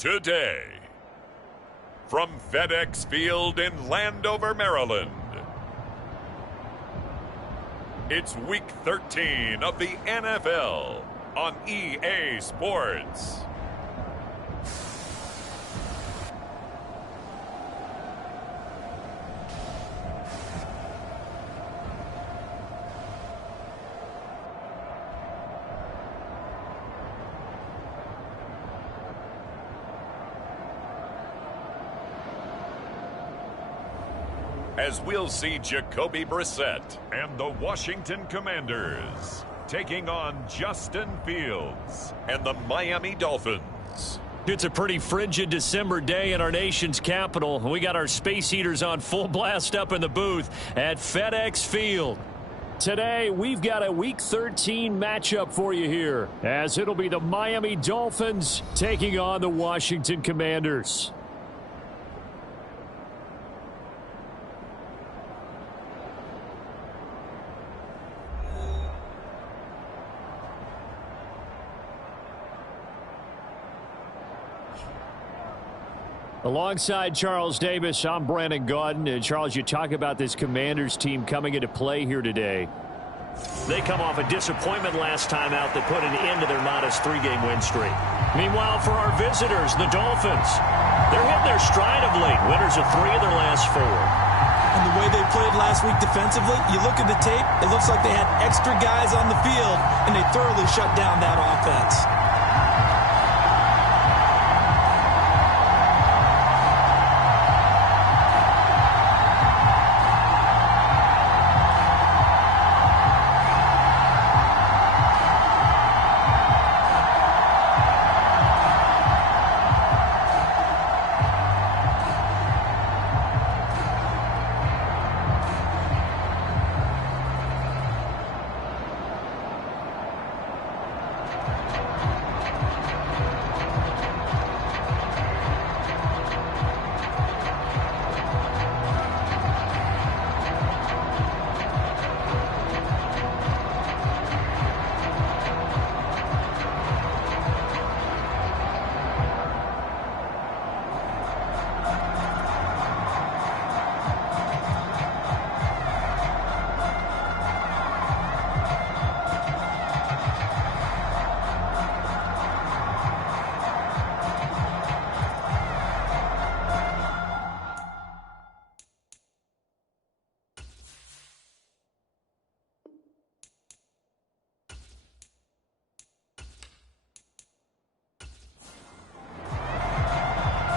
today. From FedEx Field in Landover, Maryland, it's Week 13 of the NFL on EA Sports. As we'll see Jacoby Brissett and the Washington Commanders taking on Justin Fields and the Miami Dolphins. It's a pretty frigid December day in our nation's capital. We got our space heaters on full blast up in the booth at FedEx Field. Today, we've got a Week 13 matchup for you here, as it'll be the Miami Dolphins taking on the Washington Commanders. Alongside Charles Davis, I'm Brandon Gaudin. And Charles, you talk about this Commanders team coming into play here today. They come off a disappointment last time out that put an end to their modest three-game win streak. Meanwhile, for our visitors, the Dolphins, they're hitting their stride of late. Winners of 3 of their last 4. And the way they played last week defensively, you look at the tape, it looks like they had extra guys on the field, and they thoroughly shut down that offense.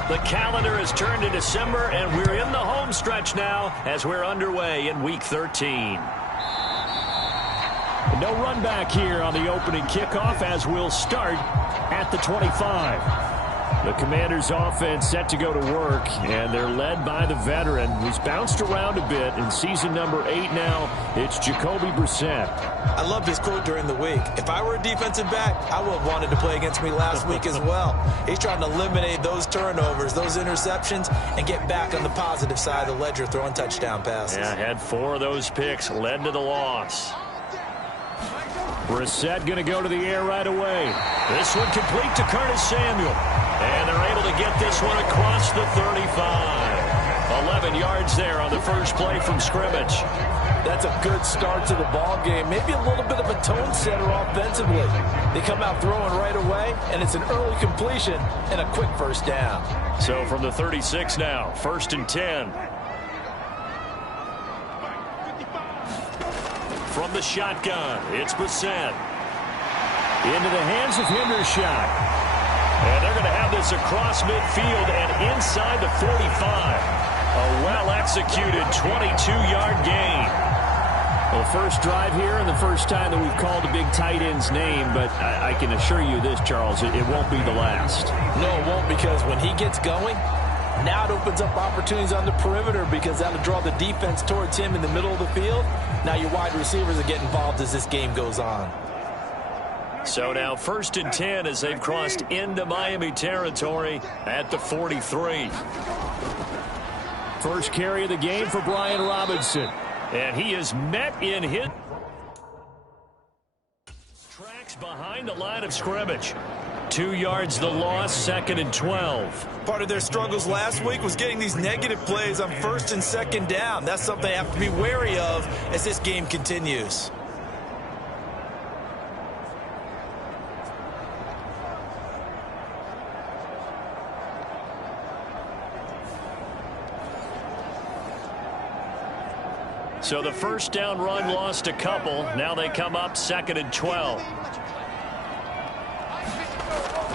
The calendar has turned to December, and we're in the home stretch now as we're underway in Week 13. No run back here on the opening kickoff as we'll start at the 25. The Commanders' offense set to go to work, and they're led by the veteran who's bounced around a bit in season number 8 now. It's Jacoby Brissett. I loved his quote during the week. If I were a defensive back, I would have wanted to play against me last week as well. He's trying to eliminate those turnovers, those interceptions, and get back on the positive side of the ledger throwing touchdown passes. Yeah, had 4 of those picks, led to the loss. Brissett going to go to the air right away. This one complete to Curtis Samuel. And they're able to get this one across the 35. 11 yards there on the first play from scrimmage. That's a good start to the ball game. Maybe a little bit of a tone setter offensively. They come out throwing right away, and it's an early completion and a quick first down. So from the 36 now, 1st and 10. From the shotgun, it's Brissett. Into the hands of Hendershot. And they're going to have this across midfield and inside the 45. A well-executed 22-yard gain. Well, first drive here and the first time that we've called a big tight end's name, but I can assure you this, Charles, it won't be the last. No, it won't, because when he gets going, now it opens up opportunities on the perimeter because that'll draw the defense towards him in the middle of the field. Now your wide receivers will get involved as this game goes on. So now 1st and 10 as they've crossed into Miami territory at the 43. First carry of the game for Brian Robinson. And he is met in hit. Tracks behind the line of scrimmage. 2 yards the loss, 2nd and 12. Part of their struggles last week was getting these negative plays on 1st and 2nd down. That's something they have to be wary of as this game continues. So the first down run lost a couple. Now they come up 2nd and 12.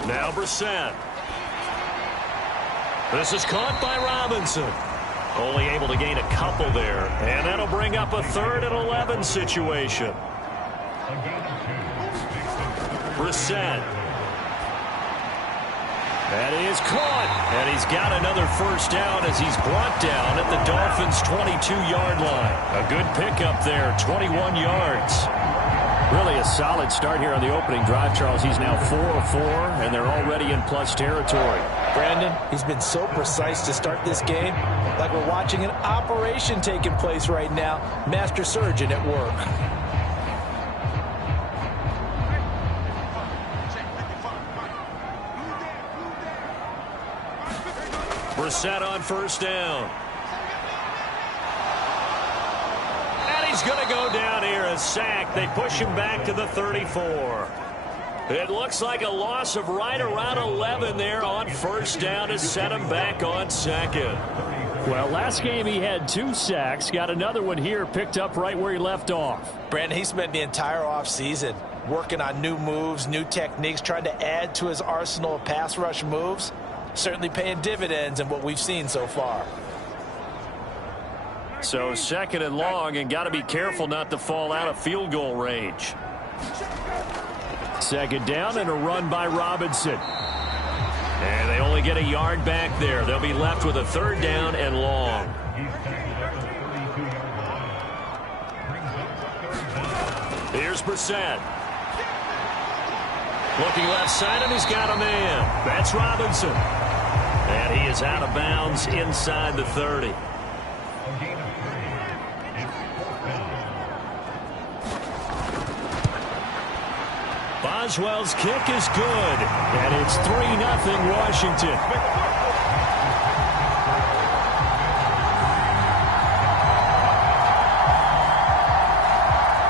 Now Brissett. This is caught by Robinson. Only able to gain a couple there. And that'll bring up a 3rd and 11 situation. Brissett. That is caught. And he's got another first down as he's brought down at the Dolphins' 22-yard line. A good pickup there, 21 yards. Really a solid start here on the opening drive, Charles. He's now 4 of 4, and they're already in plus territory. Brandon, he's been so precise to start this game, like we're watching an operation taking place right now. Master surgeon at work. Brissett on first down. And he's going to go down here, a sack. They push him back to the 34. It looks like a loss of right around 11 there on first down to set him back on 2nd. Well, last game he had 2 sacks. Got another one here, picked up right where he left off. Brandon, he spent the entire offseason working on new moves, new techniques, trying to add to his arsenal of pass rush moves. Certainly paying dividends in what we've seen so far. So 2nd and long, and got to be careful not to fall out of field goal range. 2nd down and a run by Robinson. And they only get a yard back there. They'll be left with a 3rd down and long. Here's Brissett. Looking left side, and he's got a man. That's Robinson. And he is out of bounds inside the 30. Boswell's kick is good. And it's 3-0 Washington.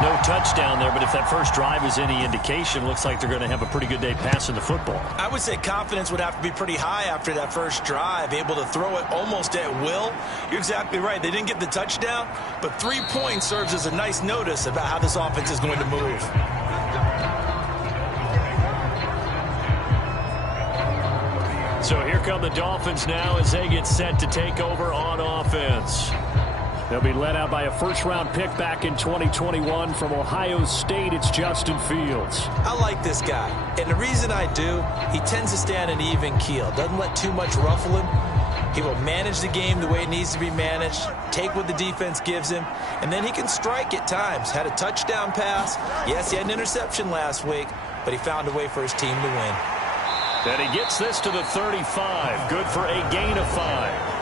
No touchdown there, but if that first drive is any indication, looks like they're going to have a pretty good day passing the football. I would say confidence would have to be pretty high after that first drive, able to throw it almost at will. You're exactly right. They didn't get the touchdown, but 3 points serves as a nice notice about how this offense is going to move. So here come the Dolphins now as they get set to take over on offense. They'll be led out by a first-round pick back in 2021 from Ohio State. It's Justin Fields. I like this guy, and the reason I do, he tends to stay on an even keel. Doesn't let too much ruffle him. He will manage the game the way it needs to be managed, take what the defense gives him, and then he can strike at times. Had a touchdown pass. Yes, he had an interception last week, but he found a way for his team to win. And he gets this to the 35. Good for a gain of 5.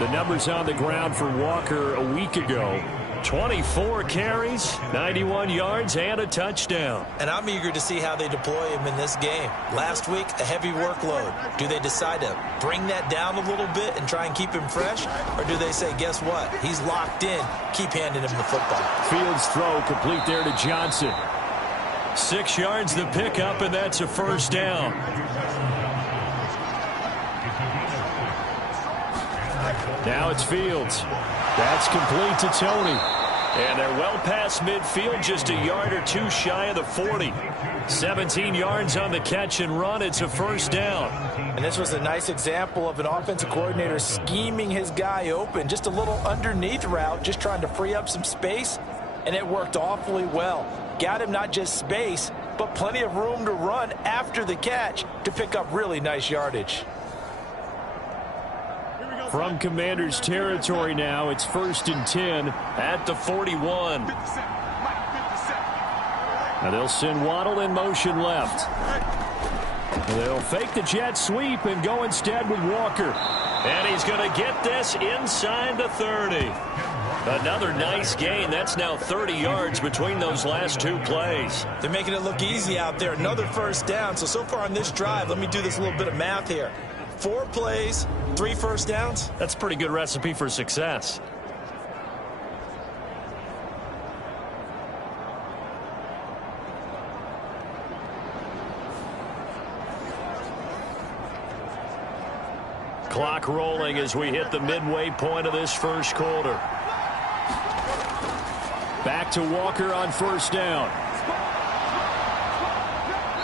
The numbers on the ground for Walker a week ago. 24 carries, 91 yards, and a touchdown. And I'm eager to see how they deploy him in this game. Last week, a heavy workload. Do they decide to bring that down a little bit and try and keep him fresh? Or do they say, guess what? He's locked in. Keep handing him the football. Fields throw complete there to Johnson. 6 yards the pickup, and that's a first down. Now it's Fields. That's complete to Tony. And they're well past midfield, just a yard or two shy of the 40. 17 yards on the catch and run. It's a first down. And this was a nice example of an offensive coordinator scheming his guy open. Just a little underneath route, just trying to free up some space. And it worked awfully well. Got him not just space, but plenty of room to run after the catch to pick up really nice yardage. From Commanders territory now, it's 1st and 10 at the 41. Now they'll send Waddle in motion left. They'll fake the jet sweep and go instead with Walker. And he's going to get this inside the 30. Another nice gain. That's now 30 yards between those last two plays. They're making it look easy out there. Another first down. So far on this drive, let me do this little bit of math here. 4 plays, 3 first downs. That's a pretty good recipe for success. Clock rolling as we hit the midway point of this first quarter. Back to Walker on first down.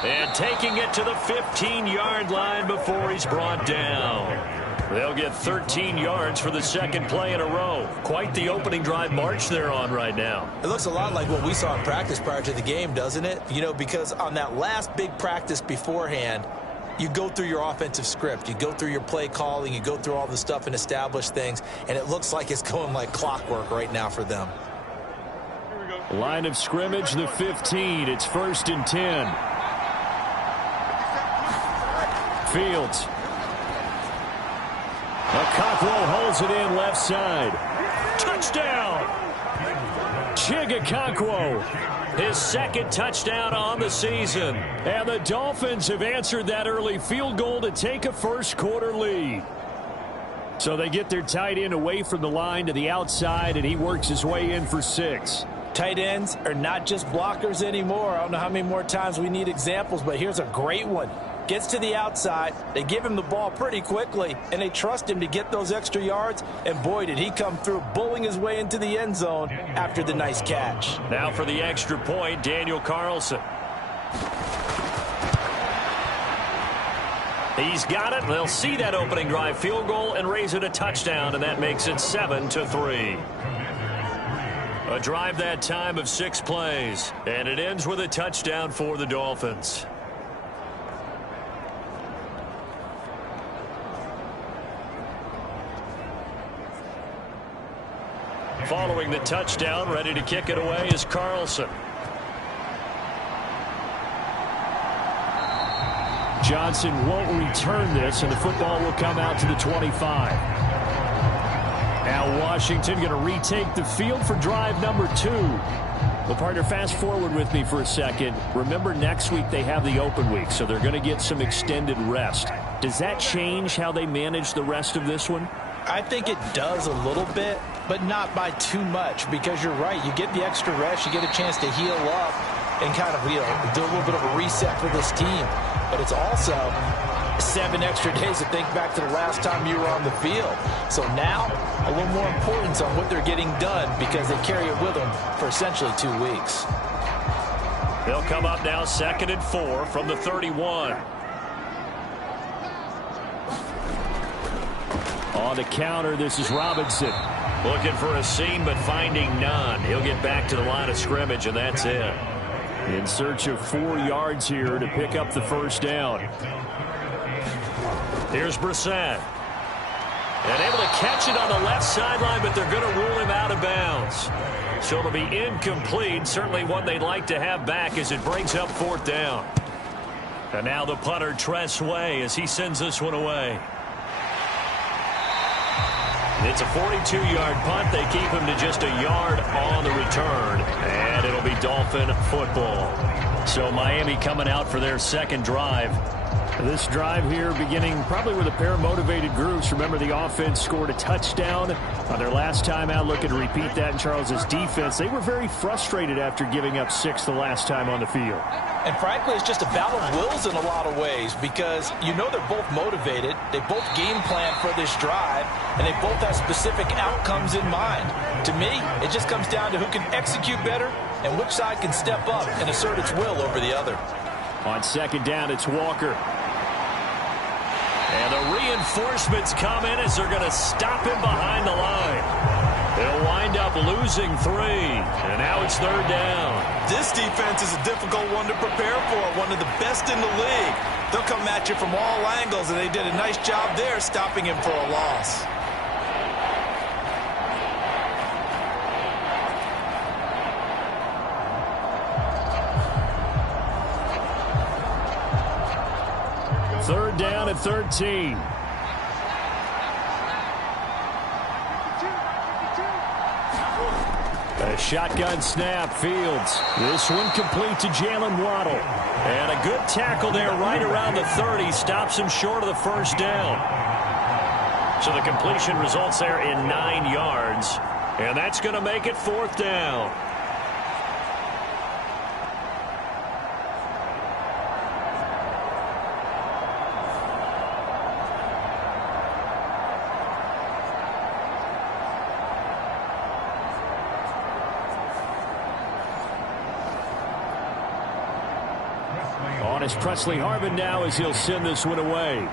And taking it to the 15-yard line before he's brought down. They'll get 13 yards for the second play in a row. Quite the opening drive march they're on right now. It looks a lot like what we saw in practice prior to the game, doesn't it? You know, because on that last big practice beforehand, you go through your offensive script. You go through your play calling. You go through all the stuff and establish things. And it looks like it's going like clockwork right now for them. Line of scrimmage, the 15. It's 1st and 10. Fields. Okakwo holds it in left side. Touchdown! Chigakakwo. His second touchdown on the season. And the Dolphins have answered that early field goal to take a first quarter lead. So they get their tight end away from the line to the outside, and he works his way in for 6. Tight ends are not just blockers anymore. I don't know how many more times we need examples, but here's a great one. Gets to the outside, they give him the ball pretty quickly, and they trust him to get those extra yards, and boy, did he come through, bullying his way into the end zone after the nice catch. Now for the extra point, Daniel Carlson. He's got it. They'll see that opening drive field goal and raise it a touchdown, and that makes it 7-3. A drive that time of 6 plays, and it ends with a touchdown for the Dolphins. Following the touchdown, ready to kick it away is Carlson. Johnson won't return this, and the football will come out to the 25. Now Washington going to retake the field for drive number 2. Well, partner, fast forward with me for a second. Remember, next week they have the open week, so they're going to get some extended rest. Does that change how they manage the rest of this one? I think it does a little bit, but not by too much, because you're right. You get the extra rest, you get a chance to heal up and kind of, do a little bit of a reset for this team. But it's also 7 extra days to think back to the last time you were on the field. So now, a little more importance on what they're getting done, because they carry it with them for essentially 2 weeks. They'll come up now 2nd and 4 from the 31. On the counter, this is Robinson. Looking for a seam, but finding none. He'll get back to the line of scrimmage, and that's it. In search of 4 yards here to pick up the first down. Here's Brissett. And able to catch it on the left sideline, but they're going to rule him out of bounds. So it'll be incomplete. Certainly one they'd like to have back as it brings up 4th down. And now the punter, Tress Way, as he sends this one away. It's a 42-yard punt. They keep him to just a yard on the return. And it'll be Dolphin football. So Miami coming out for their second drive. This drive here beginning probably with a pair of motivated groups. Remember, the offense scored a touchdown on their last time out. Looking to repeat that in Charles's defense. They were very frustrated after giving up 6 the last time on the field. And frankly, it's just a battle of wills in a lot of ways, because they're both motivated. They both game plan for this drive, and they both have specific outcomes in mind. To me, it just comes down to who can execute better and which side can step up and assert its will over the other. On 2nd down, it's Walker. And the reinforcements come in as they're going to stop him behind the line. They'll wind up losing 3, and now it's 3rd down. This defense is a difficult one to prepare for, one of the best in the league. They'll come at you from all angles, and they did a nice job there stopping him for a loss. Third down at 13. shotgun snap, Fields. This one complete to Jalen Waddle. And a good tackle there right around the 30. Stops him short of the first down. So the completion results there in 9 yards. And that's going to make it 4th down. On is Presley Harvin now as he'll send this one away.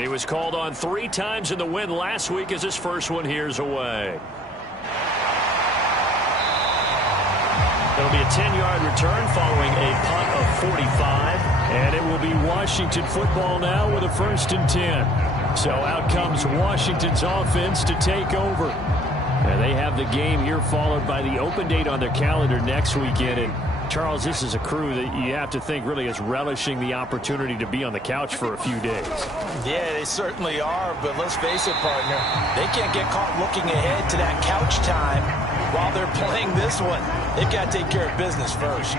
He was called on 3 times in the win last week as his first one here's away. It'll be a 10-yard return following a punt of 45. And it will be Washington football now with a 1st and 10. So out comes Washington's offense to take over. And they have the game here followed by the open date on their calendar next weekend. And Charles, this is a crew that you have to think really is relishing the opportunity to be on the couch for a few days. Yeah, they certainly are, but let's face it, partner, they can't get caught looking ahead to that couch time while they're playing this one. They've got to take care of business first.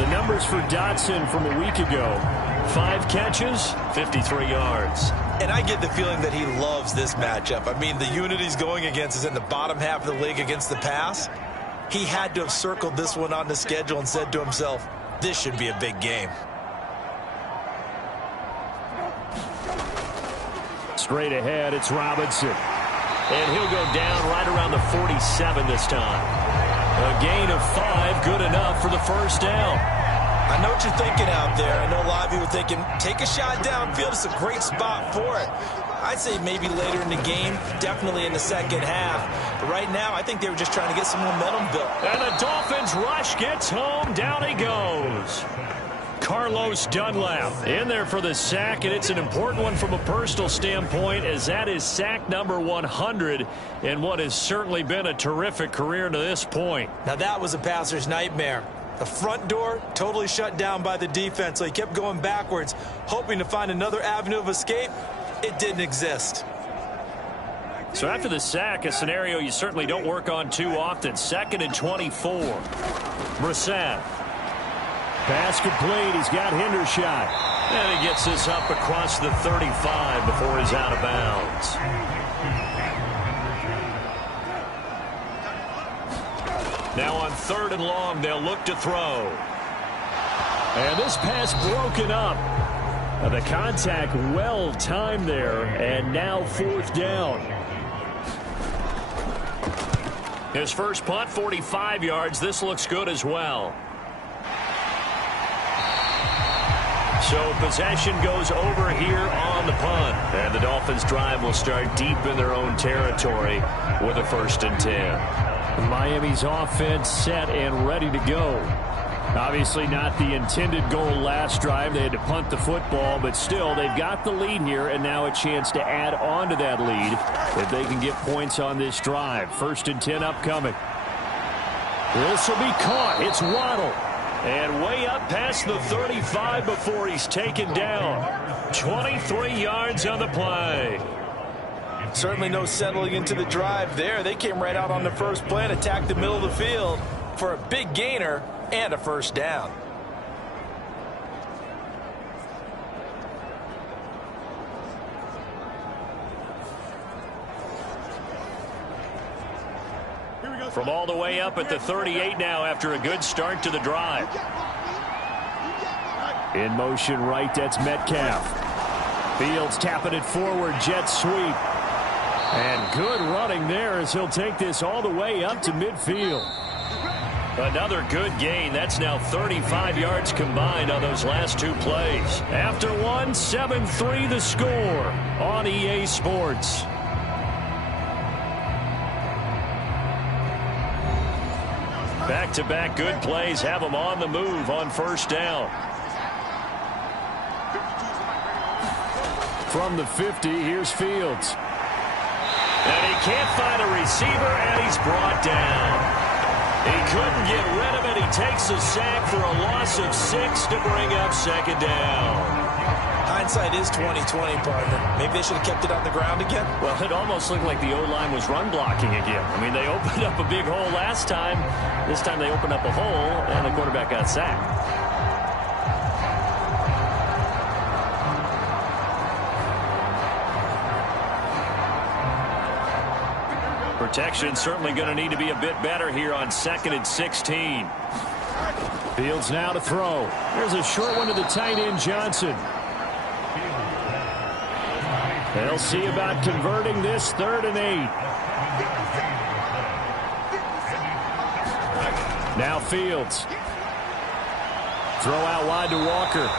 The numbers for Dotson from a week ago: 5 catches, 53 yards. And I get the feeling that he loves this matchup. I mean, the unit he's going against is in the bottom half of the league against the pass. He had to have circled this one on the schedule and said to himself, this should be a big game. Straight ahead, it's Robinson. And he'll go down right around the 47 this time. A gain of 5, good enough for the first down. I know what you're thinking out there. I know a lot of you are thinking, take a shot downfield. It's a great spot for it. I'd say maybe later in the game, definitely in the second half. But right now, I think they were just trying to get some momentum built. And the Dolphins rush gets home. Down he goes. Carlos Dunlap in there for the sack, and it's an important one from a personal standpoint, as that is sack number 100 in what has certainly been a terrific career to this point. Now that was a passer's nightmare. The front door totally shut down by the defense, so he kept going backwards, hoping to find another avenue of escape. It didn't exist. So after the sack, a scenario you certainly don't work on too often. 2nd and 24. Brissett. Pass complete. He's got Hendershot. And he gets this up across the 35 before he's out of bounds. Now on 3rd and long, they'll look to throw. And this pass broken up. The contact well timed there, and now 4th down. His first punt, 45 yards. This looks good as well. So possession goes over here on the punt. And the Dolphins drive will start deep in their own territory with a 1st and 10. Miami's offense set and ready to go. Obviously not the intended goal last drive. They had to punt the football, but still they've got the lead here, and now a chance to add on to that lead if they can get points on this drive. 1st and 10 upcoming. This will be caught. It's Waddle. And way up past the 35 before he's taken down. 23 yards on the play. Certainly no settling into the drive there. They came right out on the first play and attacked the middle of the field for a big gainer and a 1st down. From all the way up at the 38 now after a good start to the drive. In motion right, that's Metcalf. Fields tapping it forward, jet sweep. And good running there as he'll take this all the way up to midfield. Another good gain. That's now 35 yards combined on those last 2 plays. After one, 7-3 the score on EA Sports. Back-to-back good plays have them on the move on 1st down. From the 50, here's Fields. And he can't find a receiver, and he's brought down. He couldn't get rid of it. He takes a sack for a loss of 6 to bring up 2nd down. Hindsight is 20/20, partner. Maybe they should have kept it on the ground again. Well, it almost looked like the O-line was run blocking again. I mean, they opened up a big hole last time. This time they opened up a hole, and the quarterback got sacked. Protection certainly going to need to be a bit better here on 2nd and 16. Fields now to throw. There's a short one to the tight end, Johnson. They'll see about converting this 3rd and 8. Now Fields. Throw out wide to Walker.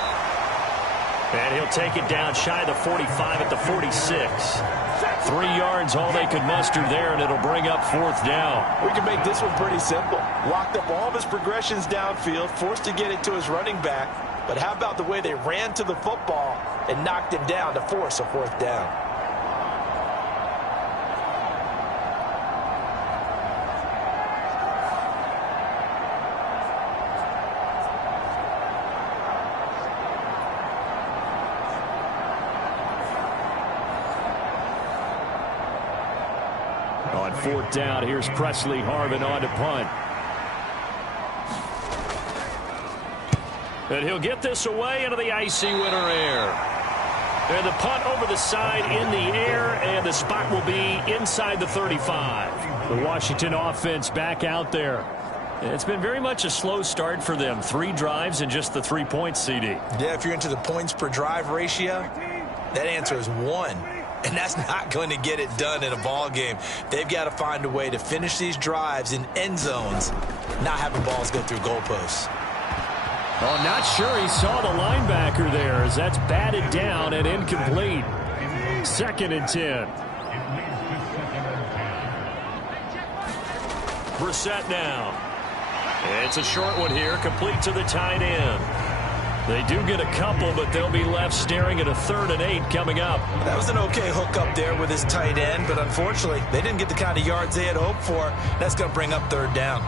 And he'll take it down shy of the 45 at the 46. 3 yards, all they could muster there, and it'll bring up 4th down. We can make this one pretty simple. Locked up all of his progressions downfield, forced to get it to his running back. But how about the way they ran to the football and knocked him down to force a 4th down? On 4th down, here's Presley Harvin on to punt. And he'll get this away into the icy winter air. And the punt over the side in the air, and the spot will be inside the 35. The Washington offense back out there. It's been very much a slow start for them. 3 drives and just the 3 points, CD. Yeah, if you're into the points per drive ratio, that answer is 1. And that's not going to get it done in a ball game. They've got to find a way to finish these drives in end zones, not having balls go through goalposts. Oh, not sure he saw the linebacker there as that's batted down and incomplete. 2nd and 10. Brissett now. It's a short one here, complete to the tight end. They do get a couple, but they'll be left staring at a 3rd and 8 coming up. That was an okay hook up there with his tight end, but unfortunately, they didn't get the kind of yards they had hoped for. That's going to bring up 3rd down.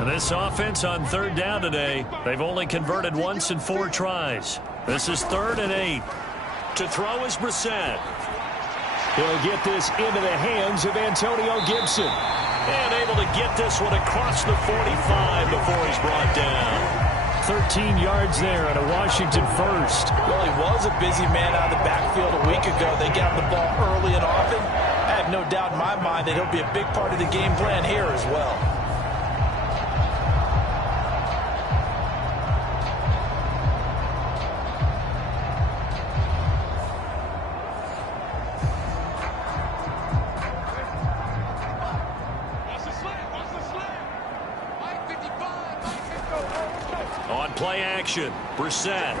And this offense on 3rd down today, they've only converted once in 4 tries. This is 3rd and 8. To throw is Brissett. He'll get this into the hands of Antonio Gibson. And able to get this one across the 45 before he's brought down. 13 yards there and a Washington first. Well, he was a busy man out of the backfield a week ago. They got him the ball early and often. I have no doubt in my mind that he'll be a big part of the game plan here as well. Play action. Brissett.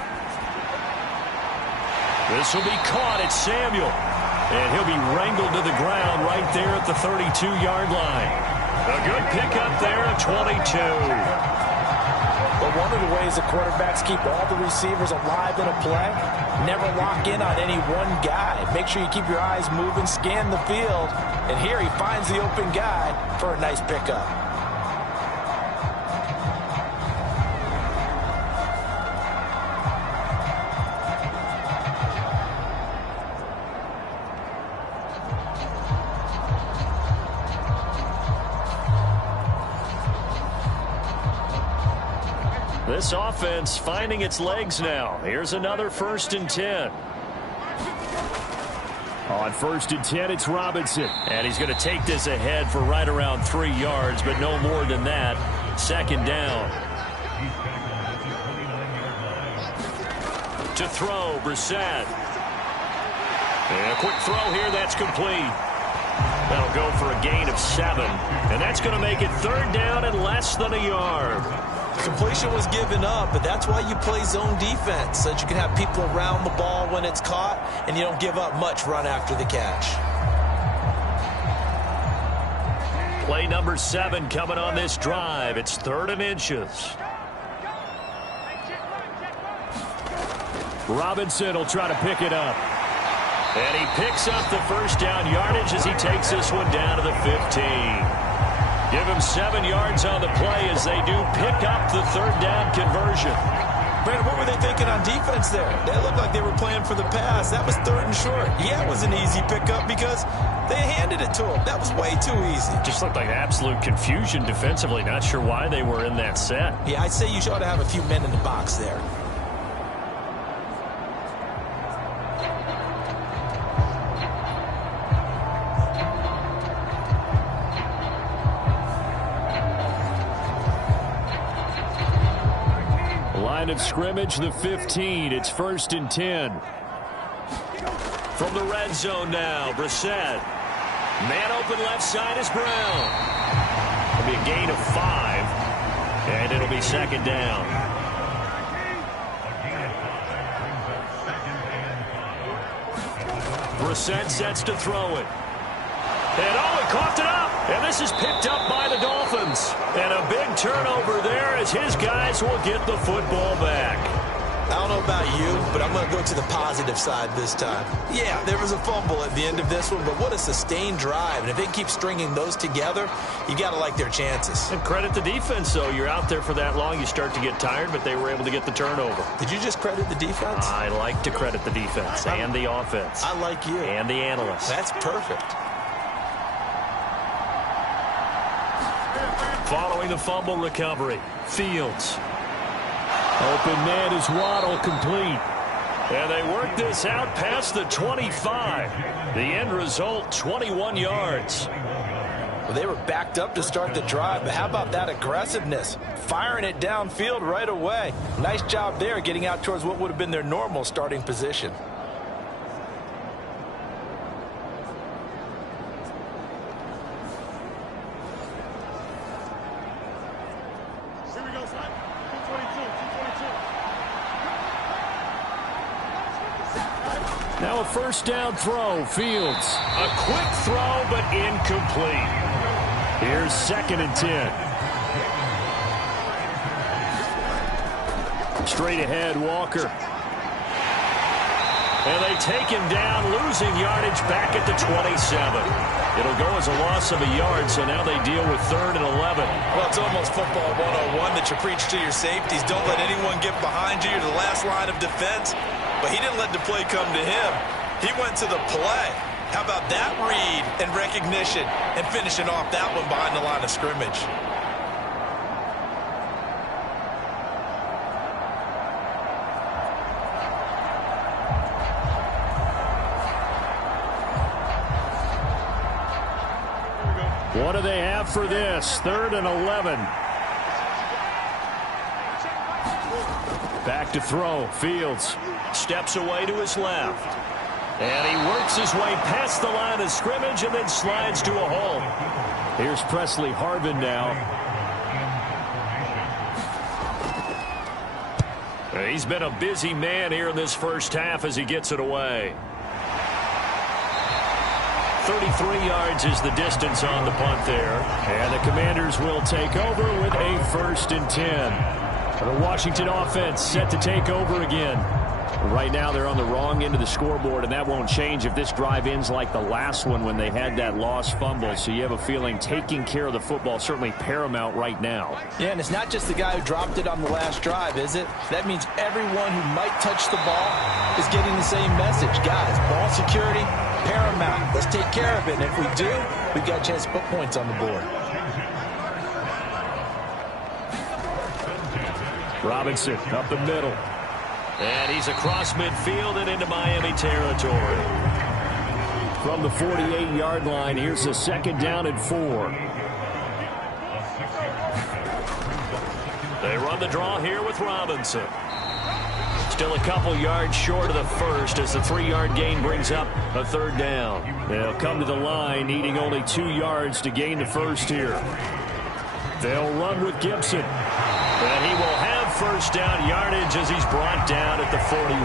This will be caught at Samuel. And he'll be wrangled to the ground right there at the 32-yard line. A good pickup there at 22. But one of the ways the quarterbacks keep all the receivers alive in a play, never lock in on any one guy. Make sure you keep your eyes moving, scan the field. And here he finds the open guy for a nice pickup. This offense finding its legs now. Here's another 1st and 10. On 1st and 10, it's Robinson. And he's going to take this ahead for right around 3 yards, but no more than that. 2nd down. To throw, Brissett. And a quick throw here, that's complete. That'll go for a gain of 7. And that's going to make it 3rd down and less than a yard. Completion was given up, but that's why you play zone defense, so that you can have people around the ball when it's caught, and you don't give up much run after the catch. Play number 7 coming on this drive. It's 3rd and inches. Robinson will try to pick it up. And he picks up the 1st down yardage as he takes this one down to the 15. Give him 7 yards on the play as they do pick up the third down conversion. Brandon, what were they thinking on defense there? They looked like they were playing for the pass. That was 3rd and short. Yeah, it was an easy pickup because they handed it to him. That was way too easy. Just looked like absolute confusion defensively. Not sure why they were in that set. Yeah, I'd say you ought to have a few men in the box there. Line of scrimmage, the 15. It's 1st and 10. From the red zone now, Brissett. Man open left side is Brown. It'll be a gain of 5, and it'll be 2nd down. Brissett sets to throw it. And he coughed it up. And this is picked up by the Dolphins. And a big turnover there as his guys will get the football back. I don't know about you, but I'm going to go to the positive side this time. Yeah, there was a fumble at the end of this one, but what a sustained drive. And if they keep stringing those together, you got to like their chances. And credit the defense, though. You're out there for that long, you start to get tired, but they were able to get the turnover. Did you just credit the defense? I like to credit the defense and the offense. I like you. And the analysts. That's perfect. Following the fumble recovery, Fields. Open man is Waddle, complete. And they work this out past the 25. The end result, 21 yards. Well, they were backed up to start the drive, but how about that aggressiveness? Firing it downfield right away. Nice job there getting out towards what would have been their normal starting position. Now a 1st down throw, Fields. A quick throw, but incomplete. Here's 2nd and 10. Straight ahead, Walker. And they take him down, losing yardage back at the 27. It'll go as a loss of a yard, so now they deal with 3rd and 11. Well, it's almost football 101 that you preach to your safeties. Don't let anyone get behind you. You're the last line of defense. But he didn't let the play come to him. He went to the play. How about that read and recognition and finishing off that one behind the line of scrimmage? What do they have for this? 3rd and 11. Back to throw, Fields. Steps away to his left. And he works his way past the line of scrimmage and then slides to a hole. Here's Presley Harvin now. He's been a busy man here in this first half as he gets it away. 33 yards is the distance on the punt there. And the Commanders will take over with a 1st and 10. The Washington offense set to take over again. Right now they're on the wrong end of the scoreboard, and that won't change if this drive ends like the last one when they had that lost fumble. So you have a feeling taking care of the football is certainly paramount right now. Yeah, and it's not just the guy who dropped it on the last drive, is it? That means everyone who might touch the ball is getting the same message. Guys, ball security, paramount. Let's take care of it. And if we do, we've got a chance to put points on the board. Robinson up the middle. And he's across midfield and into Miami territory. From the 48-yard line, here's a 2nd down and 4. They run the draw here with Robinson. Still a couple yards short of the first as the 3-yard gain brings up a 3rd down. They'll come to the line needing only 2 yards to gain the first here. They'll run with Gibson. And he will have 1st down yardage as he's brought down at the 41.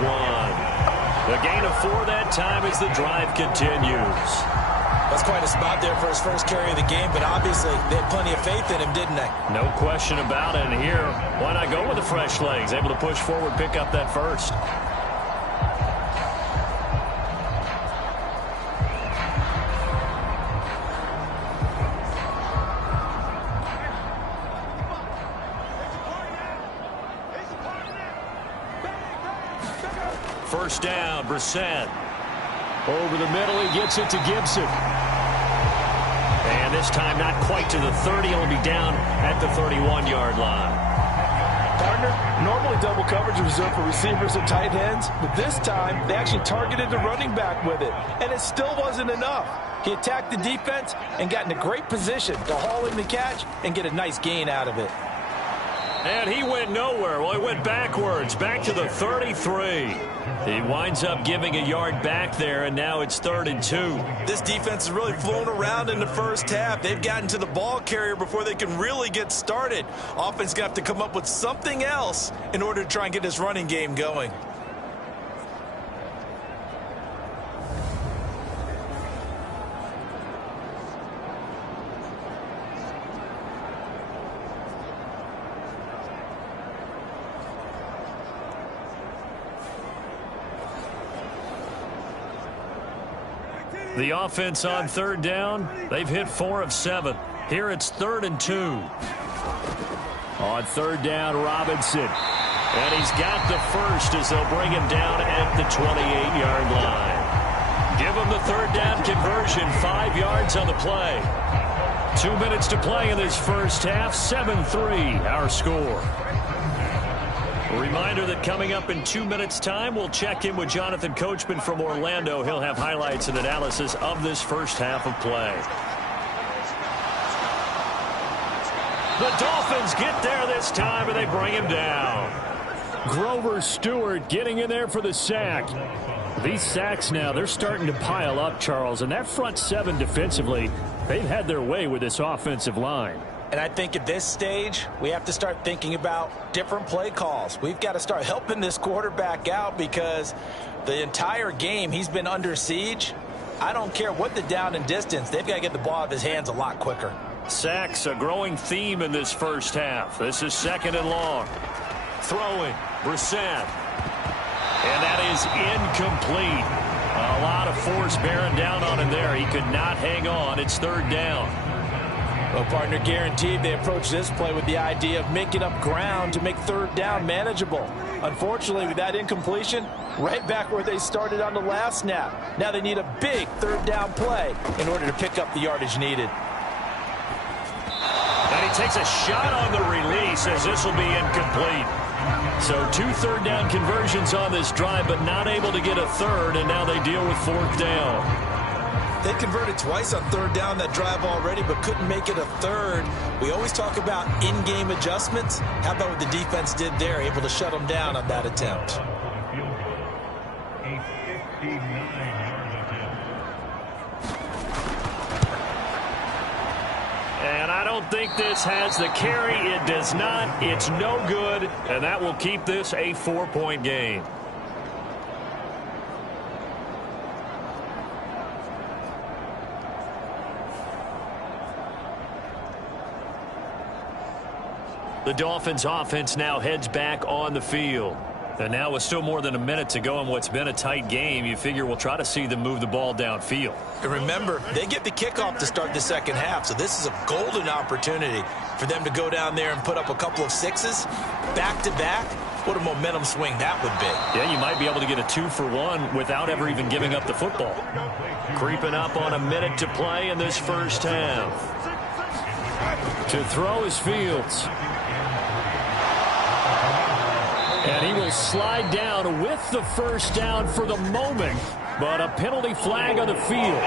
The gain of 4 that time as the drive continues. That's quite a spot there for his first carry of the game, but obviously they had plenty of faith in him, didn't they? No question about it. And here, why not go with the fresh legs? Able to push forward, pick up that first. first down. Brissett. Over the middle, he gets it to Gibson. And this time not quite to the 30. He'll be down at the 31-yard line. Partner, normally double coverage is reserved for receivers and tight ends, but this time they actually targeted the running back with it, and it still wasn't enough. He attacked the defense and got in a great position to haul in the catch and get a nice gain out of it. And he went nowhere. Well, he went backwards, back to the 33. He winds up giving a yard back there, and now it's 3rd and 2. This defense is really flown around in the first half. They've gotten to the ball carrier before they can really get started. Offense got to come up with something else in order to try and get this running game going. The offense on 3rd down, they've hit 4 of 7. Here it's 3rd and 2. On 3rd down, Robinson. And he's got the first as they'll bring him down at the 28-yard line. Give him the 3rd down conversion, 5 yards on the play. 2 minutes to play in this first half, 7-3 our score. A reminder that coming up in 2 minutes' time, we'll check in with Jonathan Coachman from Orlando. He'll have highlights and analysis of this first half of play. The Dolphins get there this time, and they bring him down. Grover Stewart getting in there for the sack. These sacks now, they're starting to pile up, Charles. And that front 7 defensively, they've had their way with this offensive line. And I think at this stage, we have to start thinking about different play calls. We've got to start helping this quarterback out because the entire game he's been under siege. I don't care what the down and distance. They've got to get the ball out of his hands a lot quicker. Sacks, a growing theme in this first half. This is 2nd and long. Throwing, Brissett. And that is incomplete. A lot of force bearing down on him there. He could not hang on. It's 3rd down. Well, partner, guaranteed they approach this play with the idea of making up ground to make 3rd down manageable. Unfortunately, with that incompletion, right back where they started on the last snap. Now they need a big 3rd down play in order to pick up the yardage needed. And he takes a shot on the release as this will be incomplete. So 2 3rd down conversions on this drive, but not able to get a 3rd, and now they deal with 4th down. They converted twice on 3rd down that drive already, but couldn't make it a 3rd. We always talk about in-game adjustments. How about what the defense did there, able to shut them down on that attempt? And I don't think this has the carry. It does not. It's no good, and that will keep this a 4-point game. The Dolphins offense now heads back on the field. And now with still more than a minute to go in what's been a tight game, you figure we'll try to see them move the ball downfield. And remember, they get the kickoff to start the second half, so this is a golden opportunity for them to go down there and put up a couple of 6s back-to-back. What a momentum swing that would be. Yeah, you might be able to get a 2-for-1 without ever even giving up the football. Creeping up on a minute to play in this first half. To throw is Fields. And he will slide down with the first down for the moment, but a penalty flag on the field.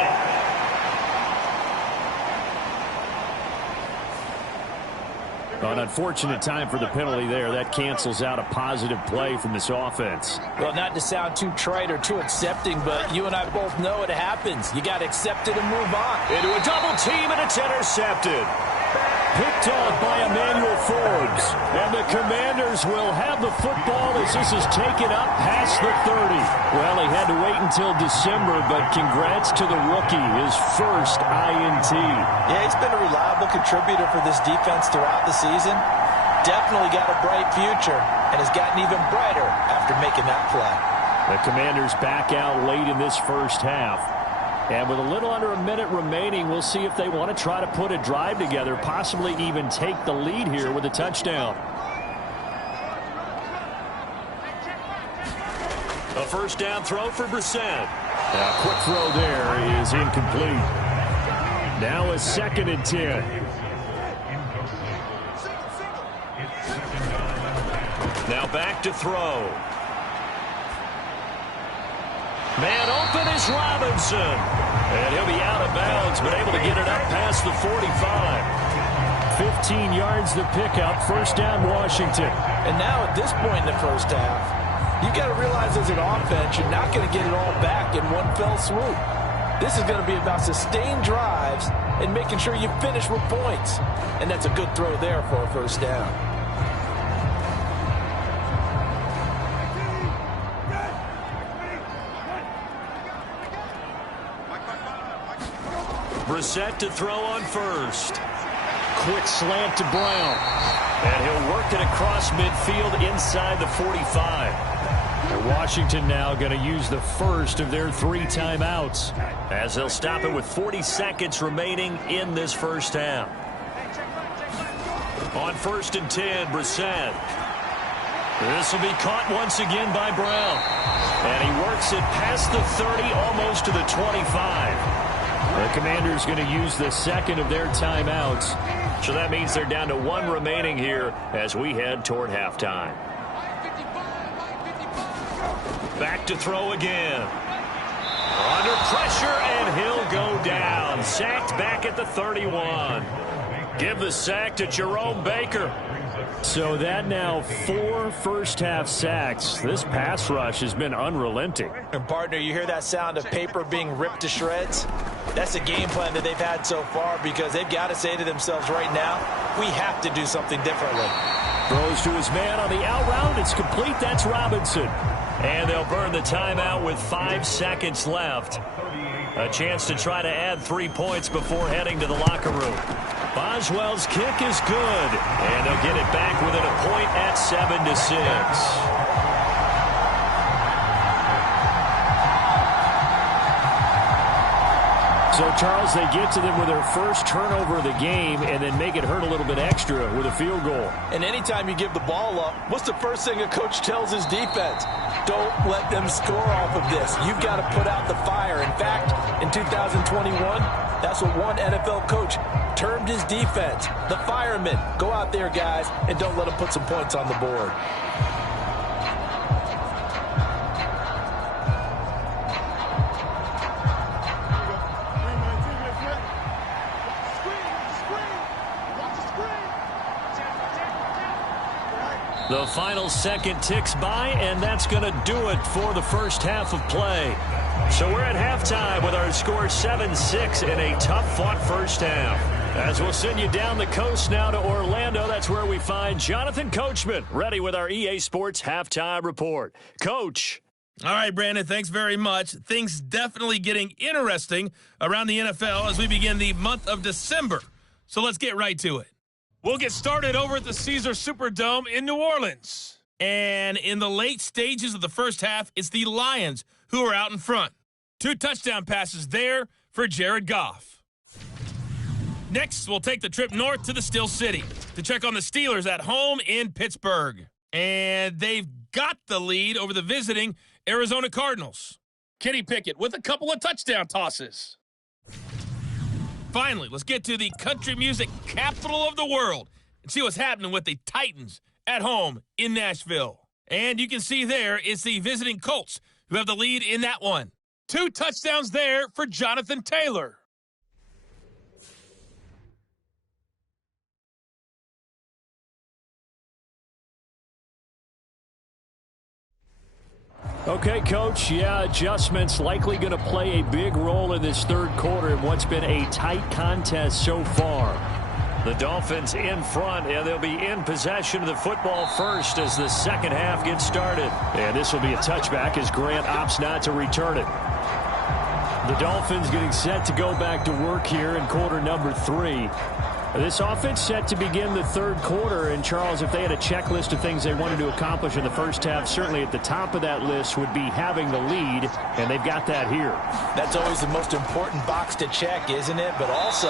An unfortunate time for the penalty there. That cancels out a positive play from this offense. Well, not to sound too trite or too accepting, but you and I both know it happens. You got to accept it and move on. Into a double team, and it's intercepted. Picked off by Emmanuel Forbes. And the Commanders will have the football as this is taken up past the 30. Well, he had to wait until December, but congrats to the rookie, his first INT. Yeah, he's been a reliable contributor for this defense throughout the season. Definitely got a bright future and has gotten even brighter after making that play. The Commanders back out late in this first half. And with a little under a minute remaining, we'll see if they want to try to put a drive together, possibly even take the lead here with a touchdown. A first down throw for Brissett. A quick throw there is incomplete. Now a 2nd and 10. Now back to throw. Man open is Robinson. And he'll be out of bounds, but able to get it up past the 45. 15 yards the pickup. First down, Washington. And now at this point in the first half, you've got to realize as an offense, you're not going to get it all back in one fell swoop. This is going to be about sustained drives and making sure you finish with points. And that's a good throw there for a first down. Brissett to throw on first. Quick slant to Brown. And he'll work it across midfield inside the 45. And Washington now going to use the first of their 3 timeouts, as they'll stop it with 40 seconds remaining in this first half. On 1st and 10, Brissett. This will be caught once again by Brown. And he works it past the 30, almost to the 25. The Commanders going to use the 2nd of their timeouts. So that means they're down to 1 remaining here as we head toward halftime. Back to throw again. Under pressure, and he'll go down. Sacked back at the 31. Give the sack to Jerome Baker. So that now 4 first-half sacks. This pass rush has been unrelenting. And partner, you hear that sound of paper being ripped to shreds? That's a game plan that they've had so far, because they've got to say to themselves right now, we have to do something differently. Throws to his man on the out route. It's complete. That's Robinson. And they'll burn the timeout with 5 seconds left. A chance to try to add 3 points before heading to the locker room. Boswell's kick is good. And they'll get it back within a point at 7-6. So, Charles, they get to them with their first turnover of the game and then make it hurt a little bit extra with a field goal. And anytime you give the ball up, what's the first thing a coach tells his defense? Don't let them score off of this. You've got to put out the fire. In fact, in 2021, that's what one NFL coach termed his defense. The firemen. Go out there, guys, and don't let them put some points on the board. The final second ticks by, and that's going to do it for the first half of play. So we're at halftime with our score 7-6 in a tough-fought first half. As we'll send you down the coast now to Orlando, that's where we find Jonathan Coachman, ready with our EA Sports Halftime Report. Coach. All right, Brandon, thanks very much. Things definitely getting interesting around the NFL as we begin the month of December. So let's get right to it. We'll get started over at the Caesars Superdome in New Orleans. And in the late stages of the first half, it's the Lions who are out in front. 2 touchdown passes there for Jared Goff. Next, we'll take the trip north to the Steel City to check on the Steelers at home in Pittsburgh. And they've got the lead over the visiting Arizona Cardinals. Kenny Pickett with a couple of touchdown tosses. Finally, let's get to the country music capital of the world and see what's happening with the Titans at home in Nashville. And you can see there it's the visiting Colts who have the lead in that one. 2 touchdowns there for Jonathan Taylor. Okay, Coach, adjustments likely going to play a big role in this third quarter in what's been a tight contest so far. The Dolphins in front, and they'll be in possession of the football first as the second half gets started. And this will be a touchback as Grant opts not to return it. The Dolphins getting set to go back to work here in quarter number 3. This offense set to begin the third quarter, and Charles, if they had a checklist of things they wanted to accomplish in the first half, certainly at the top of that list would be having the lead, and they've got that here. That's always the most important box to check, isn't it? But also,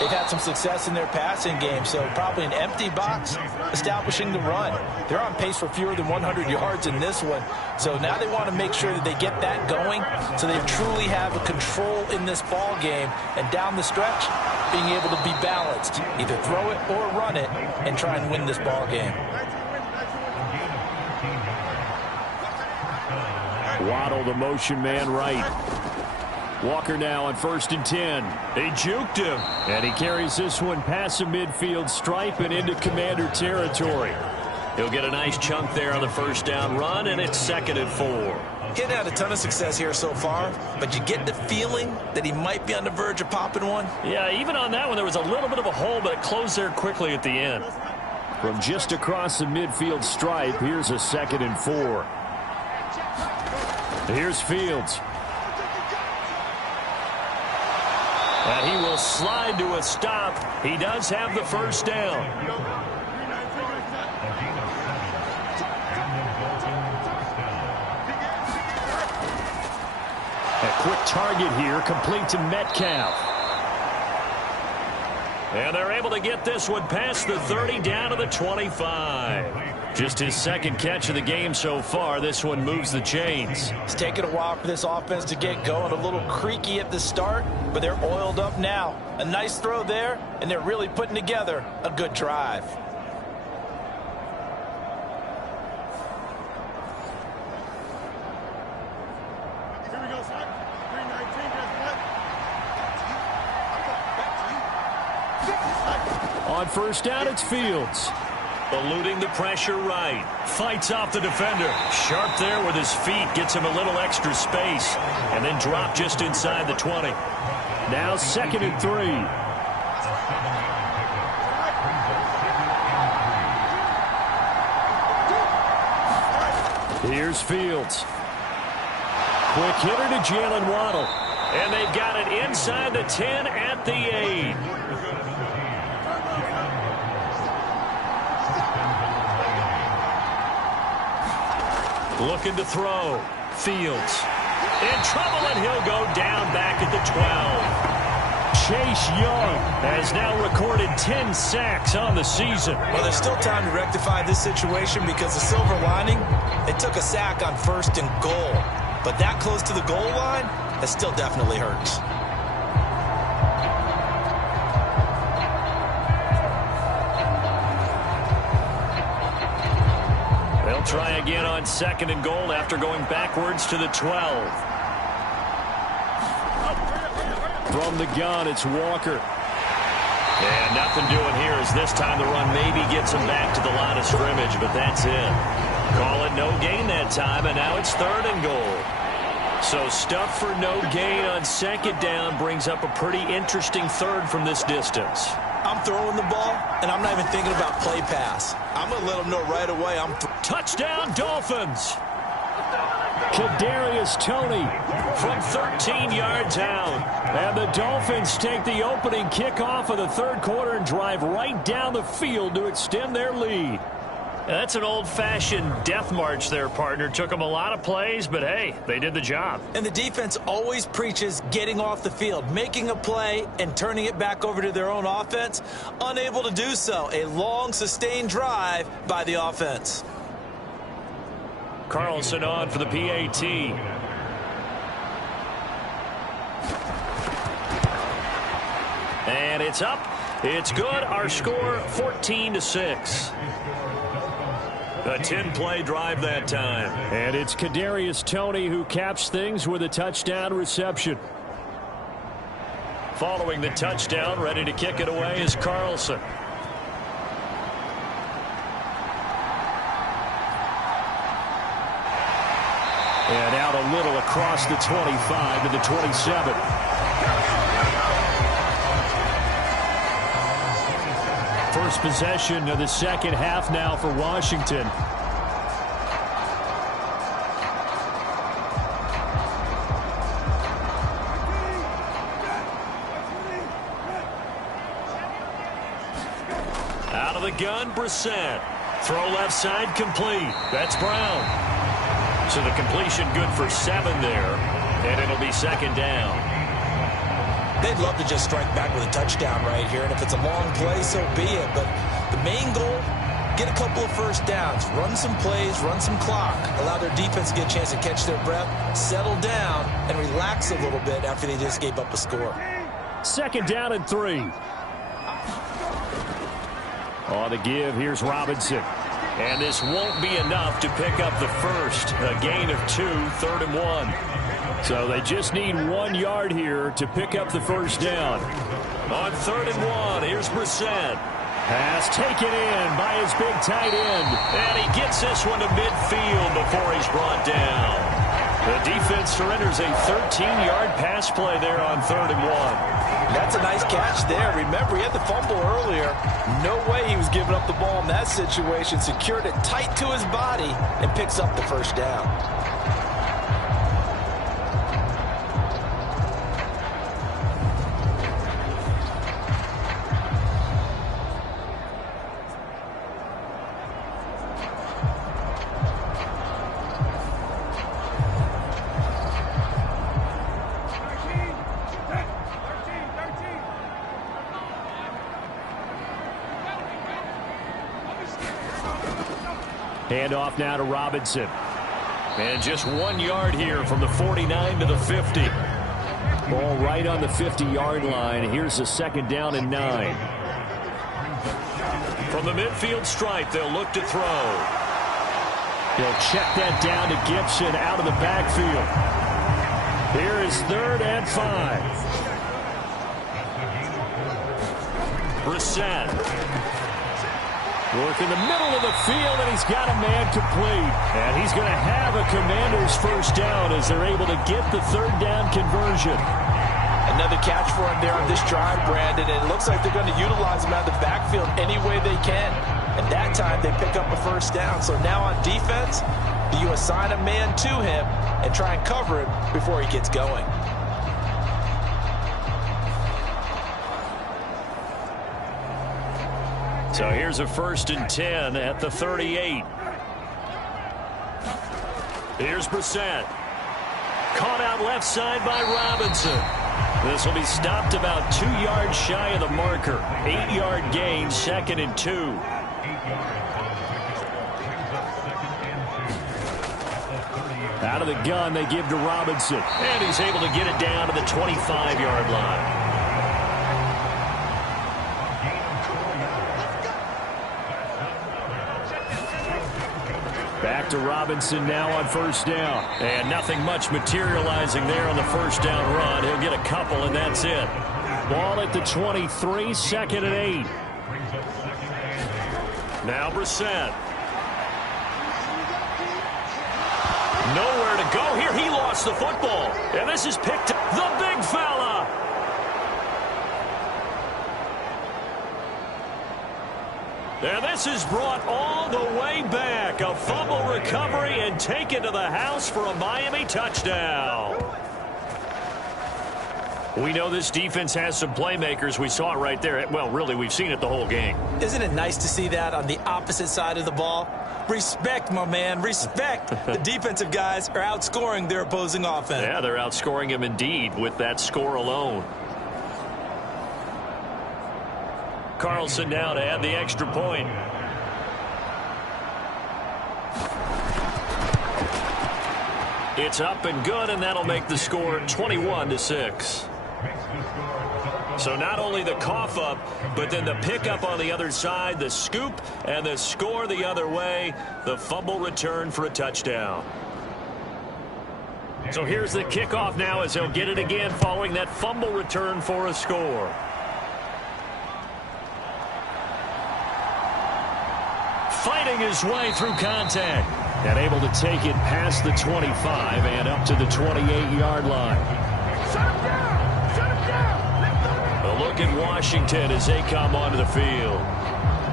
They've had some success in their passing game, so probably an empty box establishing the run. They're on pace for fewer than 100 yards in this one, so now they want to make sure that they get that going so they truly have a control in this ball game, and down the stretch, being able to be balanced, either throw it or run it, and try and win this ball game. Waddle, the motion man right. Walker now on 1st and 10. They juked him. And he carries this one past the midfield stripe and into Commander territory. He'll get a nice chunk there on the first down run, and it's 2nd and 4. He hadn't had a ton of success here so far, but you get the feeling that he might be on the verge of popping one. Yeah, even on that one, there was a little bit of a hole, but it closed there quickly at the end. From just across the midfield stripe, here's a 2nd and 4. Here's Fields. And he will slide to a stop. He does have the first down. A quick target here, complete to Metcalf. And they're able to get this one past the 30 down to the 25. Just his 2nd catch of the game so far. This one moves the chains. It's taken a while for this offense to get going. A little creaky at the start, but they're oiled up now. A nice throw there, and they're really putting together a good drive. Here we go, son. 319. On 1st down, it's Fields. Eluding the pressure right. Fights off the defender. Sharp there with his feet. Gets him a little extra space. And then drop just inside the 20. Now 2nd and 3. Here's Fields. Quick hitter to Jalen Waddle. And they've got it inside the 10 at the 8. Looking to throw. Fields in trouble, and he'll go down back at the 12. Chase Young has now recorded 10 sacks on the season. Well, there's still time to rectify this situation because the silver lining, they took a sack on 1st and goal. But that close to the goal line, that still definitely hurts. Try again on 2nd and goal after going backwards to the 12. From the gun, it's Walker. And nothing doing here as this time the run maybe gets him back to the line of scrimmage, but that's it. Call it no gain that time, and now it's 3rd and goal. So stuff for no gain on 2nd down brings up a pretty interesting 3rd from this distance. I'm throwing the ball, and I'm not even thinking about play pass. I'm going to let them know right away. Touchdown, Dolphins. Kadarius Toney from 13 yards out. And the Dolphins take the opening kickoff of the 3rd quarter and drive right down the field to extend their lead. That's an old-fashioned death march there, partner. Took them a lot of plays, but hey, they did the job. And the defense always preaches getting off the field, making a play, and turning it back over to their own offense. Unable to do so. A long, sustained drive by the offense. Carlson on for the PAT. And it's up. It's good. Our score, 14-6. A 10-play drive that time. And it's Kadarius Toney who caps things with a touchdown reception. Following the touchdown, ready to kick it away is Carlson. And out a little across the 25 to the 27. First possession of the 2nd half now for Washington. Out of the gun, Brissett. Throw left side, complete. That's Brown. So the completion good for 7 there, and it'll be 2nd down. They'd love to just strike back with a touchdown right here, and if it's a long play, so be it. But the main goal, get a couple of first downs, run some plays, run some clock, allow their defense to get a chance to catch their breath, settle down, and relax a little bit after they just gave up a score. 2nd down and 3. On the give, here's Robinson. And this won't be enough to pick up the first. A gain of 2, 3rd and 1. So they just need 1 yard here to pick up the first down. On 3rd and 1, here's Brissett. Pass taken in by his big tight end. And he gets this one to midfield before he's brought down. The defense surrenders a 13-yard pass play there on 3rd and 1. That's a nice catch there. Remember, he had the fumble earlier. No way he was giving up the ball in that situation. Secured it tight to his body and picks up the first down. Handoff now to Robinson. And just 1 yard here from the 49 to the 50. Ball right on the 50-yard line. Here's the 2nd down and 9. From the midfield stripe, they'll look to throw. He'll check that down to Gibson out of the backfield. Here is 3rd and 5. Brissett. Work in the middle of the field, and he's got a man complete. And he's going to have a Commanders first down as they're able to get the 3rd down conversion. Another catch for him there on this drive, Brandon, and it looks like they're going to utilize him out of the backfield any way they can. And that time they pick up a first down. So now on defense, do you assign a man to him and try and cover him before he gets going? So here's a 1st and 10 at the 38. Here's Brissett. Caught out left side by Robinson. This will be stopped about 2 yards shy of the marker. 8-yard gain, 2nd and 2. Out of the gun, they give to Robinson. And he's able to get it down to the 25-yard line. Back to Robinson now on 1st down. And nothing much materializing there on the 1st down run. He'll get a couple, and that's it. Ball at the 23, 2nd and 8. Now Brissett. Nowhere to go here. He lost the football. And this is picked up. The big fella. And this is brought all the way back. A fumble recovery and taken to the house for a Miami touchdown. We know this defense has some playmakers. We saw it right there. Well, really, we've seen it the whole game. Isn't it nice to see that on the opposite side of the ball? Respect, my man, respect. The defensive guys are outscoring their opposing offense. Yeah, they're outscoring him indeed with that score alone. Carlson now to add the extra point. It's up and good, and that'll make the score 21-6. So not only the cough up, but then the pickup on the other side, the scoop, and the score the other way, the fumble return for a touchdown. So here's the kickoff now as he'll get it again following that fumble return for a score. Fighting his way through contact and able to take it past the 25 and up to the 28-yard line. Shut him down! Shut him down! A look at Washington as they come onto the field.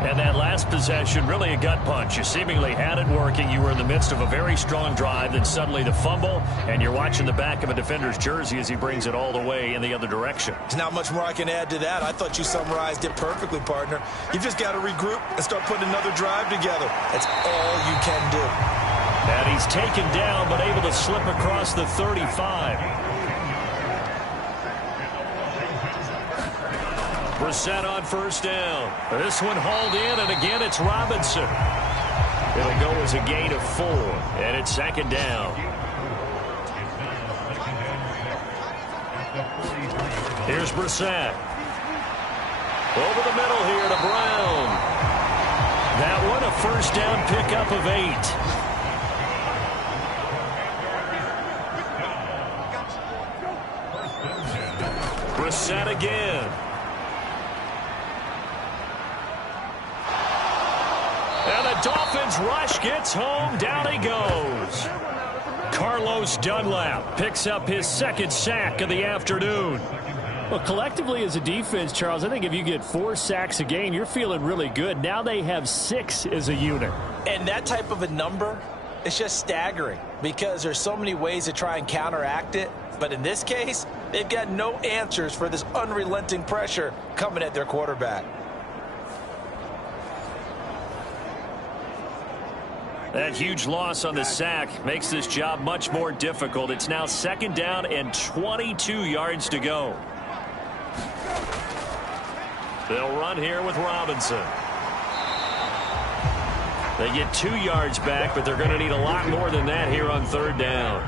And that last possession, really a gut punch. You seemingly had it working. You were in the midst of a very strong drive, then suddenly the fumble, and you're watching the back of a defender's jersey as he brings it all the way in the other direction. There's not much more I can add to that. I thought you summarized it perfectly, partner. You've just got to regroup and start putting another drive together. That's all you can do. And he's taken down, but able to slip across the 35. Brissett on first down. This one hauled in, and again it's Robinson. It'll go as a gain of 4, and it's second down. Here's Brissett. Over the middle here to Brown. That one a first down pickup of 8. Brissett again. And the Dolphins rush gets home. Down he goes. Carlos Dunlap picks up his second sack of the afternoon. Well, collectively as a defense, Charles, I think if you get 4 sacks a game, you're feeling really good. Now they have 6 as a unit. And that type of a number, it's just staggering because there's so many ways to try and counteract it. But in this case, they've got no answers for this unrelenting pressure coming at their quarterback. That huge loss on the sack makes this job much more difficult. It's now second down and 22 yards to go. They'll run here with Robinson. They get 2 yards back, but they're going to need a lot more than that here on third down.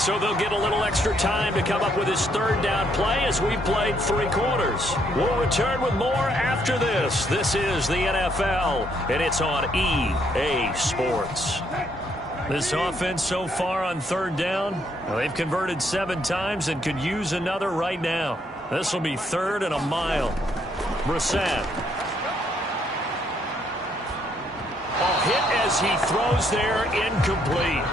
So they'll get a little extra time to come up with his third down play as we've played 3 quarters. We'll return with more after this. This is the NFL, and it's on EA Sports. This offense so far on third down, well, they've converted 7 times and could use another right now. This will be 3rd and a mile. Brissett. A hit as he throws there, incomplete.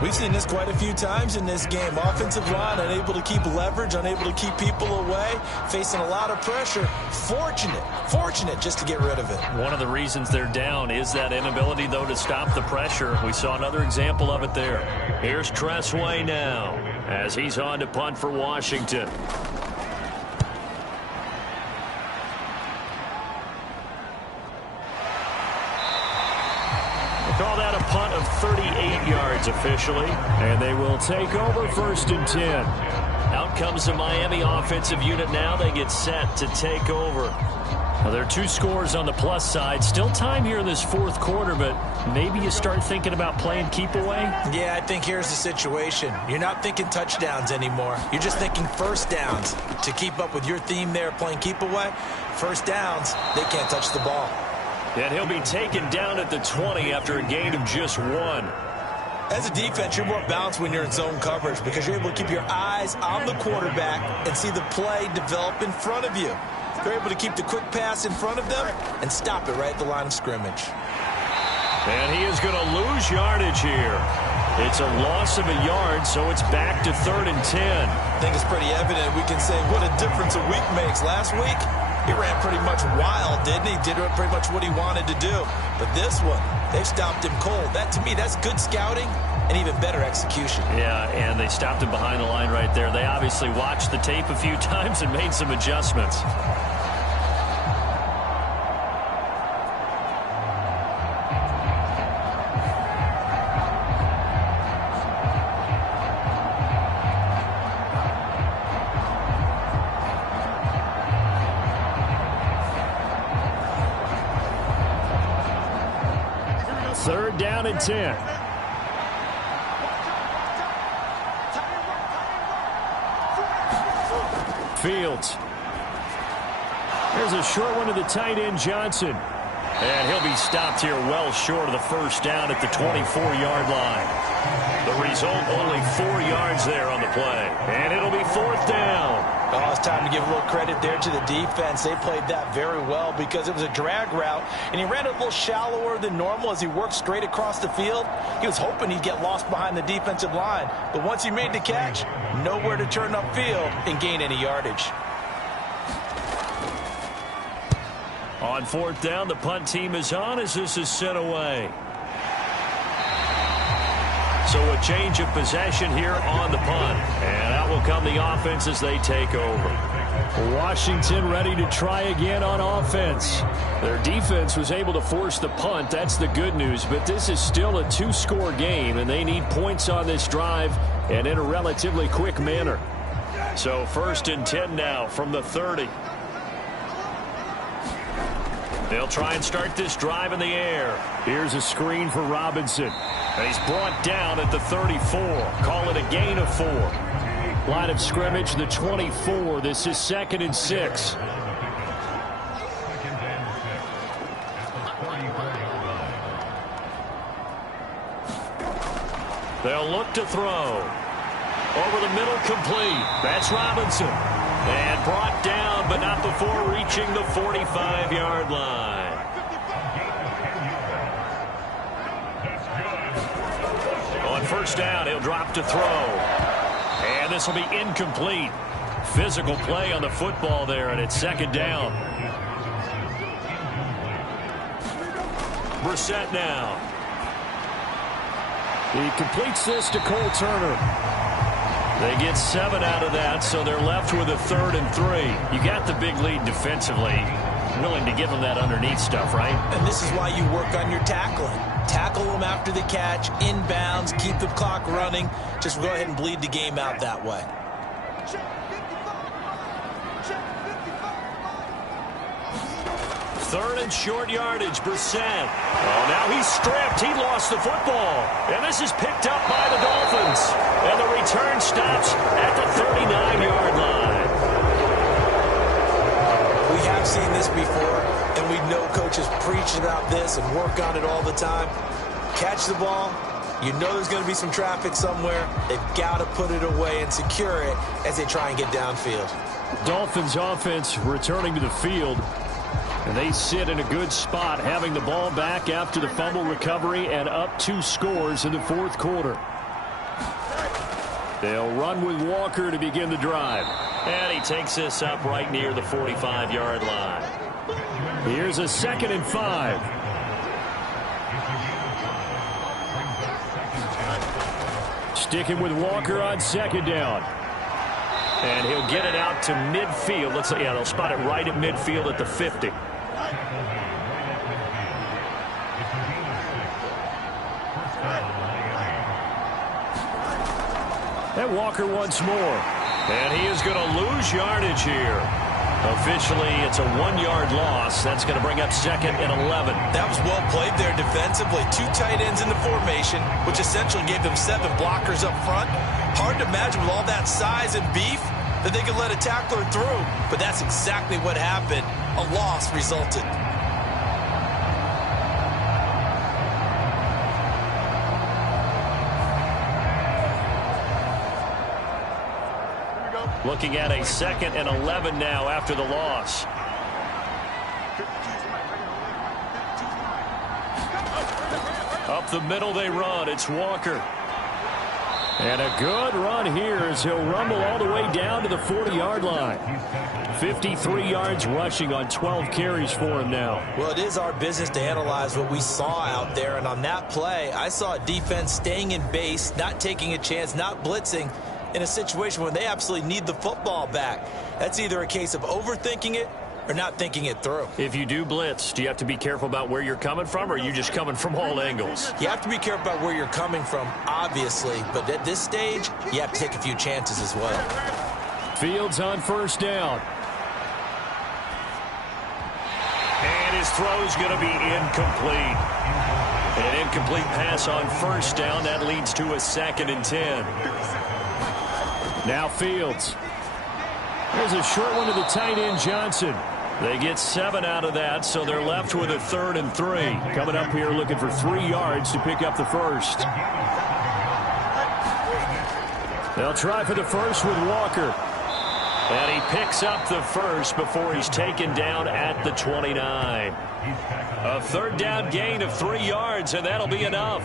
We've seen this quite a few times in this game. Offensive line unable to keep leverage, unable to keep people away, facing a lot of pressure. Fortunate just to get rid of it. One of the reasons they're down is that inability, though, to stop the pressure. We saw another example of it there. Here's Tressway now as he's on to punt for Washington. Call that a punt of 38 yards officially. And they will take over 1st and 10. Out comes the Miami offensive unit now. They get set to take over. Well, there are 2 scores on the plus side. Still time here in this 4th quarter, but maybe you start thinking about playing keep away? Yeah, I think here's the situation. You're not thinking touchdowns anymore. You're just thinking first downs. To keep up with your theme there, playing keep away, first downs, they can't touch the ball. And he'll be taken down at the 20 after a gain of just 1. As a defense, you're more balanced when you're in zone coverage because you're able to keep your eyes on the quarterback and see the play develop in front of you. They're able to keep the quick pass in front of them and stop it right at the line of scrimmage. And he is going to lose yardage here. It's a loss of a yard, so it's back to 3rd and 10. I think it's pretty evident. We can say what a difference a week makes. Last week, he ran pretty much wild, didn't he? Did pretty much what he wanted to do. But this one, they've stopped him cold. That, to me, that's good scouting and even better execution. Yeah, and they stopped him behind the line right there. They obviously watched the tape a few times and made some adjustments. Third down and 10. Fields. There's a short one to the tight end, Johnson. And he'll be stopped here well short of the first down at the 24-yard line. The result, only 4 yards there on the play. And it'll be 4th down. Oh, it's time to give a little credit there to the defense. They played that very well because it was a drag route, and he ran it a little shallower than normal as he worked straight across the field. He was hoping he'd get lost behind the defensive line, but once he made the catch, nowhere to turn upfield and gain any yardage. On 4th down, the punt team is on as this is sent away. So a change of possession here on the punt. And out will come the offense as they take over. Washington ready to try again on offense. Their defense was able to force the punt. That's the good news. But this is still a two-score game, and they need points on this drive and in a relatively quick manner. So 1st and 10 now from the 30. They'll try and start this drive in the air. Here's a screen for Robinson. He's brought down at the 34. Call it a gain of 4. Line of scrimmage, the 24. This is 2nd and 6. They'll look to throw. Over the middle, complete. That's Robinson. And brought down, but not before reaching the 45-yard line. On 1st down, he'll drop to throw. And this will be incomplete. Physical play on the football there, and it's 2nd down. Brissett now. He completes this to Cole Turner. They get 7 out of that, so they're left with a 3rd and 3. You got the big lead defensively. Willing to give them that underneath stuff, right? And this is why you work on your tackling. Tackle them after the catch, inbounds, keep the clock running. Just go ahead and bleed the game out that way. Third and short yardage, Brissett. Oh, now he's stripped. He lost the football. And this is picked up by the Dolphins. And the return stops at the 39-yard line. We have seen this before, and we know coaches preach about this and work on it all the time. Catch the ball. You know there's going to be some traffic somewhere. They've got to put it away and secure it as they try and get downfield. Dolphins offense returning to the field. And they sit in a good spot, having the ball back after the fumble recovery and up 2 scores in the 4th quarter. They'll run with Walker to begin the drive. And he takes this up right near the 45-yard line. Here's a 2nd and 5. Sticking with Walker on 2nd down. And he'll get it out to midfield. Yeah, they'll spot it right at midfield at the 50. And Walker once more. And he is going to lose yardage here. Officially, it's a 1-yard loss. That's going to bring up 2nd and 11. That was well played there defensively. 2 tight ends in the formation, which essentially gave them 7 blockers up front. Hard to imagine with all that size and beef that they could let a tackler through. But that's exactly what happened. A loss resulted. Looking at a 2nd and 11 now after the loss. Up the middle they run. It's Walker. And a good run here as he'll rumble all the way down to the 40-yard line. 53 yards rushing on 12 carries for him now. Well, it is our business to analyze what we saw out there. And on that play, I saw a defense staying in base, not taking a chance, not blitzing in a situation when they absolutely need the football back. That's either a case of overthinking it or not thinking it through. If you do blitz, do you have to be careful about where you're coming from, or are you just coming from all angles? You have to be careful about where you're coming from, obviously, but at this stage, you have to take a few chances as well. Fields on 1st down. And his throw's going to be incomplete. An incomplete pass on 1st down. That leads to a 2nd and 10. Now Fields. There's a short one to the tight end, Johnson. They get 7 out of that, so they're left with a 3rd and 3. Coming up here looking for 3 yards to pick up the 1st. They'll try for the 1st with Walker. And he picks up the 1st before he's taken down at the 29. A 3rd down gain of 3 yards, and that'll be enough.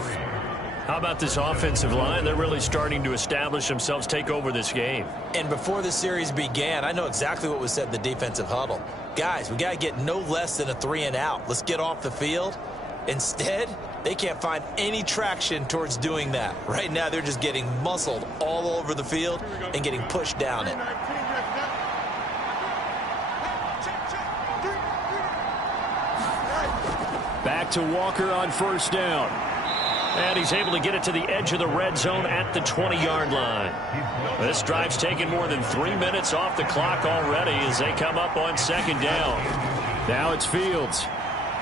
How about this offensive line? They're really starting to establish themselves, take over this game. And before the series began, I know exactly what was said in the defensive huddle. Guys, we got to get no less than a 3 and out. Let's get off the field. Instead, they can't find any traction towards doing that. Right now, they're just getting muscled all over the field and getting pushed down it. to Walker on first down. And he's able to get it to the edge of the red zone at the 20-yard line. This drive's taken more than 3 minutes off the clock already as they come up on second down. Now it's Fields.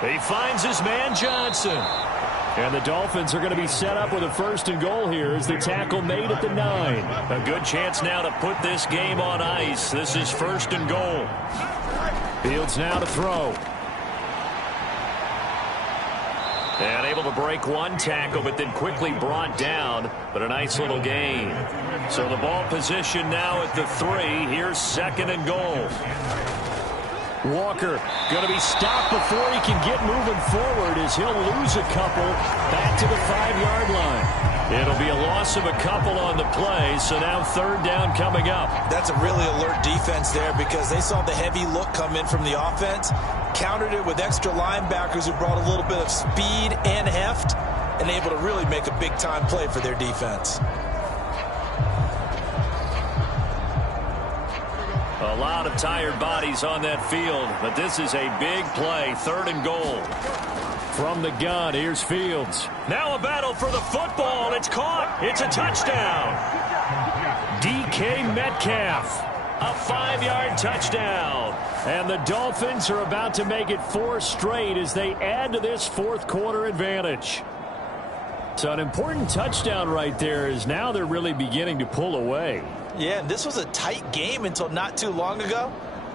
He finds his man Johnson. And the Dolphins are going to be set up with a first and goal here as the tackle made at the 9. A good chance now to put this game on ice. This is first and goal. Fields now to throw. And able to break one tackle, but then quickly brought down. But a nice little gain. So the ball position now at the 3. Here's second and goal. Walker going to be stopped before he can get moving forward as he'll lose a couple back to the 5-yard line. It'll be a loss of a couple on the play, so now third down coming up. That's a really alert defense there because they saw the heavy look come in from the offense, countered it with extra linebackers who brought a little bit of speed and heft, and able to really make a big-time play for their defense. A lot of tired bodies on that field, but this is a big play, third and goal. From the gun, here's Fields. Now a battle for the football. It's caught. It's a touchdown. DK Metcalf, a 5-yard touchdown. And the Dolphins are about to make it 4 straight as they add to this fourth quarter advantage. So an important touchdown right there is now they're really beginning to pull away. Yeah, this was a tight game until not too long ago.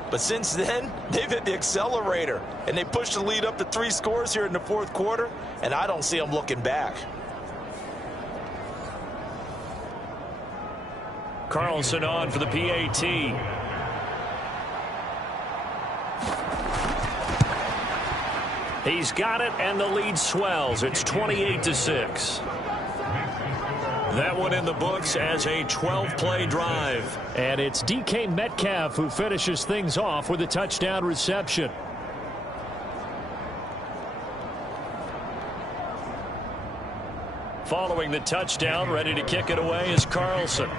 But since then, they've hit the accelerator. And they pushed the lead up to 3 scores here in the fourth quarter. And I don't see them looking back. Carlson on for the PAT. He's got it, and the lead swells. It's 28-6. That one in the books as a 12-play drive. And it's DK Metcalf who finishes things off with a touchdown reception. Following the touchdown, ready to kick it away is Carlson.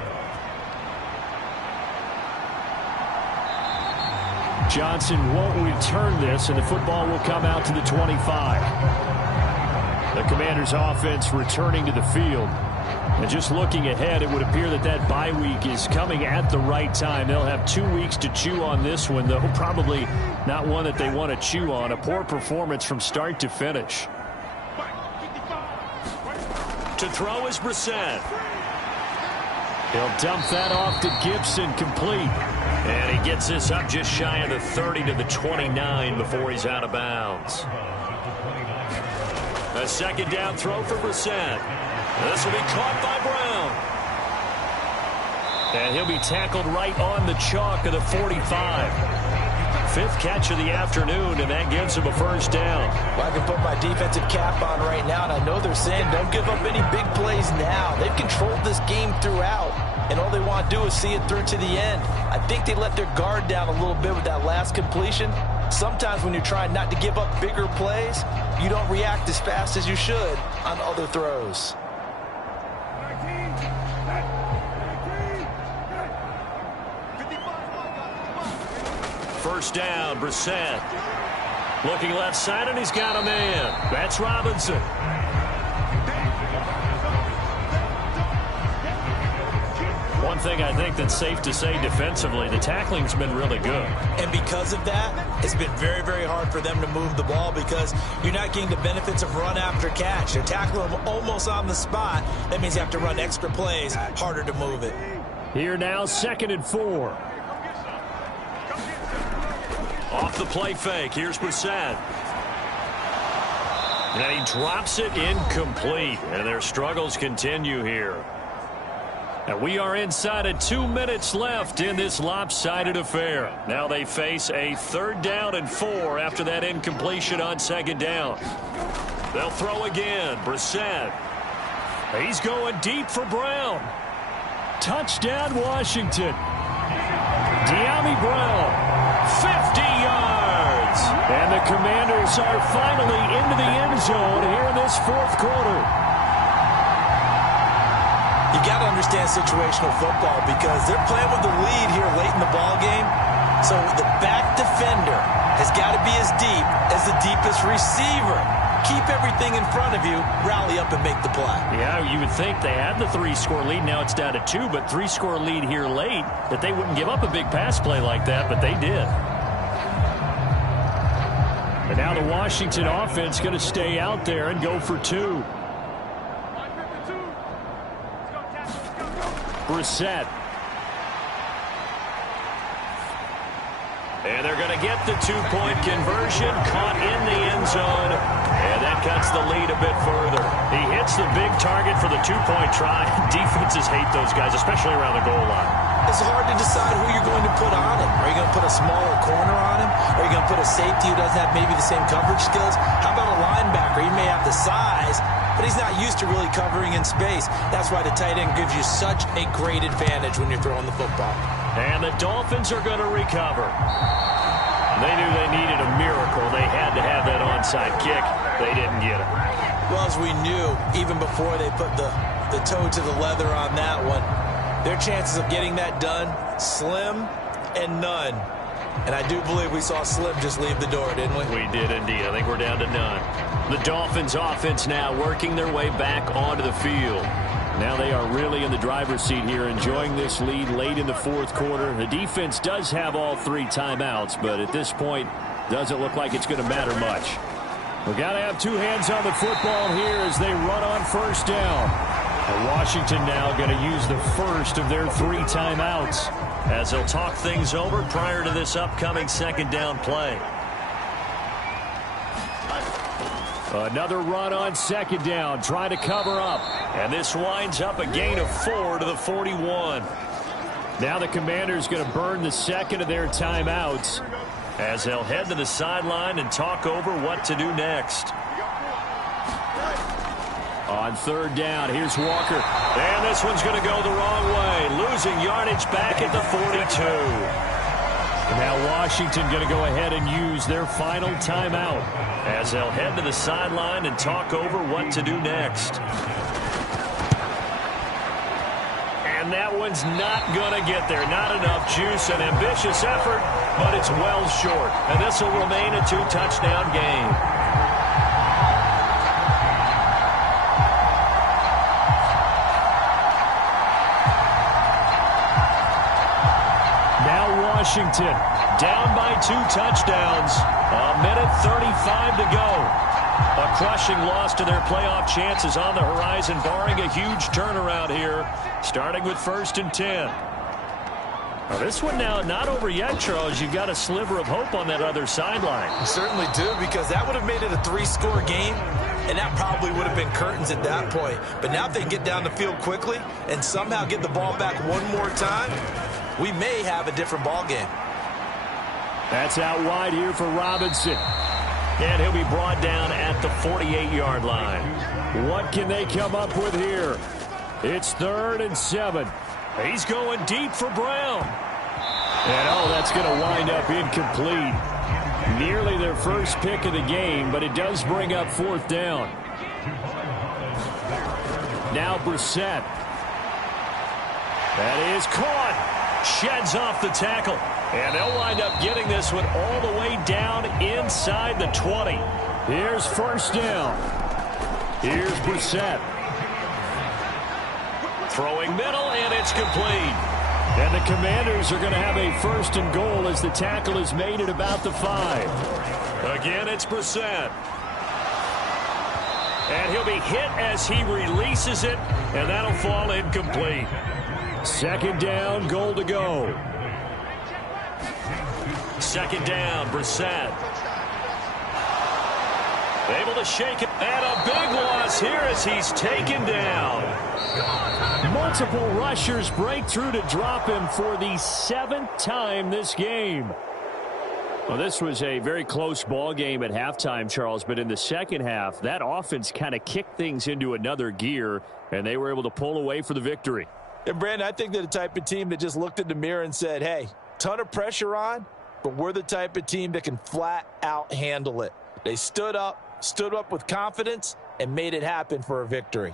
Johnson won't return this, and the football will come out to the 25. The Commanders' offense returning to the field. And just looking ahead, it would appear that that bye week is coming at the right time. They'll have 2 weeks to chew on this one, though probably not one that they want to chew on. A poor performance from start to finish. To throw is Brissett. He'll dump that off to Gibson, complete. And he gets this up just shy of the 30 to the 29 before he's out of bounds. A second down throw for Brissett. This will be caught by Brown. And he'll be tackled right on the chalk of the 45. 5th catch of the afternoon, and that gives him a first down. Well, I can put my defensive cap on right now, and I know they're saying don't give up any big plays now. They've controlled this game throughout, and all they want to do is see it through to the end. I think they let their guard down a little bit with that last completion. Sometimes when you're trying not to give up bigger plays, you don't react as fast as you should on other throws. First down, Brissett. Looking left side, and he's got a man. That's Robinson. One thing I think that's safe to say defensively, the tackling's been really good. And because of that, it's been very, very hard for them to move the ball because you're not getting the benefits of run after catch. You're tackling them almost on the spot. That means you have to run extra plays, harder to move it. Here now, 2nd and 4. Off the play fake, here's Brissett. And he drops it incomplete, and their struggles continue here. And we are inside of 2 minutes left in this lopsided affair. Now they face a 3rd down and 4 after that incompletion on 2nd down. They'll throw again. Brissett. He's going deep for Brown. Touchdown, Washington. De'Ami Brown, 50 yards. And the Commanders are finally into the end zone here in this fourth quarter. You got to understand situational football because they're playing with the lead here late in the ball game. So the back defender has got to be as deep as the deepest receiver. keep everything in front of you, rally up and make the play. Yeah, you would think they had the 3-score lead. Now it's down to 2, but 3-score lead here late, that they wouldn't give up a big pass play like that, but they did. And now the Washington offense going to stay out there and go for 2. Brissett. And they're going to get the 2-point conversion, caught in the end zone, and that cuts the lead a bit further. He hits the big target for the 2-point try. Defenses hate those guys, especially around the goal line. It's hard to decide who you're going to put on him. Are you going to put a smaller corner on him? Are you going to put a safety who doesn't have maybe the same coverage skills? How about a linebacker? He may have the size, but he's not used to really covering in space. That's why the tight end gives you such a great advantage when you're throwing the football. And the Dolphins are going to recover. They knew they needed a miracle. They had to have that onside kick. They didn't get it. Well, as we knew, even before they put the toe to the leather on that one, their chances of getting that done, slim and none. And I do believe we saw Slim just leave the door, didn't we? We did indeed. I think we're down to none. The Dolphins offense now working their way back onto the field. Now they are really in the driver's seat here, enjoying this lead late in the fourth quarter. The defense does have all 3 timeouts, but at this point, doesn't look like it's going to matter much. We've got to have 2 hands on the football here as they run on first down. And Washington now going to use the first of their 3 timeouts, as they'll talk things over prior to this upcoming second down play. Another run on second down, trying to cover up. And this winds up a gain of 4 to the 41. Now the Commanders going to burn the second of their timeouts, as they'll head to the sideline and talk over what to do next. On third down, here's Walker. And this one's going to go the wrong way, losing yardage back at the 42. And now Washington going to go ahead and use their final timeout, as they'll head to the sideline and talk over what to do next. And that one's not going to get there. Not enough juice. An ambitious effort, but it's well short. And this will remain a 2-touchdown game. Washington down by 2 touchdowns. A minute 35 to go. A crushing loss to their playoff chances on the horizon, barring a huge turnaround here, starting with 1st and 10. Well, this one now not over yet, Charles. You've got a sliver of hope on that other sideline. You certainly do, because that would have made it a 3-score game, and that probably would have been curtains at that point. But now if they get down the field quickly and somehow get the ball back one more time, we may have a different ball game. That's out wide here for Robinson. And he'll be brought down at the 48-yard line. What can they come up with here? It's 3rd and 7. He's going deep for Brown. And that's going to wind up incomplete. Nearly their first pick of the game, but it does bring up 4th down. Now Brissett. That is caught. Sheds off the tackle. And they'll wind up getting this one all the way down inside the 20. Here's 1st down. Here's Brissett. Throwing middle, and it's complete. And the Commanders are going to have a 1st and goal as the tackle is made at about the 5. Again, it's Brissett. And he'll be hit as he releases it, and that'll fall incomplete. 2nd down, goal to go. 2nd down, Brissett. Able to shake it, and a big loss here as he's taken down. Multiple rushers break through to drop him for the 7th time this game. Well, this was a very close ball game at halftime, Charles, but in the second half, that offense kind of kicked things into another gear, and they were able to pull away for the victory. And, Brandon, I think they're the type of team that just looked in the mirror and said, hey, ton of pressure on, but we're the type of team that can flat out handle it. They stood up with confidence, and made it happen for a victory.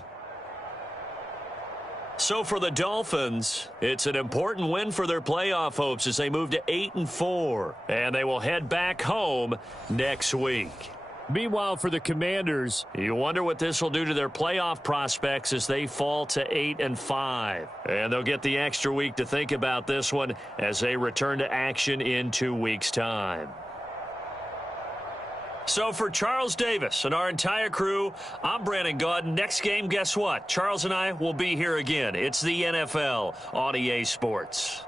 So for the Dolphins, it's an important win for their playoff hopes as they move to 8-4, and they will head back home next week. Meanwhile, for the Commanders, you wonder what this will do to their playoff prospects as they fall to 8-5. And they'll get the extra week to think about this one as they return to action in 2 weeks' time. So for Charles Davis and our entire crew, I'm Brandon Gaudin. Next game, guess what? Charles and I will be here again. It's the NFL on EA Sports.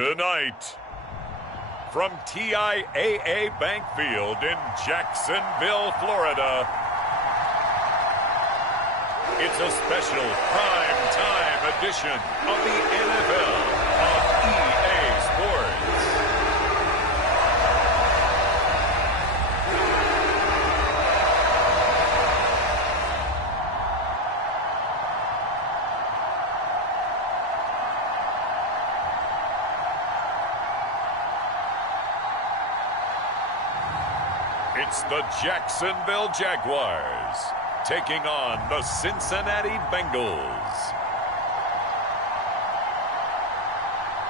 Tonight, from TIAA Bank Field in Jacksonville, Florida, it's a special prime time edition of the NFL on EA Sports. It's the Jacksonville Jaguars taking on the Cincinnati Bengals.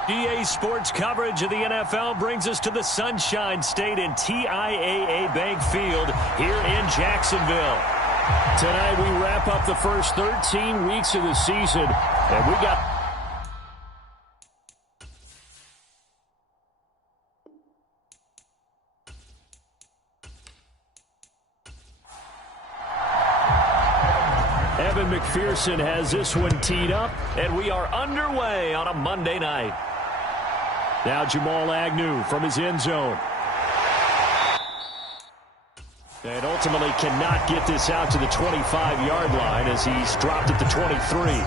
EA Sports coverage of the NFL brings us to the Sunshine State in TIAA Bank Field here in Jacksonville. Tonight we wrap up the first 13 weeks of the season, and we got... Evan McPherson has this one teed up, and we are underway on a Monday night. Now Jamal Agnew from his end zone. And ultimately cannot get this out to the 25-yard line as he's dropped at the 23.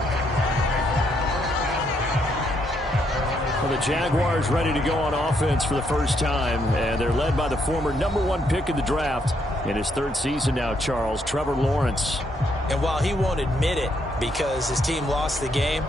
Well, the Jaguars ready to go on offense for the first time, and they're led by the former #1 pick of the draft in his third season now, Charles, Trevor Lawrence. And while he won't admit it because his team lost the game,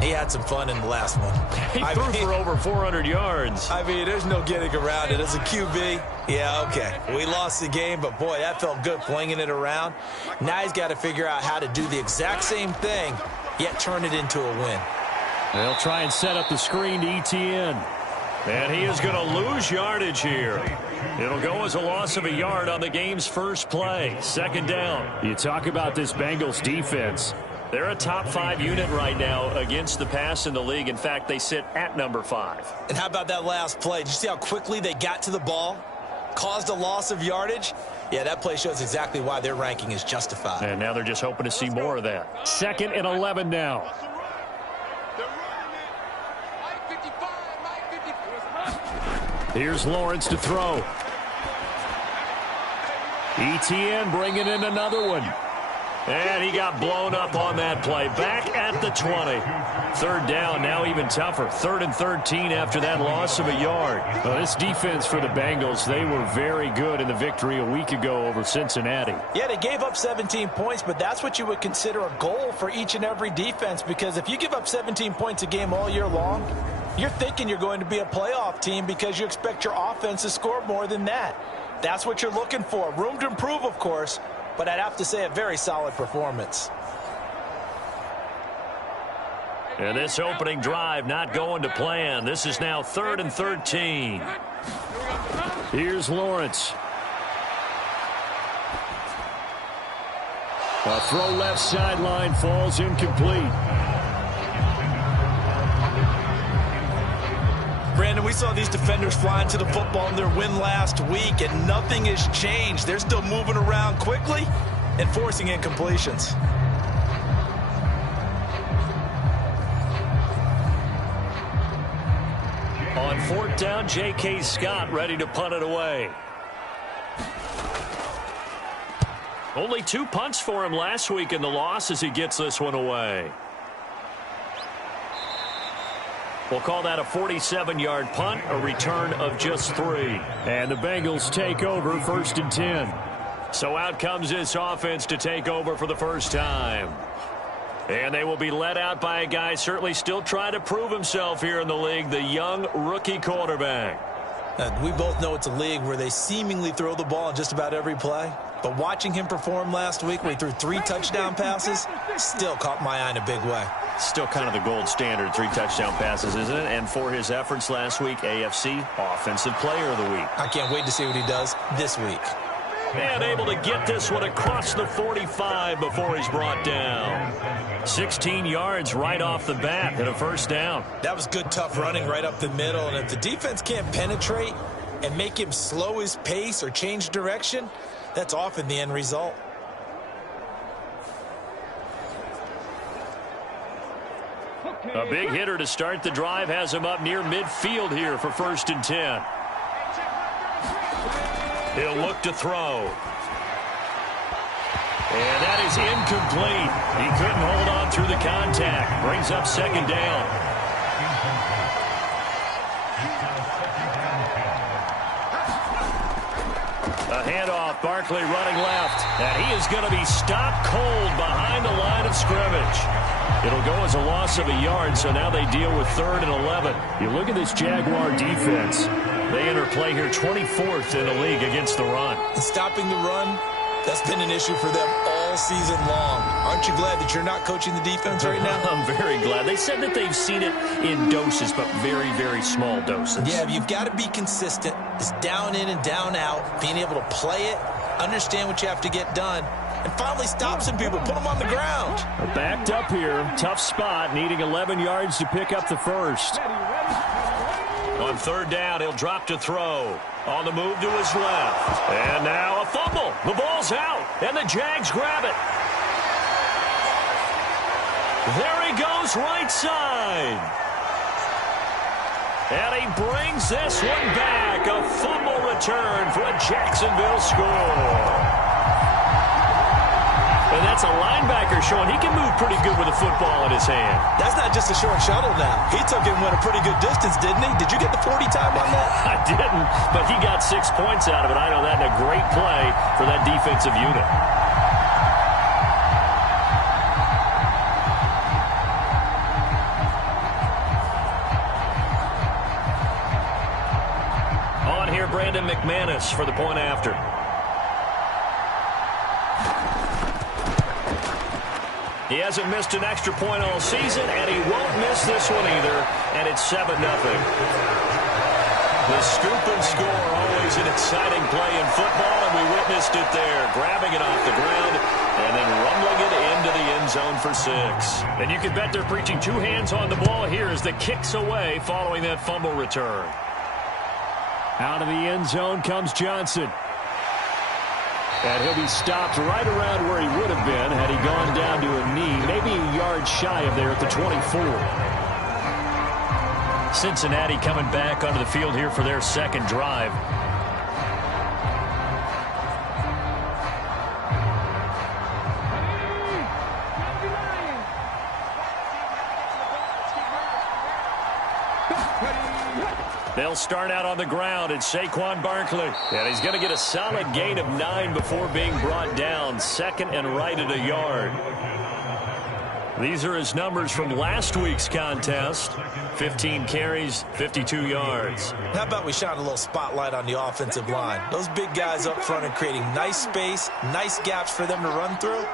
he had some fun in the last one. He threw for over 400 yards. I mean, there's no getting around it. As a QB, yeah, okay. We lost the game, but boy, that felt good flinging it around. Now he's got to figure out how to do the exact same thing, yet turn it into a win. They'll try and set up the screen to ETN. And he is going to lose yardage here. It'll go as a loss of a yard on the game's first play. Second down. You talk about this Bengals defense. They're a top 5 unit right now against the pass in the league. In fact, they sit at number 5. And how about that last play? Did you see how quickly they got to the ball? Caused a loss of yardage? Yeah, that play shows exactly why their ranking is justified. And now they're just hoping to see more of that. 2nd and 11 now. Here's Lawrence to throw. ETN bringing in another one. And he got blown up on that play. Back at the 20. Third down, now even tougher. 3rd and 13 after that loss of a yard. Well, this defense for the Bengals, they were very good in the victory a week ago over Cincinnati. Yeah, they gave up 17 points, but that's what you would consider a goal for each and every defense, because if you give up 17 points a game all year long, you're thinking you're going to be a playoff team because you expect your offense to score more than that. That's what you're looking for. Room to improve, of course, but I'd have to say a very solid performance. And this opening drive not going to plan. This is now 3rd and 13. Here's Lawrence. A throw left sideline falls incomplete. Brandon, we saw these defenders flying to the football in their win last week, and nothing has changed. They're still moving around quickly and forcing incompletions. On 4th down, J.K. Scott ready to punt it away. Only 2 punts for him last week in the loss as he gets this one away. We'll call that a 47-yard punt, a return of just 3. And the Bengals take over 1st and 10. So out comes this offense to take over for the first time. And they will be led out by a guy certainly still trying to prove himself here in the league, the young rookie quarterback. We both know it's a league where they seemingly throw the ball in just about every play. But watching him perform last week where he threw 3 touchdown passes still caught my eye in a big way. Still kind of the gold standard, 3 touchdown passes, isn't it? And for his efforts last week, AFC Offensive Player of the Week. I can't wait to see what he does this week. And able to get this one across the 45 before he's brought down. 16 yards right off the bat and a first down. That was good, tough running right up the middle. And if the defense can't penetrate and make him slow his pace or change direction, that's often the end result. A big hitter to start the drive has him up near midfield here for 1st and 10. He'll look to throw. And that is incomplete. He couldn't hold on through the contact. Brings up 2nd down. A handoff, Barkley running left. And he is going to be stopped cold behind the line of scrimmage. It'll go as a loss of a yard, so now they deal with 3rd and 11. You look at this Jaguar defense. They enter play here 24th in the league against the run. And stopping the run, that's been an issue for them all season long. Aren't you glad that you're not coaching the defense right now? I'm very glad. They said that they've seen it in doses, but very, very small doses. Yeah, you've got to be consistent. It's down in and down out, being able to play it, understand what you have to get done, and finally stop some people, put them on the ground. Backed up here, tough spot, needing 11 yards to pick up the first. On 3rd down, he'll drop to throw. On the move to his left. And now a fumble. The ball's out, and the Jags grab it. There he goes right side. And he brings this one back. A fumble return for a Jacksonville score. And that's a linebacker showing he can move pretty good with a football in his hand. That's not just a short shuttle now. He took it and went a pretty good distance, didn't he? Did you get the 40 time on that? I didn't, but he got 6 points out of it. I know that in a great play for that defensive unit. On here, Brandon McManus for the point after. He hasn't missed an extra point all season, and he won't miss this one either, and it's 7-0. The scoop and score, always an exciting play in football, and we witnessed it there, grabbing it off the ground and then rumbling it into the end zone for 6. And you can bet they're preaching 2 hands on the ball here as the kick's away following that fumble return. Out of the end zone comes Johnson. And he'll be stopped right around where he would have been had he gone down to a knee, maybe a yard shy of there at the 24. Cincinnati coming back onto the field here for their 2nd drive. They'll start out on the ground. It's Saquon Barkley. And he's going to get a solid gain of 9 before being brought down. 2nd and right at a yard. These are his numbers from last week's contest. 15 carries, 52 yards. How about we shine a little spotlight on the offensive line? Those big guys up front are creating nice space, nice gaps for them to run through.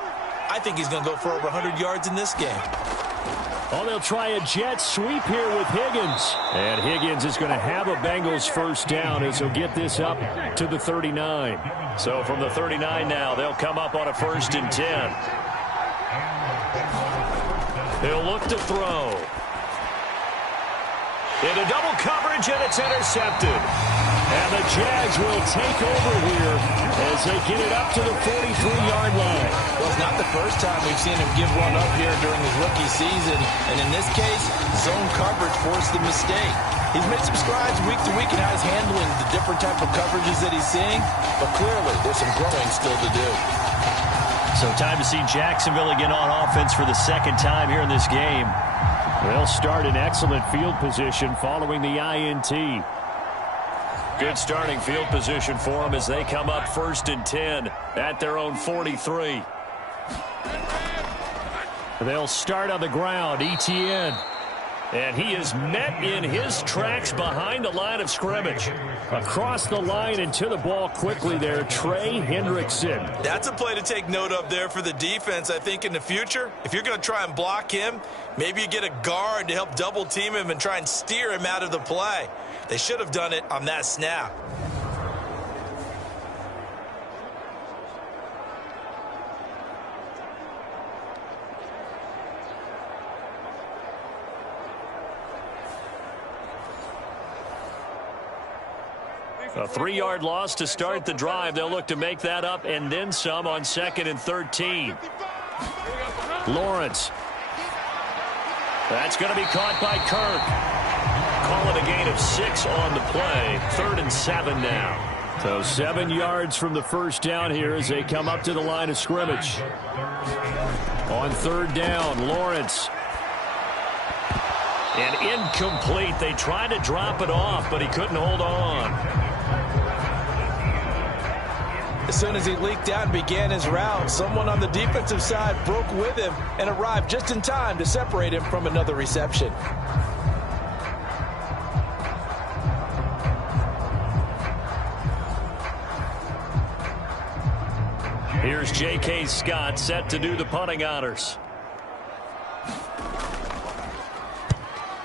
I think he's going to go for over 100 yards in this game. Oh, they'll try a jet sweep here with Higgins. And Higgins is going to have a Bengals 1st down as he'll get this up to the 39. So from the 39 now, they'll come up on a 1st and 10. He'll look to throw. Into double coverage, and it's intercepted. And the Jags will take over here as they get it up to the 43-yard line. Well, it's not the first time we've seen him give one up here during his rookie season. And in this case, zone coverage forced the mistake. He's made some strides week to week in how he's handling the different type of coverages that he's seeing. But clearly, there's some growing still to do. So time to see Jacksonville again on offense for the 2nd time here in this game. They'll start in excellent field position following the INT. Good starting field position for them as they come up 1st and 10 at their own 43. They'll start on the ground. ETN. And he is met in his tracks behind the line of scrimmage. Across the line and to the ball quickly there, Trey Hendrickson. That's a play to take note of there for the defense, I think, in the future. If you're going to try and block him, maybe you get a guard to help double team him and try and steer him out of the play. They should have done it on that snap. A 3-yard loss to start the drive. They'll look to make that up and then some on 2nd and 13. Lawrence. That's going to be caught by Kirk. Call it a gain of 6 on the play. 3rd and 7 now. So 7 yards from the first down here as they come up to the line of scrimmage. On 3rd down, Lawrence. And incomplete. They tried to drop it off, but he couldn't hold on. As soon as he leaked out and began his route, someone on the defensive side broke with him and arrived just in time to separate him from another reception. Here's J.K. Scott set to do the punting honors.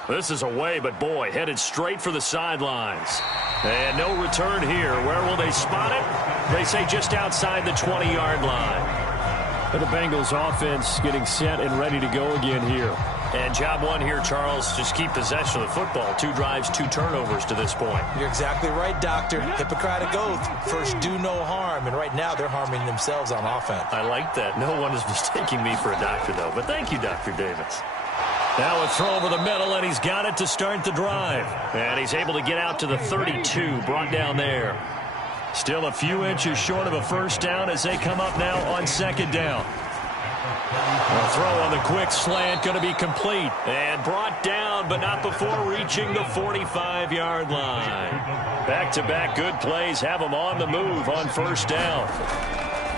This is away, but boy, headed straight for the sidelines. And no return here. Where will they spot it? They say just outside the 20-yard line. And the Bengals offense getting set and ready to go again here. And job one here, Charles, just keep possession of the football. 2 drives, 2 turnovers to this point. You're exactly right, Doctor. Hippocratic oath. First, do no harm. And right now, they're harming themselves on offense. I like that. No one is mistaking me for a doctor, though. But thank you, Dr. Davis. Now a throw over the middle, and he's got it to start the drive. And he's able to get out to the 32, brought down there. Still a few inches short of a first down as they come up now on 2nd down. A throw on the quick slant going to be complete. And brought down, but not before reaching the 45-yard line. Back-to-back good plays have them on the move on first down.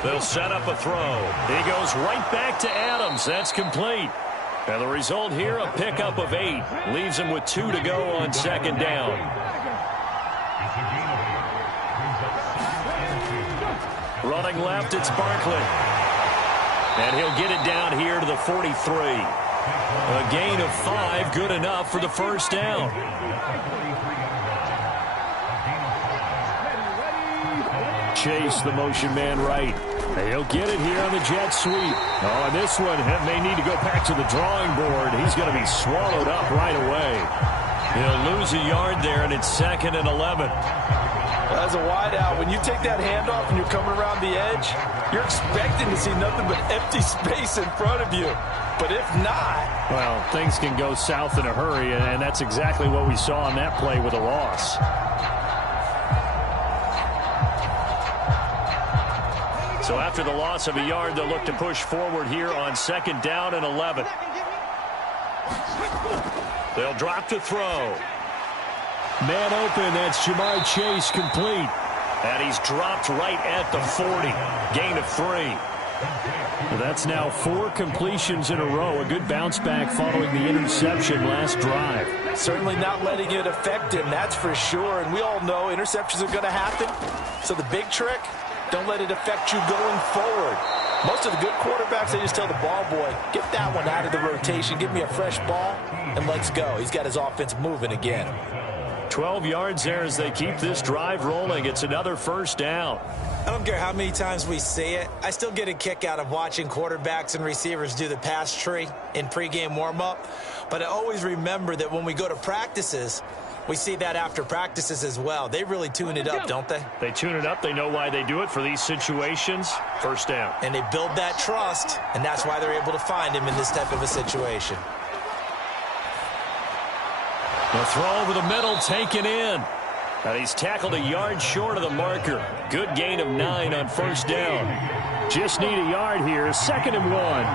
They'll set up a throw. He goes right back to Adams. That's complete. And the result here, a pickup of 8. Leaves him with 2 to go on 2nd down. Running left, it's Barkley. And he'll get it down here to the 43. A gain of 5, good enough for the first down. Chase, the motion man right. He'll get it here on the jet sweep. Oh, and this one may need to go back to the drawing board. He's going to be swallowed up right away. He'll lose a yard there, and it's 2nd and 11. As a wideout, when you take that handoff and you're coming around the edge, you're expecting to see nothing but empty space in front of you. But if not... Well, things can go south in a hurry, and that's exactly what we saw on that play with a loss. So after the loss of a yard, they'll look to push forward here on 2nd down and 11. They'll drop to throw. Man open, that's Jamar Chase, complete. And he's dropped right at the 40. Gain of 3. Well, that's now 4 completions in a row. A good bounce back following the interception last drive. Certainly not letting it affect him, that's for sure. And we all know interceptions are going to happen. So the big trick, don't let it affect you going forward. Most of the good quarterbacks, they just tell the ball boy, get that one out of the rotation, give me a fresh ball, and let's go. He's got his offense moving again. 12 yards there as they keep this drive rolling. It's another first down. I don't care how many times we see it. I still get a kick out of watching quarterbacks and receivers do the pass tree in pregame warm-up. But I always remember that when we go to practices, we see that after practices as well. They really tune it up, don't they? They tune it up. They know why they do it for these situations. First down. And they build that trust, and that's why they're able to find him in this type of a situation. The throw over the middle, taken in. And he's tackled a yard short of the marker. Good gain of 9 on first down. Just need a yard here. 2nd and 1.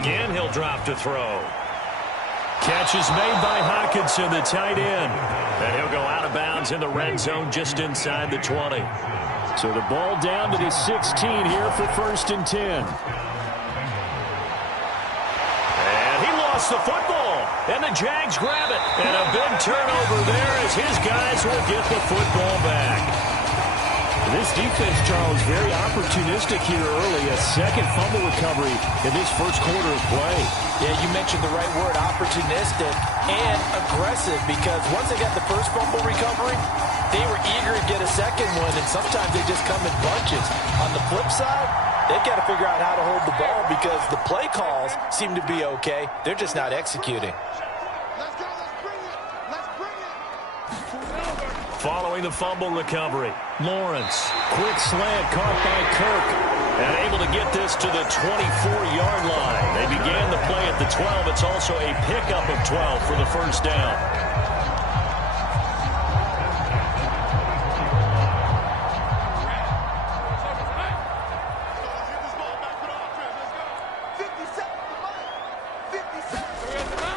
Again, he'll drop to throw. Catch is made by Hockenson, the tight end. And he'll go out of bounds in the red zone just inside the 20. So the ball down to the 16 here for 1st and 10. The football, and the Jags grab it. And a big turnover there as his guys will get the football back. This defense, Charles, very opportunistic here early. A 2nd fumble recovery in this first quarter of play. Yeah, you mentioned the right word, opportunistic and aggressive, because once they got the first fumble recovery, they were eager to get a second one, and sometimes they just come in bunches. On the flip side, they've got to figure out how to hold the ball because the play calls seem to be okay. They're just not executing. Let's go. Let's bring it. Following the fumble recovery, Lawrence, quick slant caught by Kirk. And able to get this to the 24-yard line. They began the play at the 12. It's also a pickup of 12 for the first down.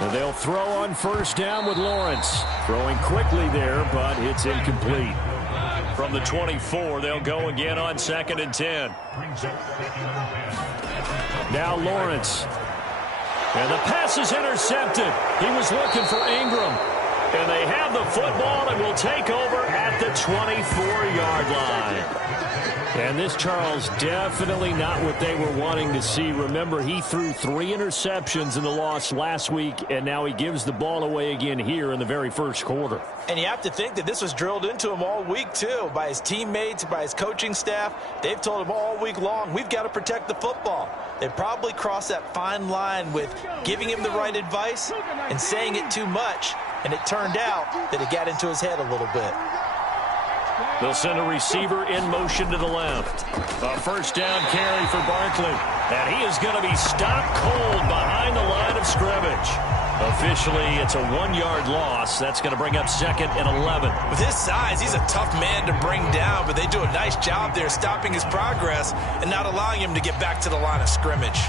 And they'll throw on first down with Lawrence. Throwing quickly there, but it's incomplete. From the 24, they'll go again on 2nd and 10. Now Lawrence. And the pass is intercepted. He was looking for Ingram. And they have the football and will take over at the 24-yard line. And this, Charles, definitely not what they were wanting to see. Remember, he threw 3 interceptions in the loss last week, and now he gives the ball away again here in the very first quarter. And you have to think that this was drilled into him all week, too, by his teammates, by his coaching staff. They've told him all week long, we've got to protect the football. They probably crossed that fine line with giving him the right advice and saying it too much, and it turned out that it got into his head a little bit. They'll send a receiver in motion to the left. A first down carry for Barkley. And he is going to be stopped cold behind the line of scrimmage. Officially, it's a 1-yard loss. That's going to bring up 2nd and 11. With his size, he's a tough man to bring down, but they do a nice job there stopping his progress and not allowing him to get back to the line of scrimmage.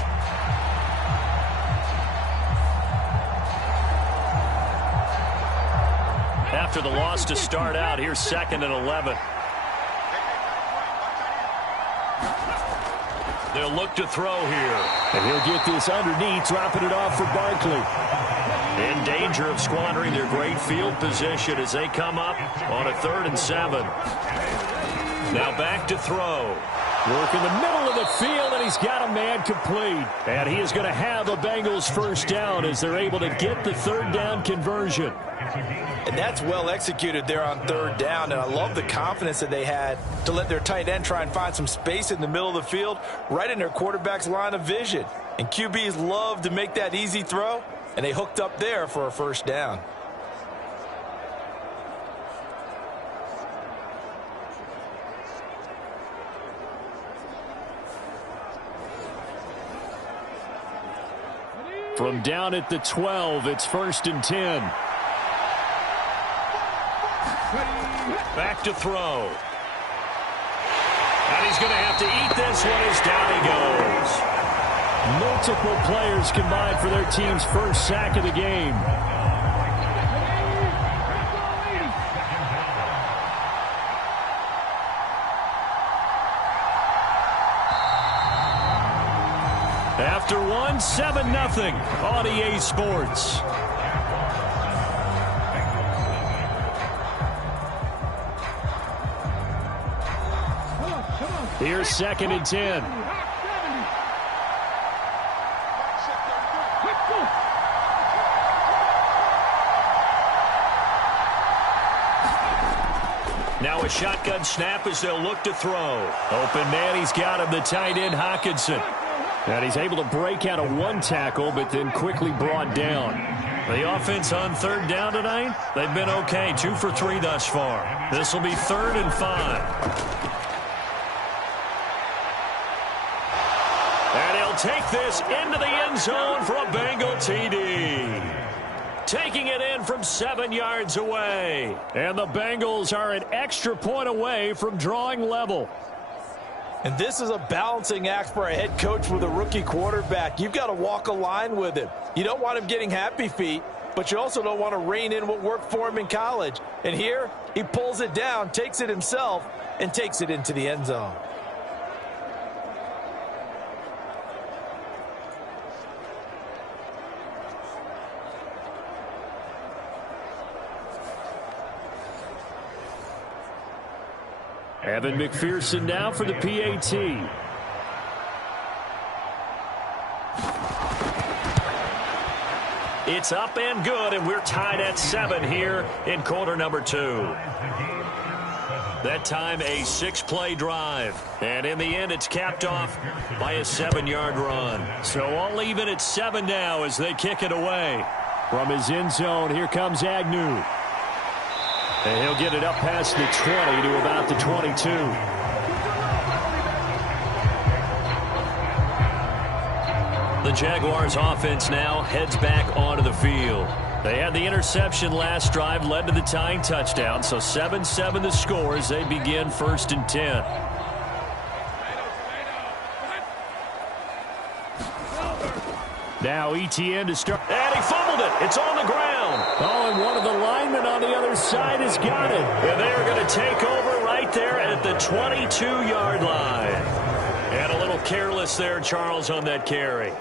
After the loss to start out, here's 2nd and 11. They'll look to throw here. And he'll get this underneath, dropping it off for Barkley. In danger of squandering their great field position as they come up on a 3rd and 7. Now back to throw. Work in the middle of the field, and he's got a man complete. And he is going to have a Bengals first down as they're able to get the 3rd down conversion. And that's well executed there on 3rd down, and I love the confidence that they had to let their tight end try and find some space in the middle of the field, right in their quarterback's line of vision. And QBs love to make that easy throw, and they hooked up there for a first down. From down at the 12, it's 1st and 10. Back to throw. And he's going to have to eat this one as down he goes. Multiple players combined for their team's first sack of the game. After one, 7-0 on EA Sports. Here's 2nd and 10. Now a shotgun snap as they'll look to throw. Open man, he's got him, the tight end Hockenson. And he's able to break out of one tackle, but then quickly brought down. The offense on 3rd down tonight, they've been okay, 2 for 3 thus far. This will be 3rd and 5. And he'll take this into the end zone for a Bengal TD. Taking it in from 7 yards away. And the Bengals are an extra point away from drawing level. And this is a balancing act for a head coach with a rookie quarterback. You've got to walk a line with him. You don't want him getting happy feet, but you also don't want to rein in what worked for him in college. And here, he pulls it down, takes it himself, and takes it into the end zone. Evan McPherson now for the PAT. It's up and good, and we're tied at 7 here in quarter number 2. That time a 6-play drive. And in the end, it's capped off by a 7-yard run. So all even at 7 now as they kick it away. From his end zone, here comes Agnew. And he'll get it up past the 20 to about the 22. The Jaguars offense now heads back onto the field. They had the interception last drive, led to the tying touchdown, so 7-7 the score as they begin 1st and 10. Now ETN to start. And he fumbled it. It's on the ground. Oh, and one of the linemen on the other side has got it. And they are going to take over right there at the 22-yard line. And a little careless there, Charles, on that carry.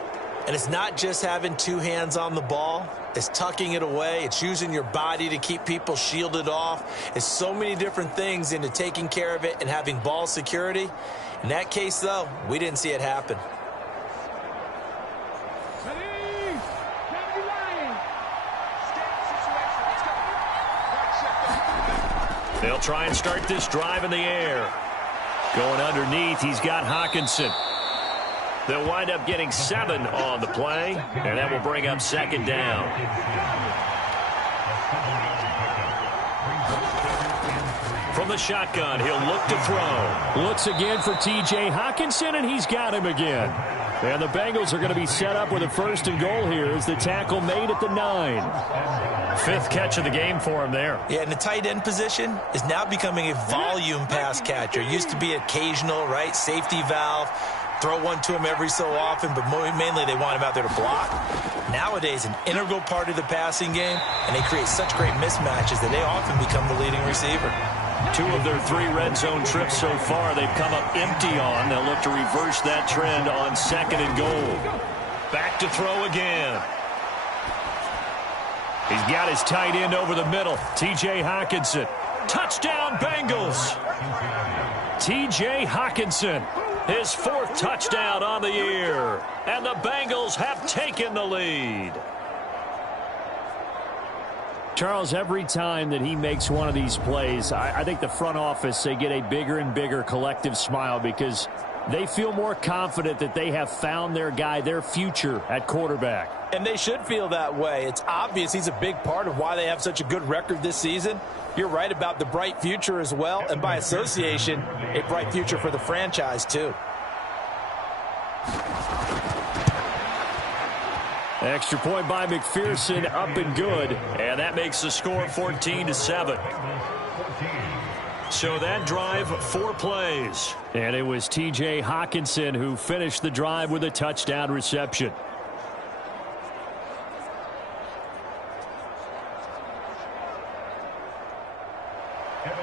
And it's not just having two hands on the ball. It's tucking it away. It's using your body to keep people shielded off. It's so many different things into taking care of it and having ball security. In that case, though, we didn't see it happen. They'll try and start this drive in the air. Going underneath, he's got Hockenson. They'll wind up getting 7 on the play, and that will bring up 2nd down. From the shotgun, he'll look to throw. Looks again for T.J. Hockenson, and he's got him again. And the Bengals are going to be set up with a 1st and goal here as the tackle made at the 9. 5th catch of the game for him there. Yeah, and the tight end position is now becoming a volume pass catcher. Used to be occasional, right? Safety valve. Throw one to him every so often, but mainly they want him out there to block. Nowadays, an integral part of the passing game, and they create such great mismatches that they often become the leading receiver. 2 of their 3 red zone trips so far they've come up empty on. They'll look to reverse that trend on 2nd and goal. Back to throw again. He's got his tight end over the middle. T.J. Hockenson. Touchdown, Bengals. T.J. Hockenson. His 4th touchdown on the year. And the Bengals have taken the lead. Charles, every time that he makes one of these plays, I think the front office, they get a bigger and bigger collective smile because they feel more confident that they have found their guy, their future at quarterback. And they should feel that way. It's obvious he's a big part of why they have such a good record this season. You're right about the bright future as well, and by association, a bright future for the franchise too. Extra point by McPherson, up and good. And that makes the score 14-7. So that drive, 4 plays. And it was T.J. Hockenson who finished the drive with a touchdown reception.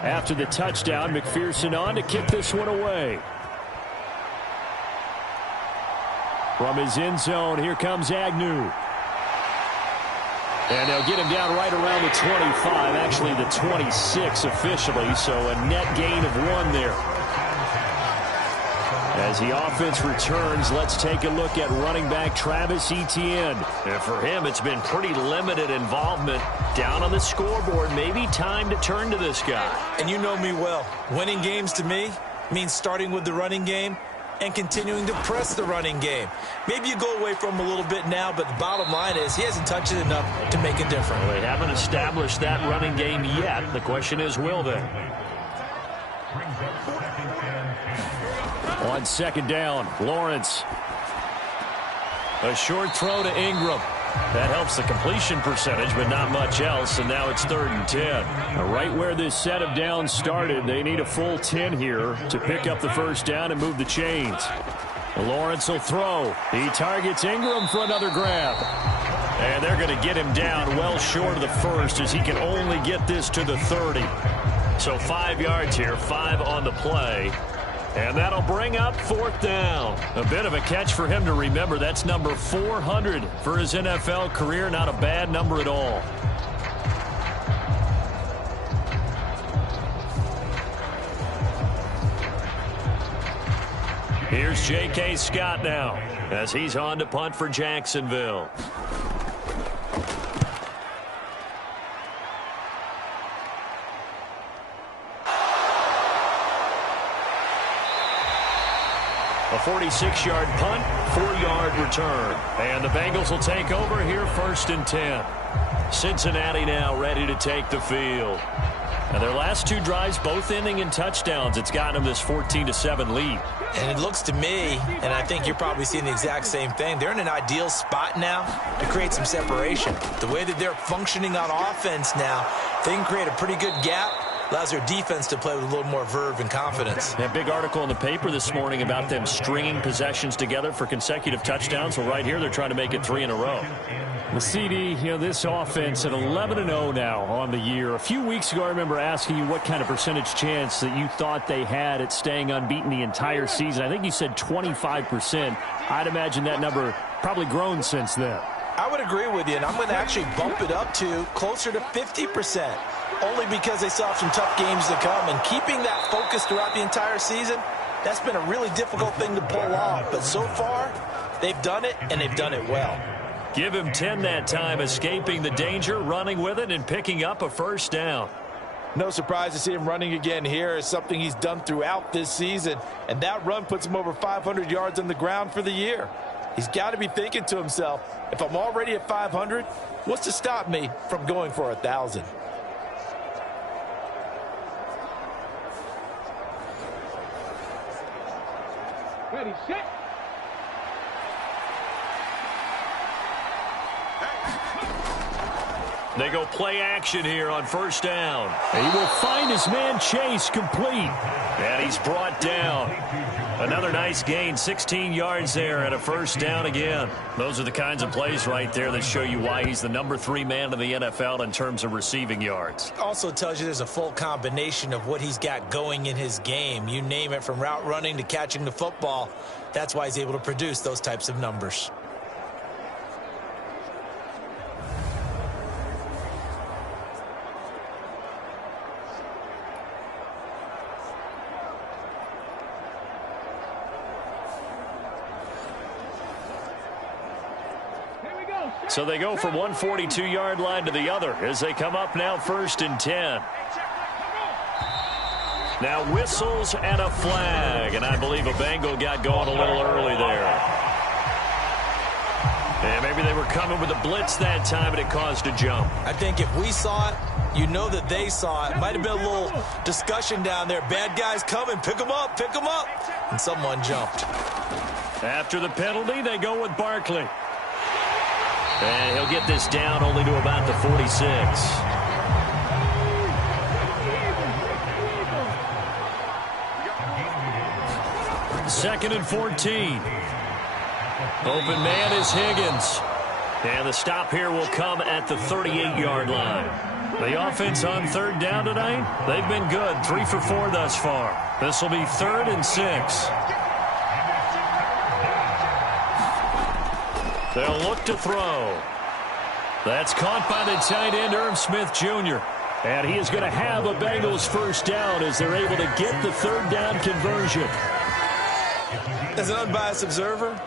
After the touchdown, McPherson on to kick this one away. From his end zone, here comes Agnew. And they'll get him down right around the 25, actually the 26 officially, so a net gain of 1 there. As the offense returns, let's take a look at running back Travis Etienne. And for him, it's been pretty limited involvement down on the scoreboard. Maybe time to turn to this guy. And you know me well. Winning games to me means starting with the running game and continuing to press the running game. Maybe you go away from him a little bit now, but the bottom line is he hasn't touched it enough to make it different. Well, they haven't established that running game yet. The question is, will they? On 2nd down, Lawrence. A short throw to Ingram. That helps the completion percentage, but not much else, and now it's 3rd and 10. Now, right where this set of downs started, they need a full 10 here to pick up the 1st down and move the chains. Lawrence will throw. He targets Ingram for another grab. And they're going to get him down well short of the 1st as he can only get this to the 30. So 5 yards here, 5 on the play. And that'll bring up 4th down. A bit of a catch for him to remember. That's number 400 for his NFL career. Not a bad number at all. Here's J.K. Scott now as he's on to punt for Jacksonville. A 46-yard punt, 4-yard return. And the Bengals will take over here 1st and 10. Cincinnati now ready to take the field. And their last 2 drives, both ending in touchdowns. It's gotten them this 14-7 lead. And it looks to me, and I think you're probably seeing the exact same thing, they're in an ideal spot now to create some separation. The way that they're functioning on offense now, they can create a pretty good gap. Allows their defense to play with a little more verve and confidence. That big article in the paper this morning about them stringing possessions together for consecutive touchdowns. Well, right here, they're trying to make it 3 in a row. The CD, this offense at 11-0 now on the year. A few weeks ago, I remember asking you what kind of percentage chance that you thought they had at staying unbeaten the entire season. I think you said 25%. I'd imagine that number probably grown since then. I would agree with you, and I'm going to actually bump it up to closer to 50%. Only because they still have some tough games to come, and keeping that focus throughout the entire season, that's been a really difficult thing to pull off. But so far, they've done it, and they've done it well. Give him 10 that time, escaping the danger, running with it, and picking up a first down. No surprise to see him running again here. It's something he's done throughout this season, and that run puts him over 500 yards on the ground for the year. He's got to be thinking to himself, if I'm already at 500, what's to stop me from going for 1,000? Ready, set. They go play action here on first down. He will find his man Chase complete. And he's brought down. Another nice gain, 16 yards there and a first down again. Those are the kinds of plays right there that show you why he's the number 3 man in the NFL in terms of receiving yards. Also tells you there's a full combination of what he's got going in his game. You name it, from route running to catching the football. That's why he's able to produce those types of numbers. So they go from one 42-yard line to the other as they come up now 1st and 10. Now whistles and a flag, and I believe a Bengal got going a little early there. And maybe they were coming with a blitz that time, and it caused a jump. I think if we saw it, you know that they saw it. Might have been a little discussion down there. Bad guys coming, pick them up, and someone jumped. After the penalty, they go with Barkley. And he'll get this down only to about the 46. Second and 14. Open man is Higgins. And the stop here will come at the 38-yard line. The offense on 3rd down tonight, they've been good. 3 for 4 thus far. This will be 3rd and 6. They'll look to throw. That's caught by the tight end, Irv Smith Jr. And he is going to have a Bengals first down as they're able to get the 3rd down conversion. As an unbiased observer,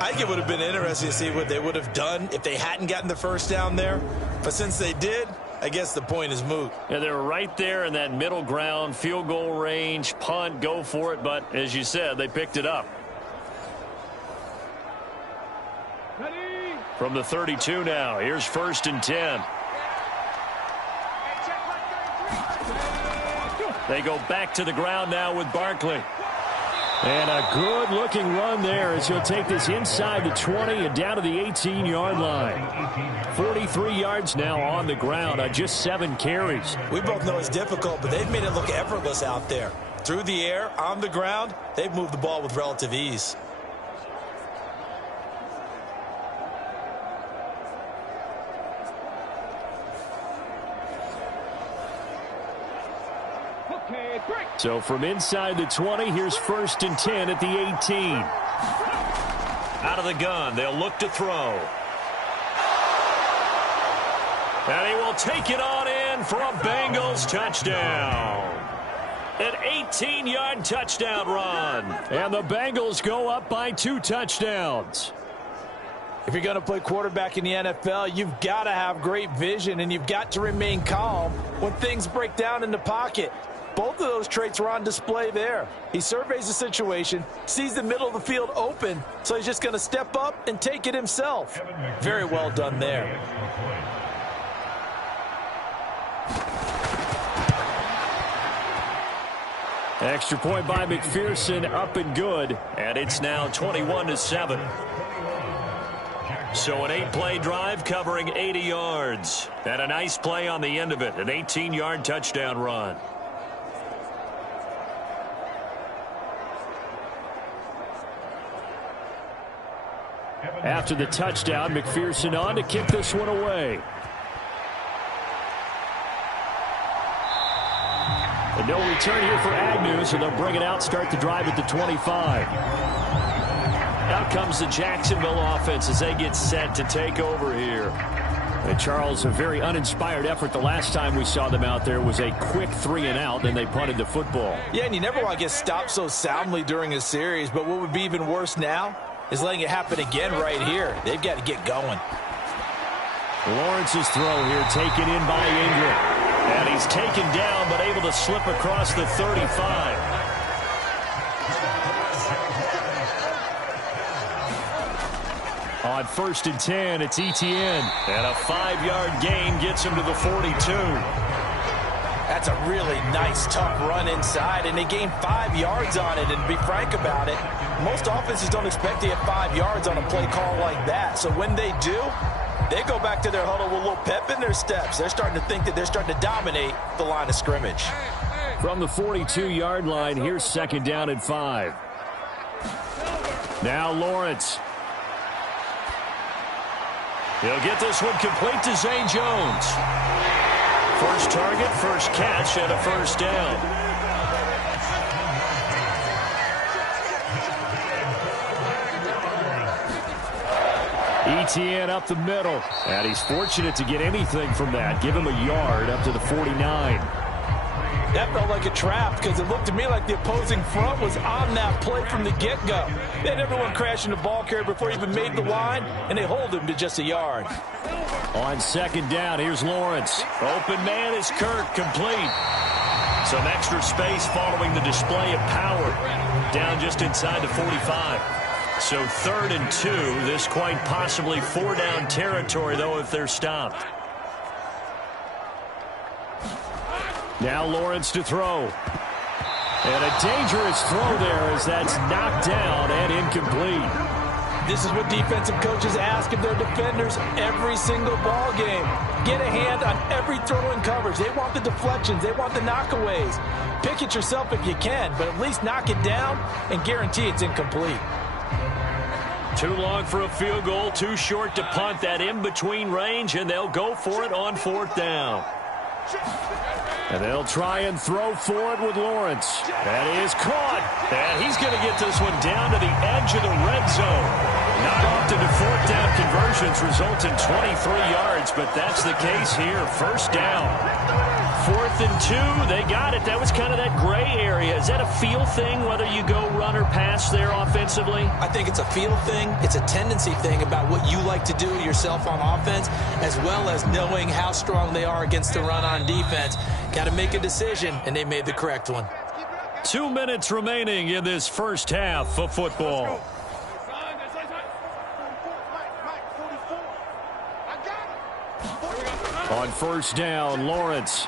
I think it would have been interesting to see what they would have done if they hadn't gotten the first down there. But since they did, I guess the point is moot. Yeah, they were right there in that middle ground, field goal range, punt, go for it. But as you said, they picked it up. From the 32 now, here's 1st and 10. They go back to the ground now with Barkley. And a good-looking run there as he'll take this inside the 20 and down to the 18-yard line. 43 yards now on the ground on just 7 carries. We both know it's difficult, but they've made it look effortless out there. Through the air, on the ground, they've moved the ball with relative ease. So from inside the 20, here's 1st and 10 at the 18. Out of the gun, they'll look to throw. And he will take it on in for a Bengals touchdown. An 18-yard touchdown run. And the Bengals go up by 2 touchdowns. If you're going to play quarterback in the NFL, you've got to have great vision, and you've got to remain calm when things break down in the pocket. Both of those traits were on display there. He surveys the situation, sees the middle of the field open, so he's just going to step up and take it himself. Very well done there. Extra point by McPherson, up and good, and it's now 21-7. So an 8-play drive covering 80 yards. And a nice play on the end of it, an 18-yard touchdown run. After the touchdown, McPherson on to kick this one away. And no return here for Agnew, so they'll bring it out, start the drive at the 25. Out comes the Jacksonville offense as they get set to take over here. And Charles, a very uninspired effort. The last time we saw them out there was a quick 3-and-out, then they punted the football. Yeah, and you never want to get stopped so soundly during a series, but what would be even worse now is letting it happen again right here. They've got to get going. Lawrence's throw here taken in by Ingram. And he's taken down, but able to slip across the 35. On 1st and 10, it's Etienne. And a 5-yard gain gets him to the 42. That's a really nice, tough run inside, and they gained 5 yards on it. And to be frank about it, most offenses don't expect to get 5 yards on a play call like that. So when they do, they go back to their huddle with a little pep in their steps. They're starting to think that they're starting to dominate the line of scrimmage. From the 42-yard line, here's 2nd down and 5. Now Lawrence. He'll get this one complete to Zay Jones. First target, first catch, and a first down. Etienne up the middle. And he's fortunate to get anything from that. Give him a yard up to the 49. That felt like a trap because it looked to me like the opposing front was on that play from the get-go. They had everyone crashing the ball carrier before he even made the line, and they hold him to just a yard. On 2nd down, here's Lawrence. Open man is Kirk, complete. Some extra space following the display of power. Down just inside the 45. So 3rd and 2. This quite possibly 4-down territory, though, if they're stopped. Now Lawrence to throw. And a dangerous throw there as that's knocked down and incomplete. This is what defensive coaches ask of their defenders every single ball game. Get a hand on every throw in coverage. They want the deflections. They want the knockaways. Pick it yourself if you can, but at least knock it down and guarantee it's incomplete. Too long for a field goal, too short to punt. That in-between range, and they'll go for it on 4th down. And they'll try and throw for it with Lawrence. That is caught. And he's going to get this one down to the edge of the red zone. Not often do 4th down conversions result in 23 yards, but that's the case here. 1st down. 4th and 2. They got it. That was kind of that gray area. Is that a feel thing, whether you go run or pass there offensively? I think it's a feel thing. It's a tendency thing about what you like to do yourself on offense, as well as knowing how strong they are against the run on defense. Got to make a decision, and they made the correct one. 2 minutes remaining in this first half of football. On 1st down, Lawrence.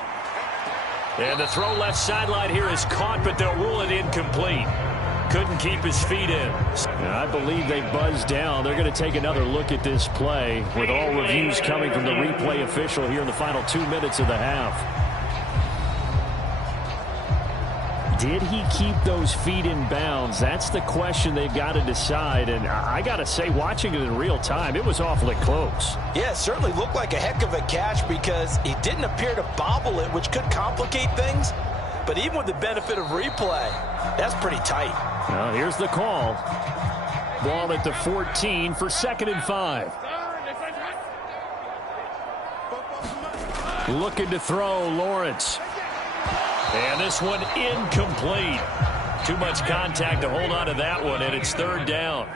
And the throw left sideline here is caught, but they'll rule it incomplete. Couldn't keep his feet in. And I believe they buzzed down. They're going to take another look at this play with all reviews coming from the replay official here in the final 2 minutes of the half. Did he keep those feet in bounds? That's the question they've got to decide. And I got to say, watching it in real time, it was awfully close. Yeah, it certainly looked like a heck of a catch because he didn't appear to bobble it, which could complicate things. But even with the benefit of replay, that's pretty tight. Well, here's the call. Ball at the 14 for 2nd and 5. Looking to throw, Lawrence. And this one incomplete. Too much contact to hold on to that one, and it's 3rd down.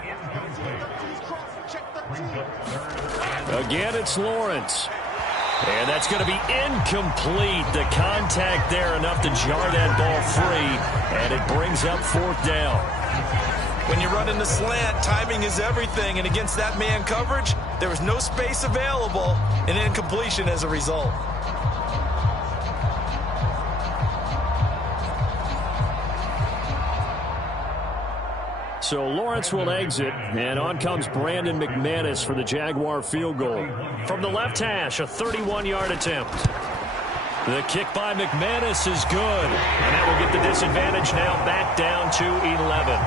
Again, it's Lawrence. And that's going to be incomplete. The contact there enough to jar that ball free, and it brings up 4th down. When you run in the slant, timing is everything, and against that man coverage, there was no space available, and incompletion as a result. So Lawrence will exit, and on comes Brandon McManus for the Jaguar field goal. From the left hash, a 31-yard attempt. The kick by McManus is good, and that will get the disadvantage now back down to 11.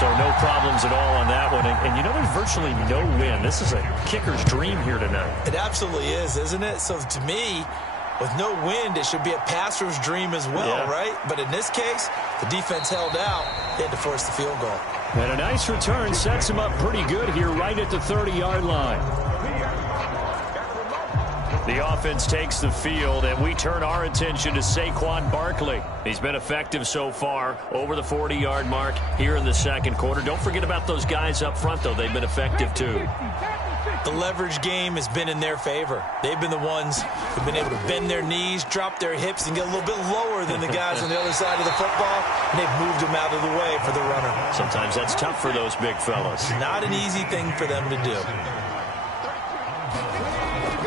So no problems at all on that one. And you know, there's virtually no wind. This is a kicker's dream here tonight. It absolutely is, isn't it? So to me, with no wind, it should be a passer's dream as well, right? But in this case, the defense held out. They had to force the field goal. And a nice return sets him up pretty good here right at the 30-yard line. The offense takes the field, and we turn our attention to Saquon Barkley. He's been effective so far over the 40-yard mark here in the second quarter. Don't forget about those guys up front, though. They've been effective, too. The leverage game has been in their favor. They've been the ones who've been able to bend their knees, drop their hips, and get a little bit lower than the guys on the other side of the football, and they've moved them out of the way for the runner. Sometimes that's tough for those big fellas. Not an easy thing for them to do.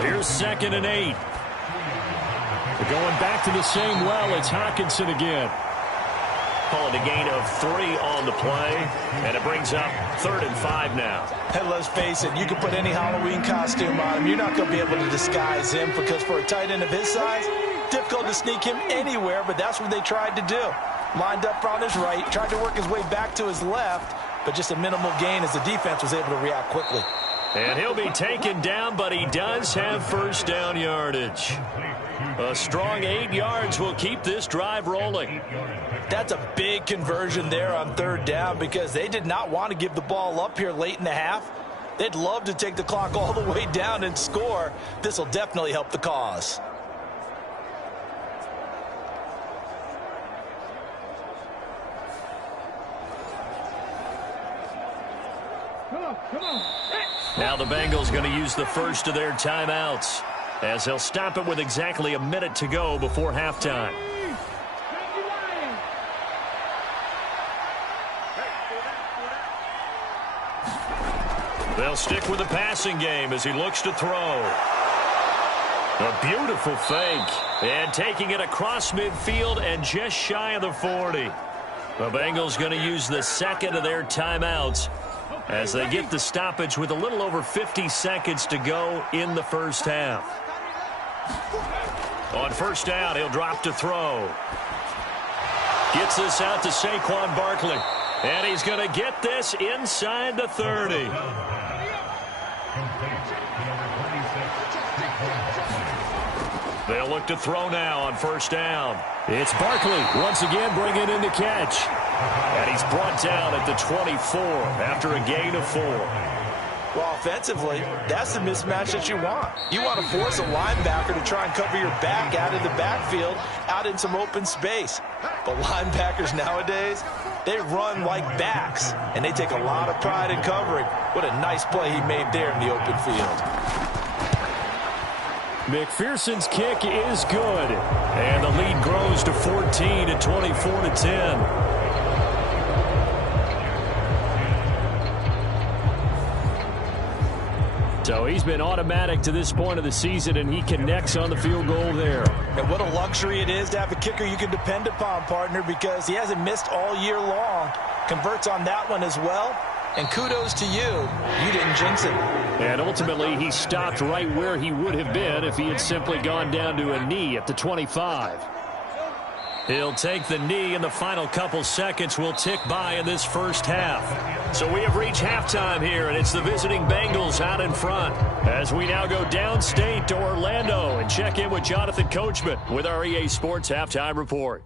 Here's 2nd and 8. They're going back to the same well. It's Hockenson again. Calling a gain of 3 on the play, and it brings up 3rd and 5 now. And let's face it, you can put any Halloween costume on him. You're not going to be able to disguise him because for a tight end of his size, difficult to sneak him anywhere, but that's what they tried to do. Lined up on his right, tried to work his way back to his left, but just a minimal gain as the defense was able to react quickly. And he'll be taken down, but he does have first down yardage. A strong 8 yards will keep this drive rolling. That's a big conversion there on 3rd down because they did not want to give the ball up here late in the half. They'd love to take the clock all the way down and score. This will definitely help the cause. Come on. Now the Bengals going to use the first of their timeouts as they'll stop it with exactly a minute to go before halftime. They'll stick with the passing game as he looks to throw. A beautiful fake. And taking it across midfield and just shy of the 40. The Bengals going to use the second of their timeouts as they get the stoppage with a little over 50 seconds to go in the first half. On first down, he'll drop to throw. Gets this out to Saquon Barkley. And he's going to get this inside the 30. They'll look to throw now on first down. It's Barkley once again bringing in the catch. And he's brought down at the 24 after a gain of 4. Well, offensively, that's the mismatch that you want. You want to force a linebacker to try and cover your back out of the backfield, out in some open space. But linebackers nowadays, they run like backs, and they take a lot of pride in covering. What a nice play he made there in the open field. McPherson's kick is good. And the lead grows to 14 at 24-10. So he's been automatic to this point of the season, and he connects on the field goal there. And what a luxury it is to have a kicker you can depend upon, partner, because he hasn't missed all year long. Converts on that one as well. And kudos to you. You didn't jinx it. And ultimately, he stopped right where he would have been if he had simply gone down to a knee at the 25. He'll take the knee, and the final couple seconds will tick by in this first half. So we have reached halftime here, and it's the visiting Bengals out in front. As we now go downstate to Orlando and check in with Jonathan Coachman with our EA Sports Halftime Report.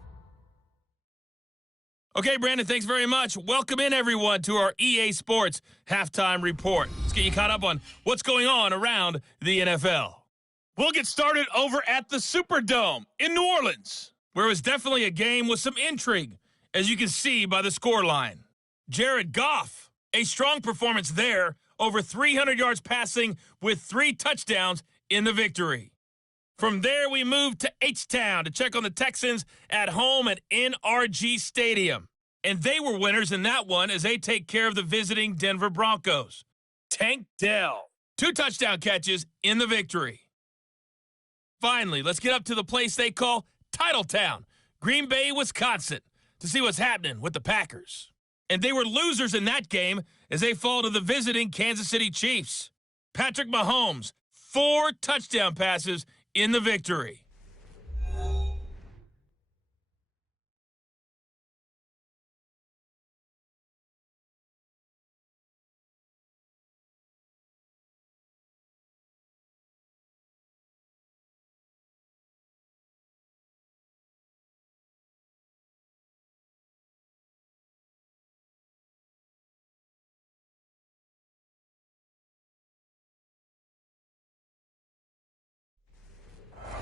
Okay, Brandon, thanks very much. Welcome in, everyone, to our EA Sports Halftime Report. Let's get you caught up on what's going on around the NFL. We'll get started over at the Superdome in New Orleans, where it was definitely a game with some intrigue, as you can see by the scoreline. Jared Goff, a strong performance there, over 300 yards passing with 3 touchdowns in the victory. From there, we moved to H-Town to check on the Texans at home at NRG Stadium. And they were winners in that one as they take care of the visiting Denver Broncos. Tank Dell, 2 touchdown catches in the victory. Finally, let's get up to the place they call Titletown, Green Bay, Wisconsin, to see what's happening with the Packers. And they were losers in that game as they fall to the visiting Kansas City Chiefs. Patrick Mahomes, 4 touchdown passes in the victory.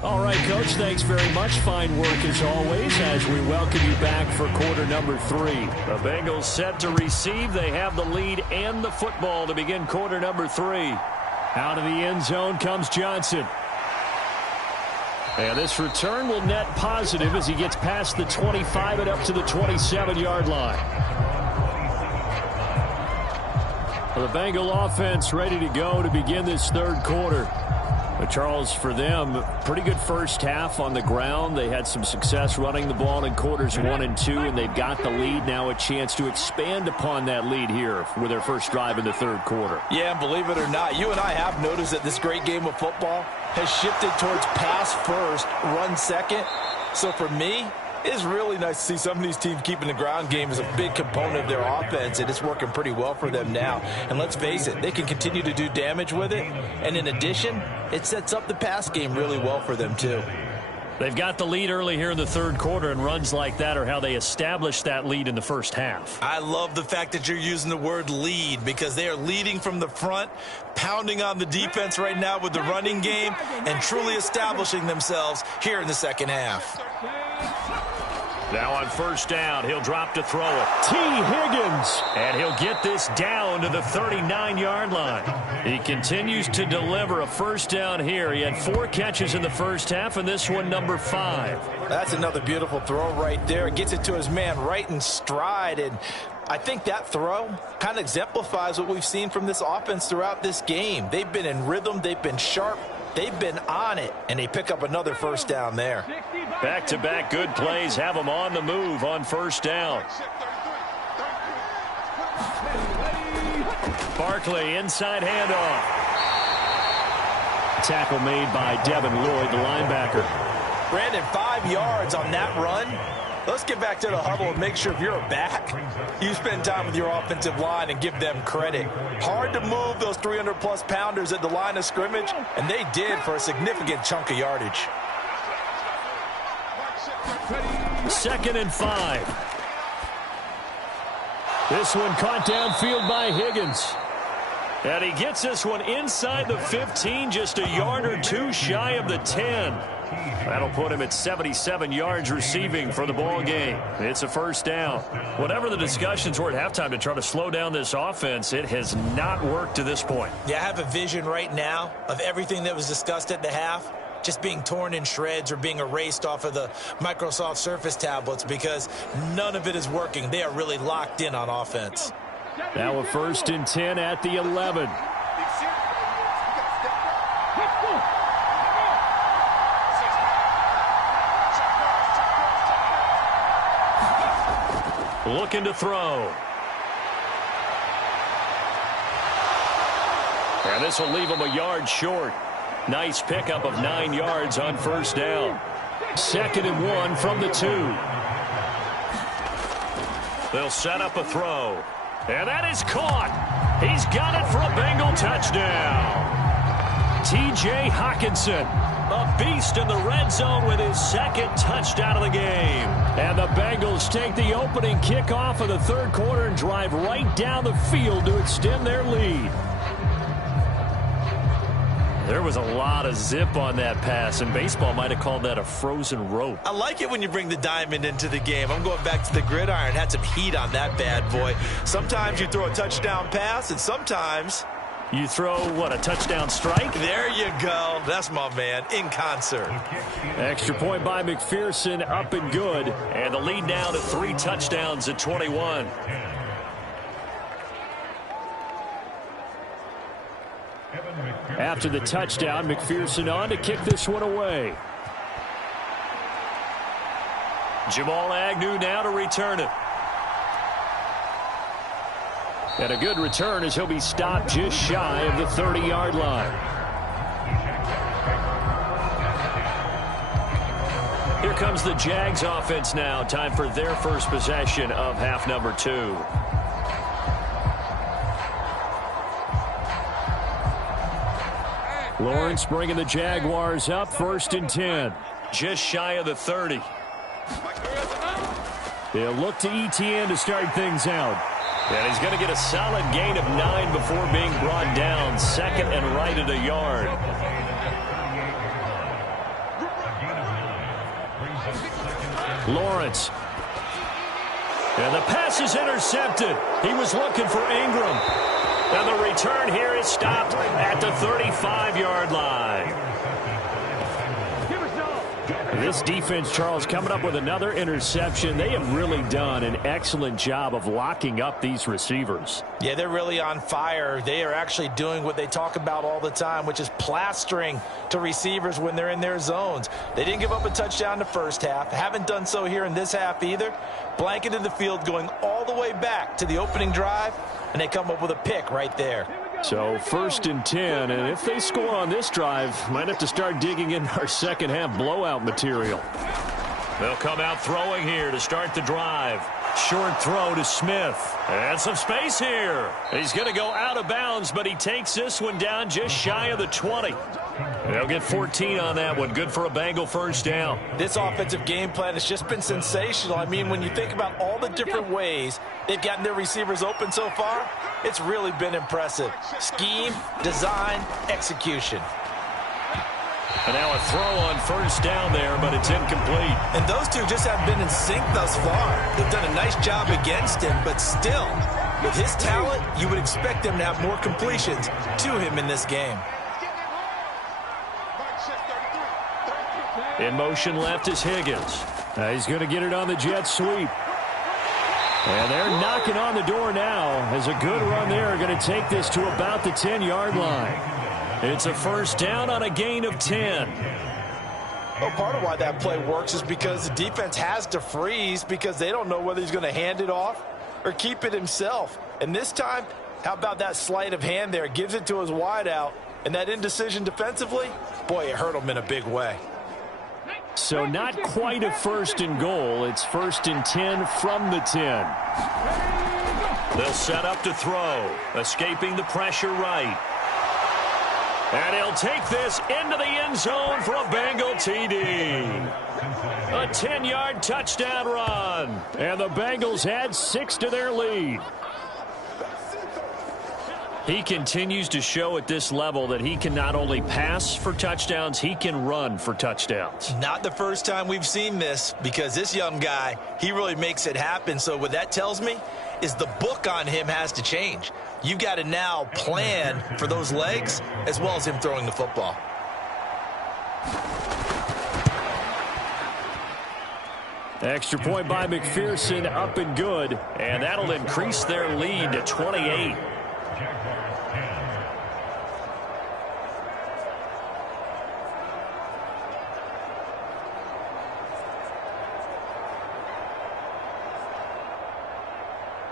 All right, Coach, thanks very much. Fine work as always as we welcome you back for quarter number 3. The Bengals set to receive. They have the lead and the football to begin quarter number 3. Out of the end zone comes Johnson. And this return will net positive as he gets past the 25 and up to the 27-yard line. The Bengal offense ready to go to begin this third quarter. But Charles, for them, pretty good first half on the ground. They had some success running the ball in quarters 1 and 2, and they've got the lead now, a chance to expand upon that lead here with their first drive in the third quarter. Yeah, and believe it or not, you and I have noticed that this great game of football has shifted towards pass first, run second. So for me, it's really nice to see some of these teams keeping the ground game as a big component of their offense, and it's working pretty well for them now. And let's face it, they can continue to do damage with it. And in addition, it sets up the pass game really well for them too. They've got the lead early here in the third quarter, and runs like that are how they establish that lead in the first half. I love the fact that you're using the word lead because they are leading from the front, pounding on the defense right now with the running game, and truly establishing themselves here in the second half. Now on first down, he'll drop to throw it. T. Higgins. And he'll get this down to the 39-yard line. He continues to deliver a first down here. He had 4 catches in the first half, and this one number 5. That's another beautiful throw right there. Gets it to his man right in stride, and I think that throw kind of exemplifies what we've seen from this offense throughout this game. They've been in rhythm. They've been sharp. They've been on it, and they pick up another first down there. Back-to-back good plays have them on the move on first down. Barkley, inside handoff. Tackle made by Devin Lloyd, the linebacker. Brandon, 5 yards on that run. Let's get back to the huddle and make sure if you're a back, you spend time with your offensive line and give them credit. Hard to move those 300-plus pounders at the line of scrimmage, and they did for a significant chunk of yardage. 2nd and 5. This one caught downfield by Higgins. And he gets this one inside the 15, just a yard or 2 shy of the 10. That'll put him at 77 yards receiving for the ball game. It's a first down. Whatever the discussions were at halftime to try to slow down this offense, it has not worked to this point. Yeah, I have a vision right now of everything that was discussed at the half just being torn in shreds or being erased off of the Microsoft Surface tablets because none of it is working. They are really locked in on offense. Now a 1st and 10 at the 11. Looking to throw. And this will leave him a yard short. Nice pickup of 9 yards on first down. 2nd and 1 from the 2. They'll set up a throw. And that is caught. He's got it for a Bengal touchdown. T.J. Hawkinson, a beast in the red zone with his 2nd touchdown of the game. And the Bengals take the opening kickoff of the third quarter and drive right down the field to extend their lead. There was a lot of zip on that pass, and baseball might have called that a frozen rope. I like it when you bring the diamond into the game. I'm going back to the gridiron. Had some heat on that bad boy. Sometimes you throw a touchdown pass, and sometimes you throw, what, a touchdown strike? There you go. That's my man, in concert. Extra point by McPherson, up and good. And the lead now to 3 touchdowns at 21. After the touchdown, McPherson on to kick this one away. Jamal Agnew now to return it. And a good return as he'll be stopped just shy of the 30-yard line. Here comes the Jags offense now. Time for their first possession of half number 2. Lawrence bringing the Jaguars up, 1st and 10. Just shy of the 30. They'll look to ETN to start things out. And he's going to get a solid gain of 9 before being brought down. 2nd and right at a yard. Lawrence. And the pass is intercepted. He was looking for Ingram. And the return here is stopped at the 35-yard line. This defense, Charles, coming up with another interception. They have really done an excellent job of locking up these receivers. Yeah, they're really on fire. They are actually doing what they talk about all the time, which is plastering to receivers when they're in their zones. They didn't give up a touchdown the first half. Haven't done so here in this half either. Blanketed the field going all the way back to the opening drive, and they come up with a pick right there. So 1st and 10, and if they score on this drive, might have to start digging in our second half blowout material. They'll come out throwing here to start the drive. Short throw to Smith. And some space here. He's going to go out of bounds, but he takes this one down just shy of the 20. They'll get 14 on that one. Good for a Bengal first down. This offensive game plan has just been sensational. I mean, when you think about all the different ways they've gotten their receivers open so far, it's really been impressive. Scheme, design, execution. And now a throw on first down there, but it's incomplete. And those two just haven't been in sync thus far. They've done a nice job against him, but still, with his talent, you would expect them to have more completions to him in this game. In motion left is Higgins. He's going to get it on the jet sweep. And they're knocking on the door now as a good run there. Going to take this to about the 10-yard line. It's a first down on a gain of 10. Well, part of why that play works is because the defense has to freeze because they don't know whether he's going to hand it off or keep it himself. And this time, how about that sleight of hand there? Gives it to his wideout. And that indecision defensively, boy, it hurt him in a big way. So not quite a 1st and goal. It's 1st and 10 from the 10. They'll set up to throw. Escaping the pressure right. And he'll take this into the end zone for a Bengal TD. A 10-yard touchdown run. And the Bengals add 6 to their lead. He continues to show at this level that he can not only pass for touchdowns, he can run for touchdowns. Not the first time we've seen this, because this young guy, he really makes it happen. So what that tells me is the book on him has to change. You've got to now plan for those legs as well as him throwing the football. Extra point by McPherson, up and good. And that'll increase their lead to 28.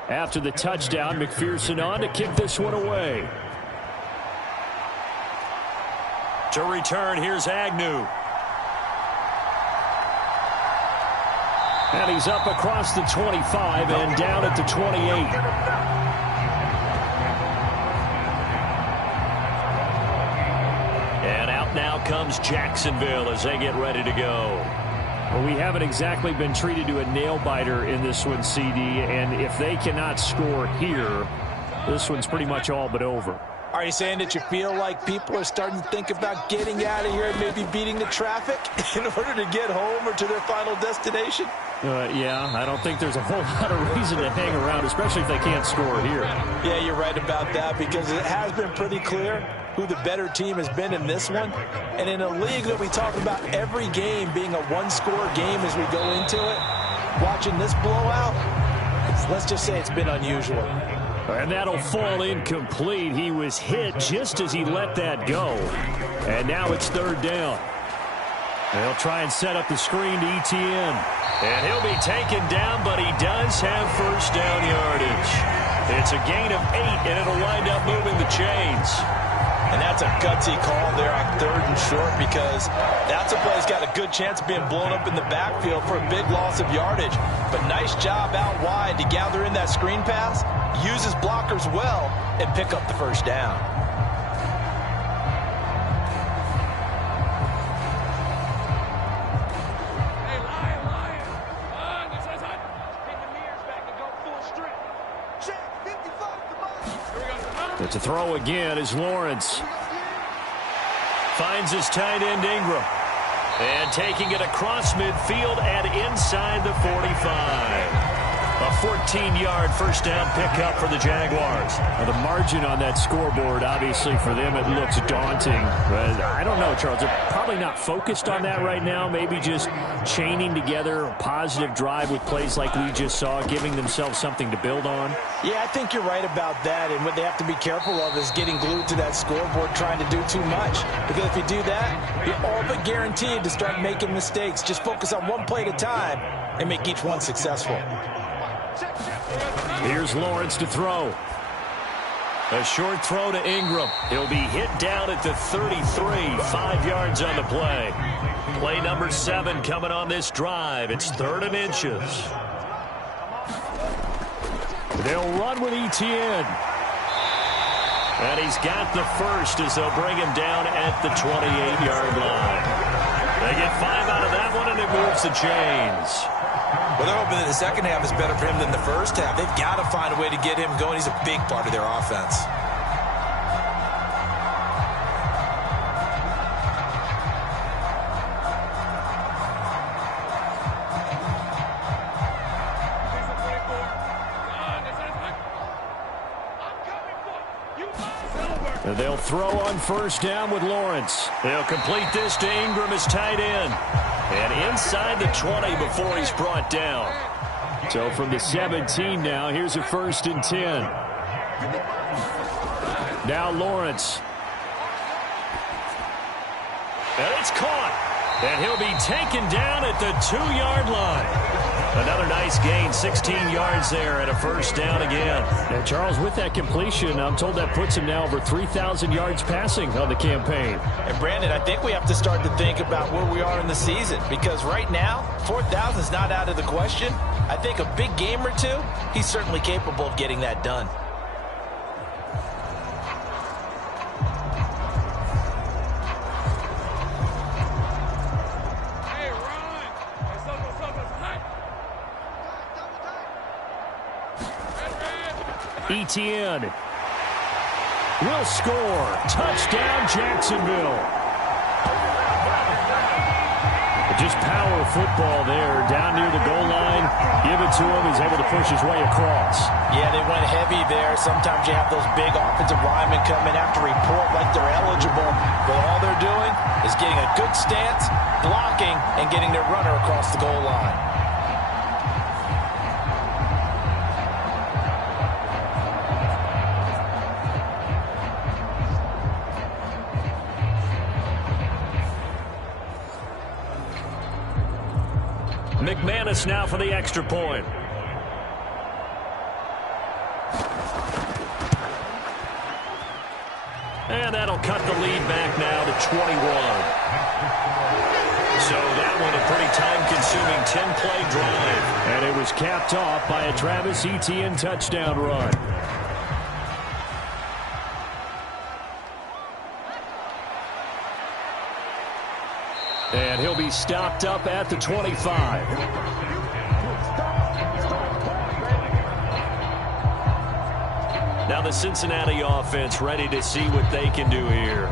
After the touchdown, McPherson on to kick this one away. To return, here's Agnew. And he's up across the 25 and down at the 28. And out now comes Jacksonville as they get ready to go. Well, we haven't exactly been treated to a nail-biter in this one, CD, and if they cannot score here, this one's pretty much all but over. Are you saying that you feel like people are starting to think about getting out of here and maybe beating the traffic in order to get home or to their final destination? Yeah, I don't think there's a whole lot of reason to hang around, especially if they can't score here. Yeah, you're right about that, because it has been pretty clear who the better team has been in this one. And in a league that we talk about every game being a one-score game as we go into it, watching this blowout, let's just say it's been unusual. And that'll fall incomplete. He was hit just as he let that go. And now it's 3rd down. They'll try and set up the screen to ETN. And he'll be taken down, but he does have first down yardage. It's a gain of 8, and it'll wind up moving the chains. And that's a gutsy call there on 3rd and short, because that's a play that's got a good chance of being blown up in the backfield for a big loss of yardage. But nice job out wide to gather in that screen pass, use his blockers well, and pick up the first down. But to throw again is Lawrence. Finds his tight end Ingram. And taking it across midfield and inside the 45. A 14-yard first down pickup for the Jaguars. Now the margin on that scoreboard, obviously for them, it looks daunting. But I don't know, Charles. They're probably not focused on that right now. Maybe just chaining together a positive drive with plays like we just saw, giving themselves something to build on. Yeah, I think you're right about that. And what they have to be careful of is getting glued to that scoreboard trying to do too much. Because if you do that, you're all but guaranteed to start making mistakes. Just focus on one play at a time and make each one successful. Here's Lawrence to throw. A short throw to Ingram. He'll be hit down at the 33, 5 yards on the play. Play number 7 coming on this drive. It's 3rd and inches. They'll run with ETN. And he's got the first as they'll bring him down at the 28-yard line. They get 5 out of that one, and it moves the chains. Well, they're hoping that the second half is better for him than the first half. They've got to find a way to get him going. He's a big part of their offense. And they'll throw on first down with Lawrence. They'll complete this to Ingram as tight end. And inside the 20 before he's brought down. So from the 17 now, here's a 1st and 10. Now Lawrence. And it's caught. And he'll be taken down at the 2-yard line. Another nice gain, 16 yards there, and a first down again. And Charles, with that completion, I'm told that puts him now over 3,000 yards passing on the campaign. And Brandon, I think we have to start to think about where we are in the season, because right now, 4,000 is not out of the question. I think a big game or two, he's certainly capable of getting that done. ETN will score. Touchdown, Jacksonville. Just power football there. Down near the goal line. Give it to him. He's able to push his way across. Yeah, they went heavy there. Sometimes you have those big offensive linemen come in after report like they're eligible. But all they're doing is getting a good stance, blocking, and getting their runner across the goal line. McManus now for the extra point. And that'll cut the lead back now to 21. So that one a pretty time-consuming 10-play drive. And it was capped off by a Travis Etienne touchdown run. And he'll be stopped up at the 25. Now the Cincinnati offense ready to see what they can do here.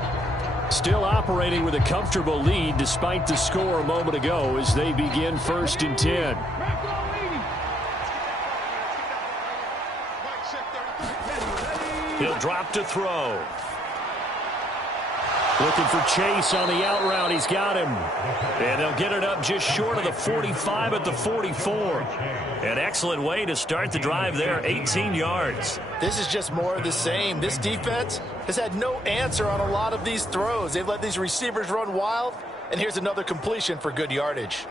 Still operating with a comfortable lead despite the score a moment ago as they begin 1st and 10. He'll drop to throw. Looking for Chase on the out route. He's got him. And they'll get it up just short of the 45 at the 44. An excellent way to start the drive there, 18 yards. This is just more of the same. This defense has had no answer on a lot of these throws. They've let these receivers run wild, and here's another completion for good yardage.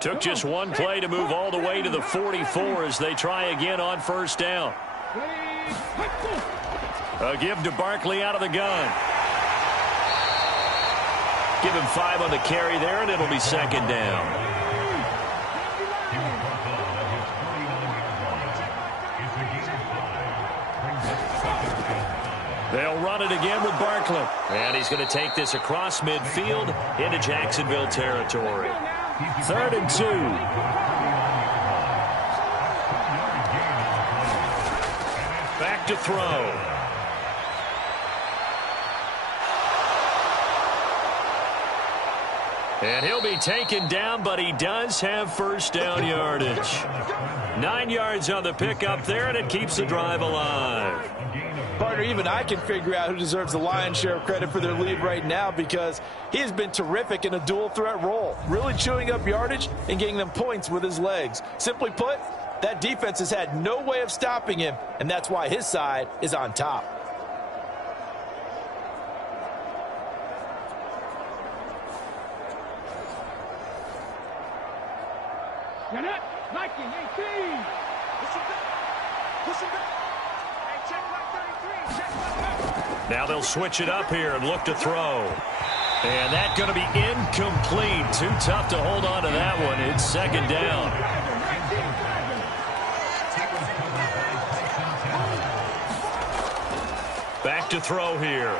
Took just one play to move all the way to the 44 as they try again on first down. A give to Barkley out of the gun. Give him 5 on the carry there, and it'll be second down. They'll run it again with Barkley. And he's going to take this across midfield into Jacksonville territory. 3rd and 2. Back to throw. And he'll be taken down, but he does have first down yardage. 9 yards on the pickup there, and it keeps the drive alive. Partner, even I can figure out who deserves the lion's share of credit for their lead right now, because he has been terrific in a dual threat role, really chewing up yardage and getting them points with his legs. Simply put, that defense has had no way of stopping him, and that's why his side is on top. Now they'll switch it up here and look to throw. And that's going to be incomplete. Too tough to hold on to that one. It's second down. Back to throw here.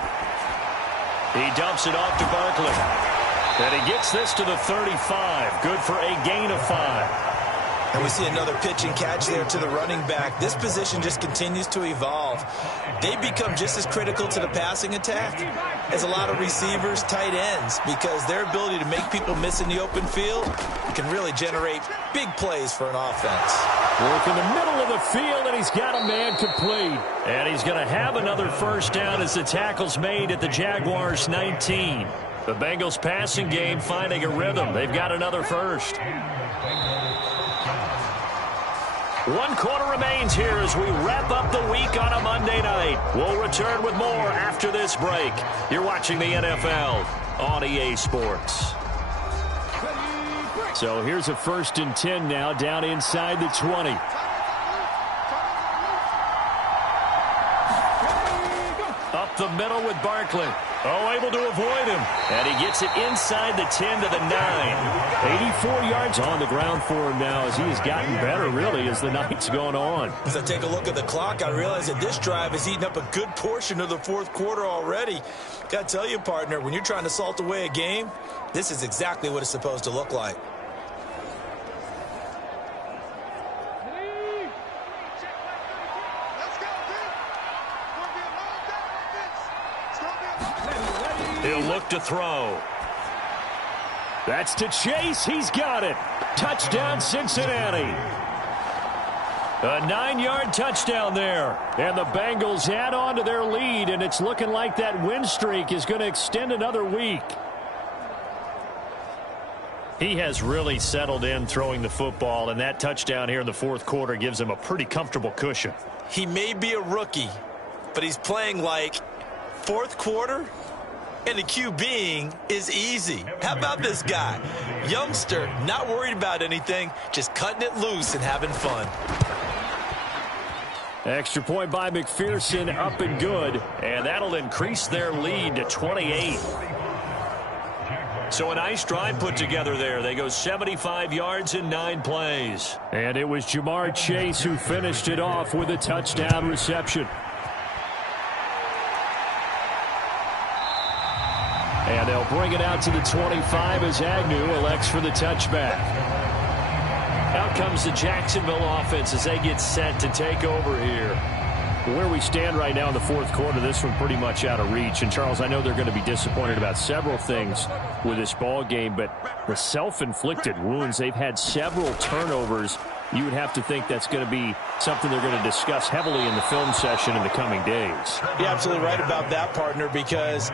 He dumps it off to Barkley. And he gets this to the 35. Good for a gain of 5. And we see another pitch and catch there to the running back. This position just continues to evolve. They become just as critical to the passing attack as a lot of receivers, tight ends, because their ability to make people miss in the open field can really generate big plays for an offense. Work in the middle of the field, and he's got a man complete. And he's going to have another first down as the tackle's made at the Jaguars' 19. The Bengals passing game finding a rhythm. They've got another first. 1 quarter remains here as we wrap up the week on a Monday night. We'll return with more after this break. You're watching the NFL on EA Sports. So here's a 1st and 10 now, down inside the 20. Up the middle with Barkley. Oh, able to avoid him. And he gets it inside the 10 to the 9. 84 yards on the ground for him now as he has gotten better, really, as the night's gone on. As I take a look at the clock, I realize that this drive has eaten up a good portion of the 4th quarter already. Got to tell you, partner, when you're trying to salt away a game, this is exactly what it's supposed to look like. He'll look to throw. That's to Chase. He's got it. Touchdown, Cincinnati. A 9-yard touchdown there. And the Bengals add on to their lead, and it's looking like that win streak is going to extend another week. He has really settled in throwing the football, and that touchdown here in the 4th quarter gives him a pretty comfortable cushion. He may be a rookie, but he's playing like 4th quarter, and the QBing is easy. How about this guy? Youngster, not worried about anything, just cutting it loose and having fun. Extra point by McPherson, up and good. And that'll increase their lead to 28. So a nice drive put together there. They go 75 yards in 9 plays. And it was Jamar Chase who finished it off with a touchdown reception. And they'll bring it out to the 25 as Agnew elects for the touchback. Out comes the Jacksonville offense as they get set to take over here. Where we stand right now in the 4th quarter, this one pretty much out of reach. And, Charles, I know they're going to be disappointed about several things with this ball game, but the self-inflicted wounds, they've had several turnovers. You would have to think that's going to be something they're going to discuss heavily in the film session in the coming days. You're absolutely right about that, partner, because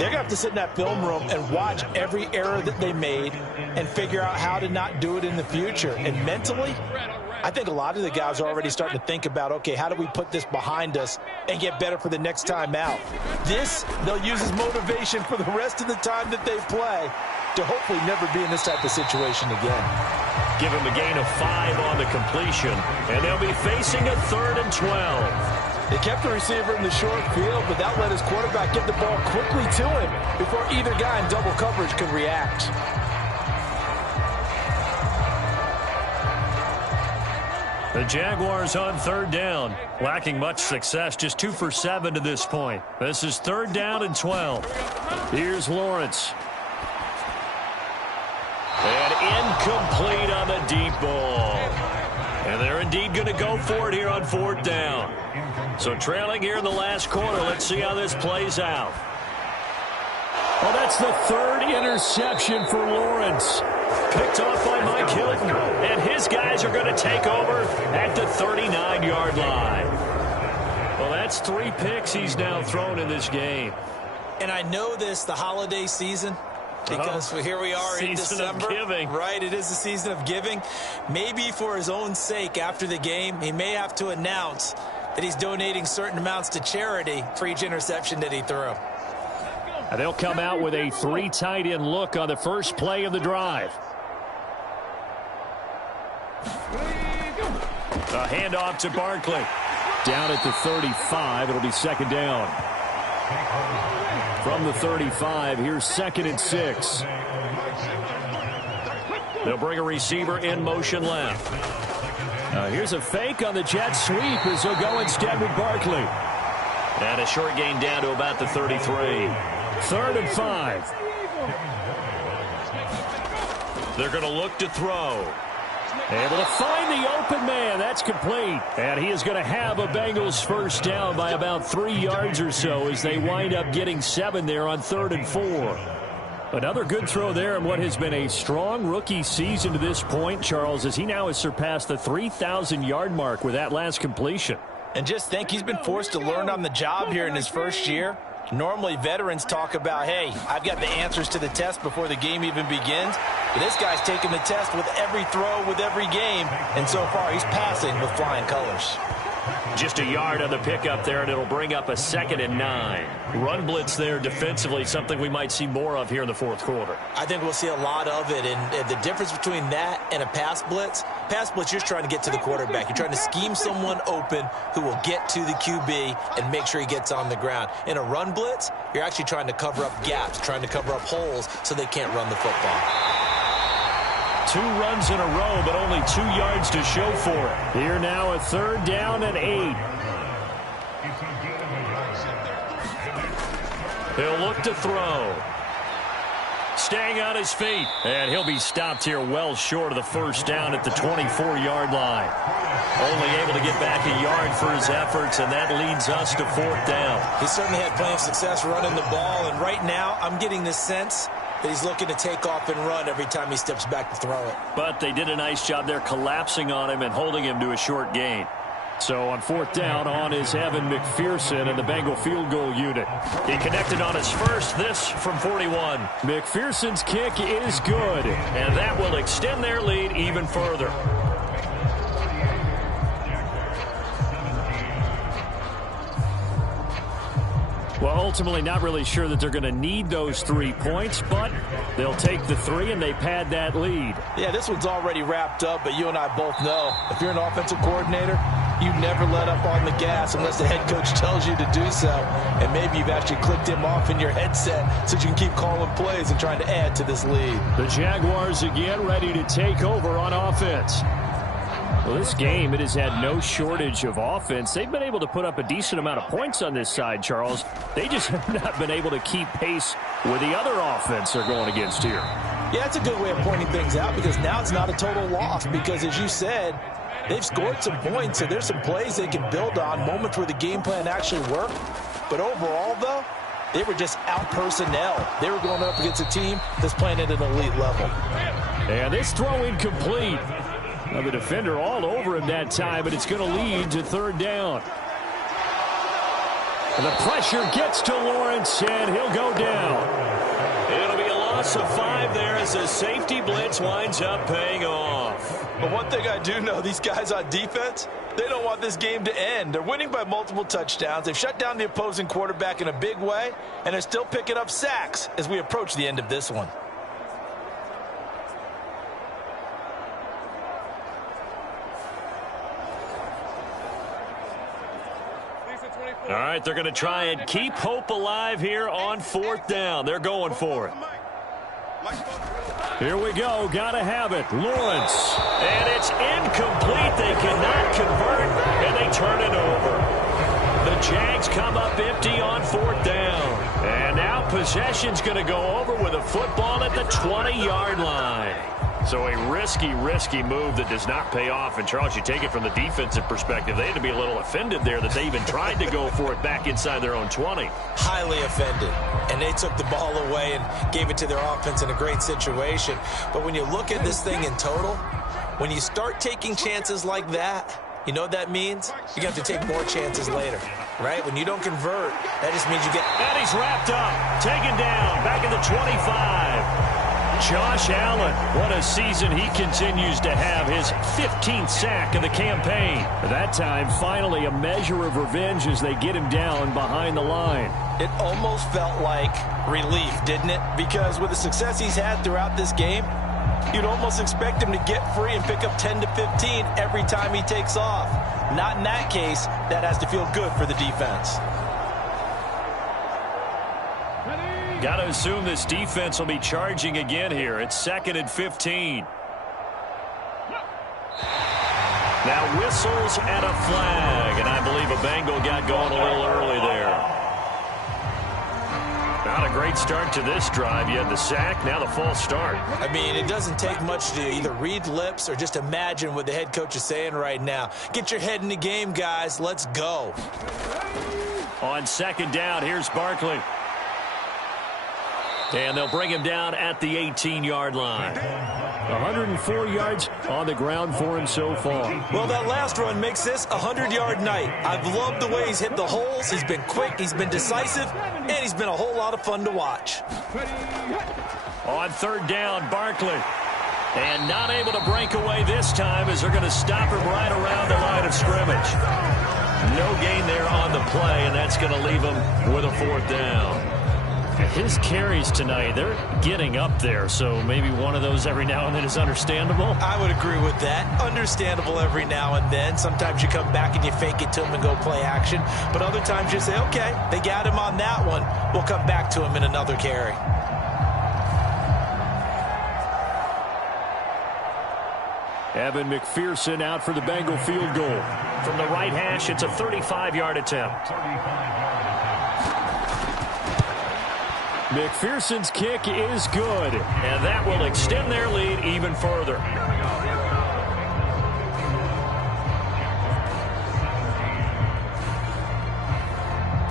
They're going to have to sit in that film room and watch every error that they made and figure out how to not do it in the future. And mentally, I think a lot of the guys are already starting to think about, okay, how do we put this behind us and get better for the next time out? This, they'll use as motivation for the rest of the time that they play to hopefully never be in this type of situation again. Give him a gain of 5 on the completion, and they'll be facing a 3rd and 12. They kept the receiver in the short field, but that let his quarterback get the ball quickly to him before either guy in double coverage could react. The Jaguars on 3rd down, lacking much success, just 2 for 7 to this point. This is 3rd down and 12. Here's Lawrence. And incomplete on the deep ball. And they're indeed going to go for it here on 4th down. So trailing here in the last quarter. Let's see how this plays out. Well, that's the 3rd interception for Lawrence. Picked off by Mike Hilton. And his guys are going to take over at the 39-yard line. Well, that's 3 picks he's now thrown in this game. And I know this, the holiday season, because here we are in December. Season of giving. Right, it is the season of giving. Maybe for his own sake after the game, he may have to announce that he's donating certain amounts to charity for each interception that he threw. And they'll come out with a 3 tight end look on the first play of the drive. A handoff to Barkley. Down at the 35, it'll be 2nd down. From the 35, here's 2nd and 6. They'll bring a receiver in motion left. Here's a fake on the jet sweep as they'll go instead with Barkley. And a short gain down to about the 33. 3rd and 5. They're going to look to throw. Able to find the open man. That's complete. And he is going to have a Bengals first down by about 3 yards or so as they wind up getting 7 there on 3rd and 4. Another good throw there in what has been a strong rookie season to this point, Charles, as he now has surpassed the 3,000-yard mark with that last completion. And just think, he's been forced to learn on the job here in his first year. Normally, veterans talk about, hey, I've got the answers to the test before the game even begins. But this guy's taking the test with every throw, with every game. And so far, he's passing with flying colors. Just a yard on the pickup there, and it'll bring up a 2nd and 9. Run blitz there defensively, something we might see more of here in the 4th quarter. I think we'll see a lot of it. And the difference between that and a pass blitz, you're just trying to get to the quarterback. You're trying to scheme someone open who will get to the QB and make sure he gets on the ground. In a run blitz, you're actually trying to cover up gaps, trying to cover up holes so they can't run the football. 2 runs in a row, but only 2 yards to show for it. Here now a 3rd down and 8. He'll look to throw. Staying on his feet. And he'll be stopped here well short of the first down at the 24-yard line. Only able to get back a yard for his efforts, and that leads us to 4th down. He certainly had plenty of success running the ball, and right now I'm getting the sense that he's looking to take off and run every time he steps back to throw it. But they did a nice job there collapsing on him and holding him to a short gain. So on 4th down, on is Evan McPherson and the Bengal field goal unit. He connected on his first, this from 41. McPherson's kick is good. And that will extend their lead even further. Well, ultimately not really sure that they're going to need those 3 points, but they'll take the 3 and they pad that lead. Yeah, this one's already wrapped up, but you and I both know if you're an offensive coordinator, you never let up on the gas unless the head coach tells you to do so. And maybe you've actually clicked him off in your headset so you can keep calling plays and trying to add to this lead. The Jaguars again ready to take over on offense. Well, this game, it has had no shortage of offense. They've been able to put up a decent amount of points on this side, Charles. They just have not been able to keep pace with the other offense they're going against here. Yeah, that's a good way of pointing things out because now it's not a total loss because, as you said, they've scored some points, so there's some plays they can build on, moments where the game plan actually worked. But overall, though, they were just out-personnel. They were going up against a team that's playing at an elite level. And this throw incomplete. Now the defender all over him that time, but it's going to lead to 3rd down. And the pressure gets to Lawrence, and he'll go down. It'll be a loss of 5 there as the safety blitz winds up paying off. But one thing I do know, these guys on defense, they don't want this game to end. They're winning by multiple touchdowns. They've shut down the opposing quarterback in a big way, and they're still picking up sacks as we approach the end of this one. All right, they're going to try and keep hope alive here on 4th down. They're going for it. Here we go. Got to have it. Lawrence. And it's incomplete. They cannot convert, and they turn it over. The Jags come up empty on 4th down. And now possession's going to go over with a football at the 20-yard line. So a risky move that does not pay off. And, Charles, you take it from the defensive perspective. They had to be a little offended there that they even tried to go for it back inside their own 20. Highly offended. And they took the ball away and gave it to their offense in a great situation. But when you look at this thing in total, when you start taking chances like that, you know what that means? You have to take more chances later, right? When you don't convert, that just means you get... And he's wrapped up, taken down, back in the 25. Josh Allen, what a season he continues to have, his 15th sack of the campaign. That time, finally, a measure of revenge as they get him down behind the line. It almost felt like relief, didn't it? Because with the success he's had throughout this game, you'd almost expect him to get free and pick up 10 to 15 every time he takes off. Not in that case. That has to feel good for the defense. Got to assume this defense will be charging again here. It's 2nd and 15. Now whistles and a flag, and I believe a Bengal got going a little early there. Not a great start to this drive. You had the sack, now the false start. I mean, it doesn't take much to either read lips or just imagine what the head coach is saying right now. Get your head in the game, guys. Let's go. On 2nd down, here's Barkley. And they'll bring him down at the 18-yard line. 104 yards on the ground for him so far. Well, that last run makes this a 100-yard night. I've loved the way he's hit the holes. He's been quick, he's been decisive, and he's been a whole lot of fun to watch. On 3rd down, Barkley. And not able to break away this time as they're going to stop him right around the line of scrimmage. No gain there on the play, and that's going to leave him with a 4th down. His carries tonight, they're getting up there, so maybe one of those every now and then is understandable. I would agree with that. Understandable every now and then. Sometimes you come back and you fake it to him and go play action. But other times you say, okay, they got him on that one. We'll come back to him in another carry. Evan McPherson out for the Bengal field goal. From the right hash, it's a 35-yard attempt. McPherson's kick is good, and that will extend their lead even further.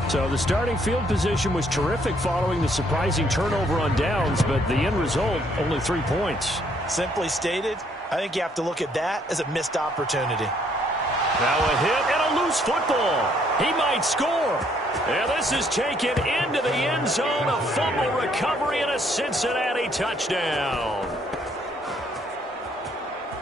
So the starting field position was terrific following the surprising turnover on downs, but the end result, only 3 points. Simply stated, I think you have to look at that as a missed opportunity. Now a hit and a loose football. He might score. And this is taken into the end zone. A fumble recovery and a Cincinnati touchdown.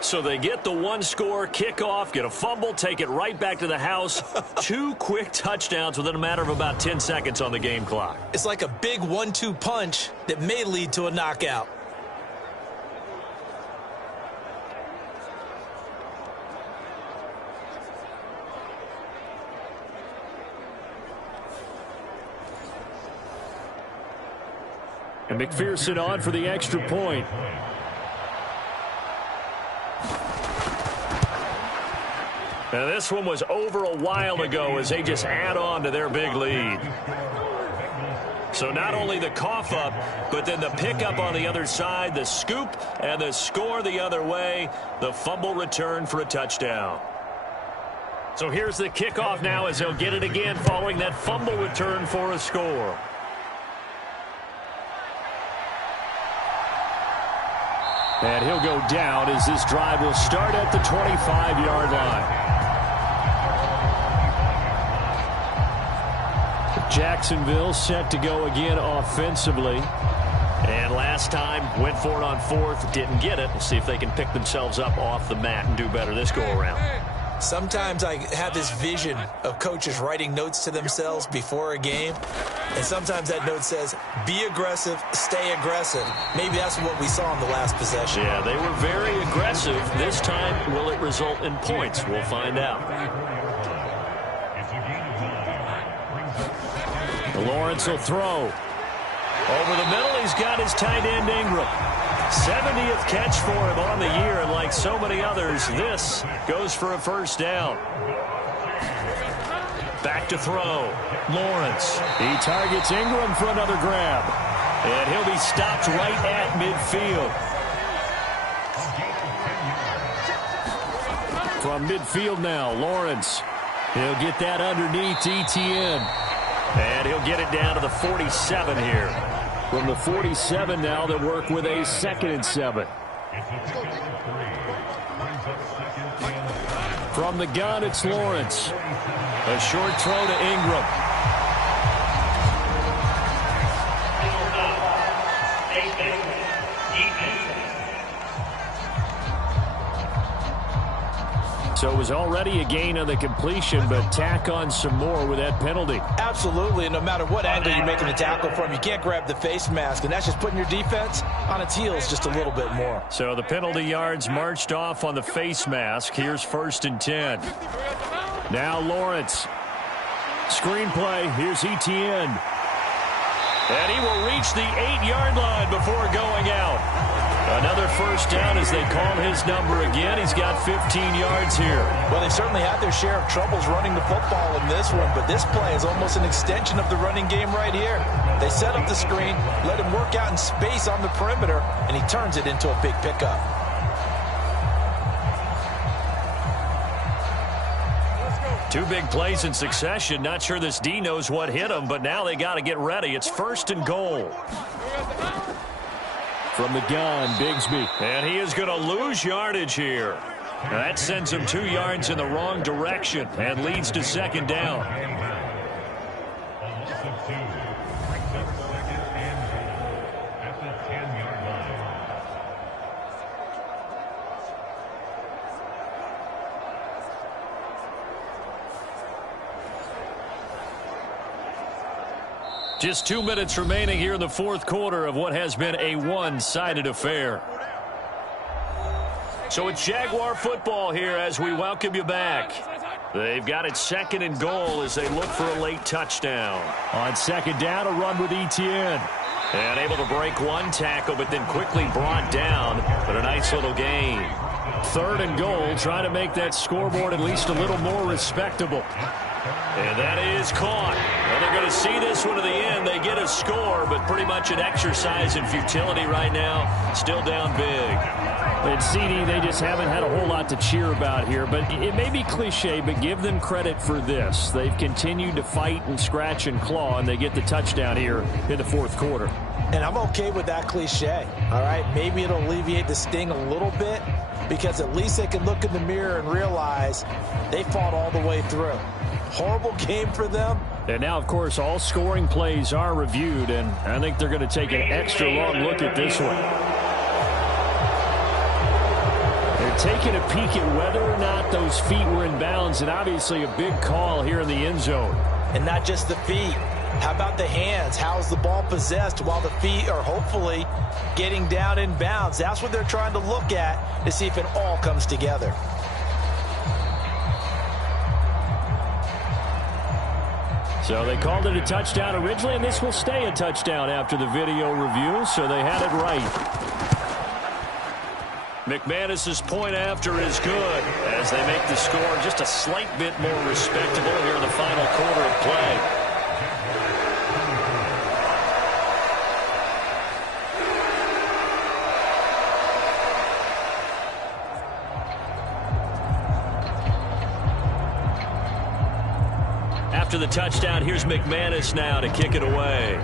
So they get the 1-score kickoff, get a fumble, take it right back to the house. 2 quick touchdowns within a matter of about 10 seconds on the game clock. It's like a big 1-2 punch that may lead to a knockout. And McPherson on for the extra point. And this one was over a while ago as they just add on to their big lead. So not only the cough up, but then the pickup on the other side, the scoop, and the score the other way, the fumble return for a touchdown. So here's the kickoff now as they'll get it again following that fumble return for a score. And he'll go down as this drive will start at the 25-yard line. Jacksonville set to go again offensively. And last time, went for it on fourth, didn't get it. We'll see if they can pick themselves up off the mat and do better this go-around. Sometimes I have this vision of coaches writing notes to themselves before a game, and sometimes that note says, be aggressive, stay aggressive. Maybe that's what we saw in the last possession. Yeah, they were very aggressive. This time, will it result in points? We'll find out. Lawrence will throw. Over the middle, he's got his tight end Ingram. 70th catch for him on the year, and like so many others, this goes for a first down. Back to throw. Lawrence. He targets Ingram for another grab. And he'll be stopped right at midfield. From midfield now, Lawrence. He'll get that underneath Etienne. And he'll get it down to the 47 here. From the 47 now, they'll work with a 2nd and 7. From the gun, it's Lawrence. A short throw to Ingram. So it was already a gain on the completion, but tack on some more with that penalty. Absolutely, and no matter what angle you're making the tackle from, you can't grab the face mask, and that's just putting your defense on its heels just a little bit more. So the penalty yards marched off on the face mask. Here's 1st and 10. Now Lawrence. Screen play. Here's Etienne. And he will reach the 8-yard line before going out. Another first down as they call his number again. He's got 15 yards here. Well, they've certainly had their share of troubles running the football in this one, but this play is almost an extension of the running game right here. They set up the screen, let him work out in space on the perimeter, and he turns it into a big pickup. Two big plays in succession. Not sure this D knows what hit him, but now they got to get ready. It's 1st and goal. From the gun, Bigsby. And he is going to lose yardage here. Now that sends him 2 yards in the wrong direction and leads to 2nd down. Just 2 minutes remaining here in the 4th quarter of what has been a one-sided affair. So it's Jaguar football here as we welcome you back. They've got it 2nd and goal as they look for a late touchdown. On 2nd down, a run with Etienne. And able to break one tackle, but then quickly brought down. But a nice little gain. 3rd and goal, trying to make that scoreboard at least a little more respectable. And that is caught. Well, they're going to see this one to the end. They get a score, but pretty much an exercise in futility right now. Still down big. And CD, they just haven't had a whole lot to cheer about here. But it may be cliche, but give them credit for this. They've continued to fight and scratch and claw, and they get the touchdown here in the 4th quarter. And I'm okay with that cliche, all right? Maybe it'll alleviate the sting a little bit because at least they can look in the mirror and realize they fought all the way through. Horrible game for them. And now, of course, all scoring plays are reviewed, and I think they're going to take an extra long look at this one. They're taking a peek at whether or not those feet were in bounds, and obviously a big call here in the end zone. And not just the feet. How about the hands? How's the ball possessed while the feet are hopefully getting down in bounds? That's what they're trying to look at to see if it all comes together. So they called it a touchdown originally, and this will stay a touchdown after the video review, so they had it right. McManus's point after is good as they make the score just a slight bit more respectable here in the final quarter of play. After the touchdown, here's McManus now to kick it away.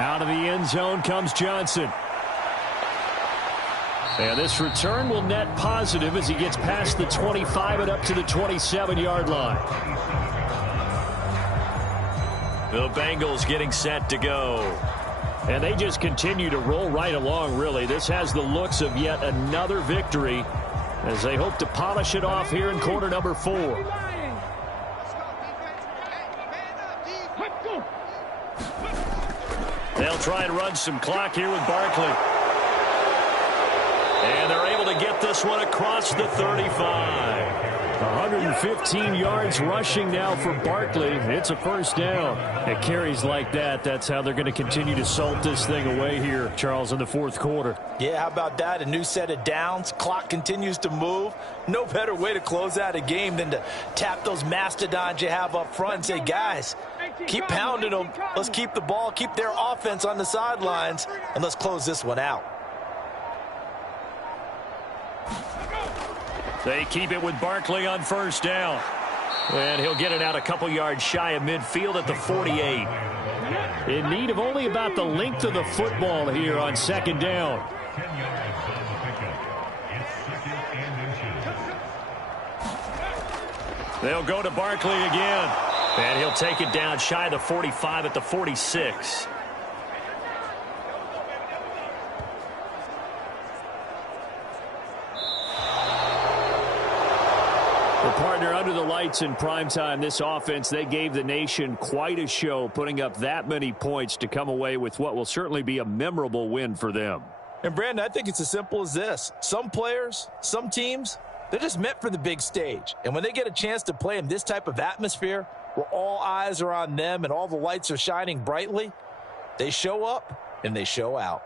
Out of the end zone comes Johnson. And this return will net positive as he gets past the 25 and up to the 27-yard line. The Bengals getting set to go. And they just continue to roll right along, really. This has the looks of yet another victory as they hope to polish it off here in quarter number 4. They'll try and run some clock here with Barkley. And they're able to get this one across the 35. 115 yards rushing now for Barkley. It's a first down. It carries like that. That's how they're going to continue to salt this thing away here, Charles, in the fourth quarter. Yeah, how about that? A new set of downs. Clock continues to move. No better way to close out a game than to tap those mastodons you have up front and say, guys, keep pounding them. Let's keep the ball, keep their offense on the sidelines, and let's close this one out. They keep it with Barkley on first down. And he'll get it out a couple yards shy of midfield at the 48. In need of only about the length of the football here on second down. They'll go to Barkley again. And he'll take it down shy of the 45 at the 46. The partner under the lights in primetime, this offense, they gave the nation quite a show, putting up that many points to come away with what will certainly be a memorable win for them. And, Brandon, I think it's as simple as this. Some players, some teams, they're just meant for the big stage. And when they get a chance to play in this type of atmosphere where all eyes are on them and all the lights are shining brightly, they show up and they show out.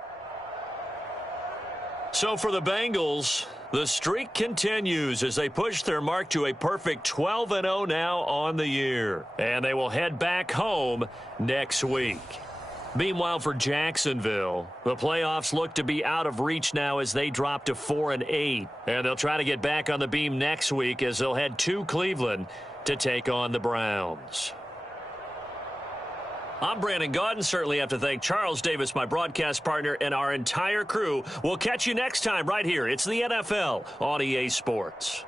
So for the Bengals, the streak continues as they push their mark to a perfect 12-0 now on the year. And they will head back home next week. Meanwhile, for Jacksonville, the playoffs look to be out of reach now as they drop to 4-8. And they'll try to get back on the beam next week as they'll head to Cleveland to take on the Browns. I'm Brandon Gaudin. Certainly have to thank Charles Davis, my broadcast partner, and our entire crew. We'll catch you next time right here. It's the NFL on EA Sports.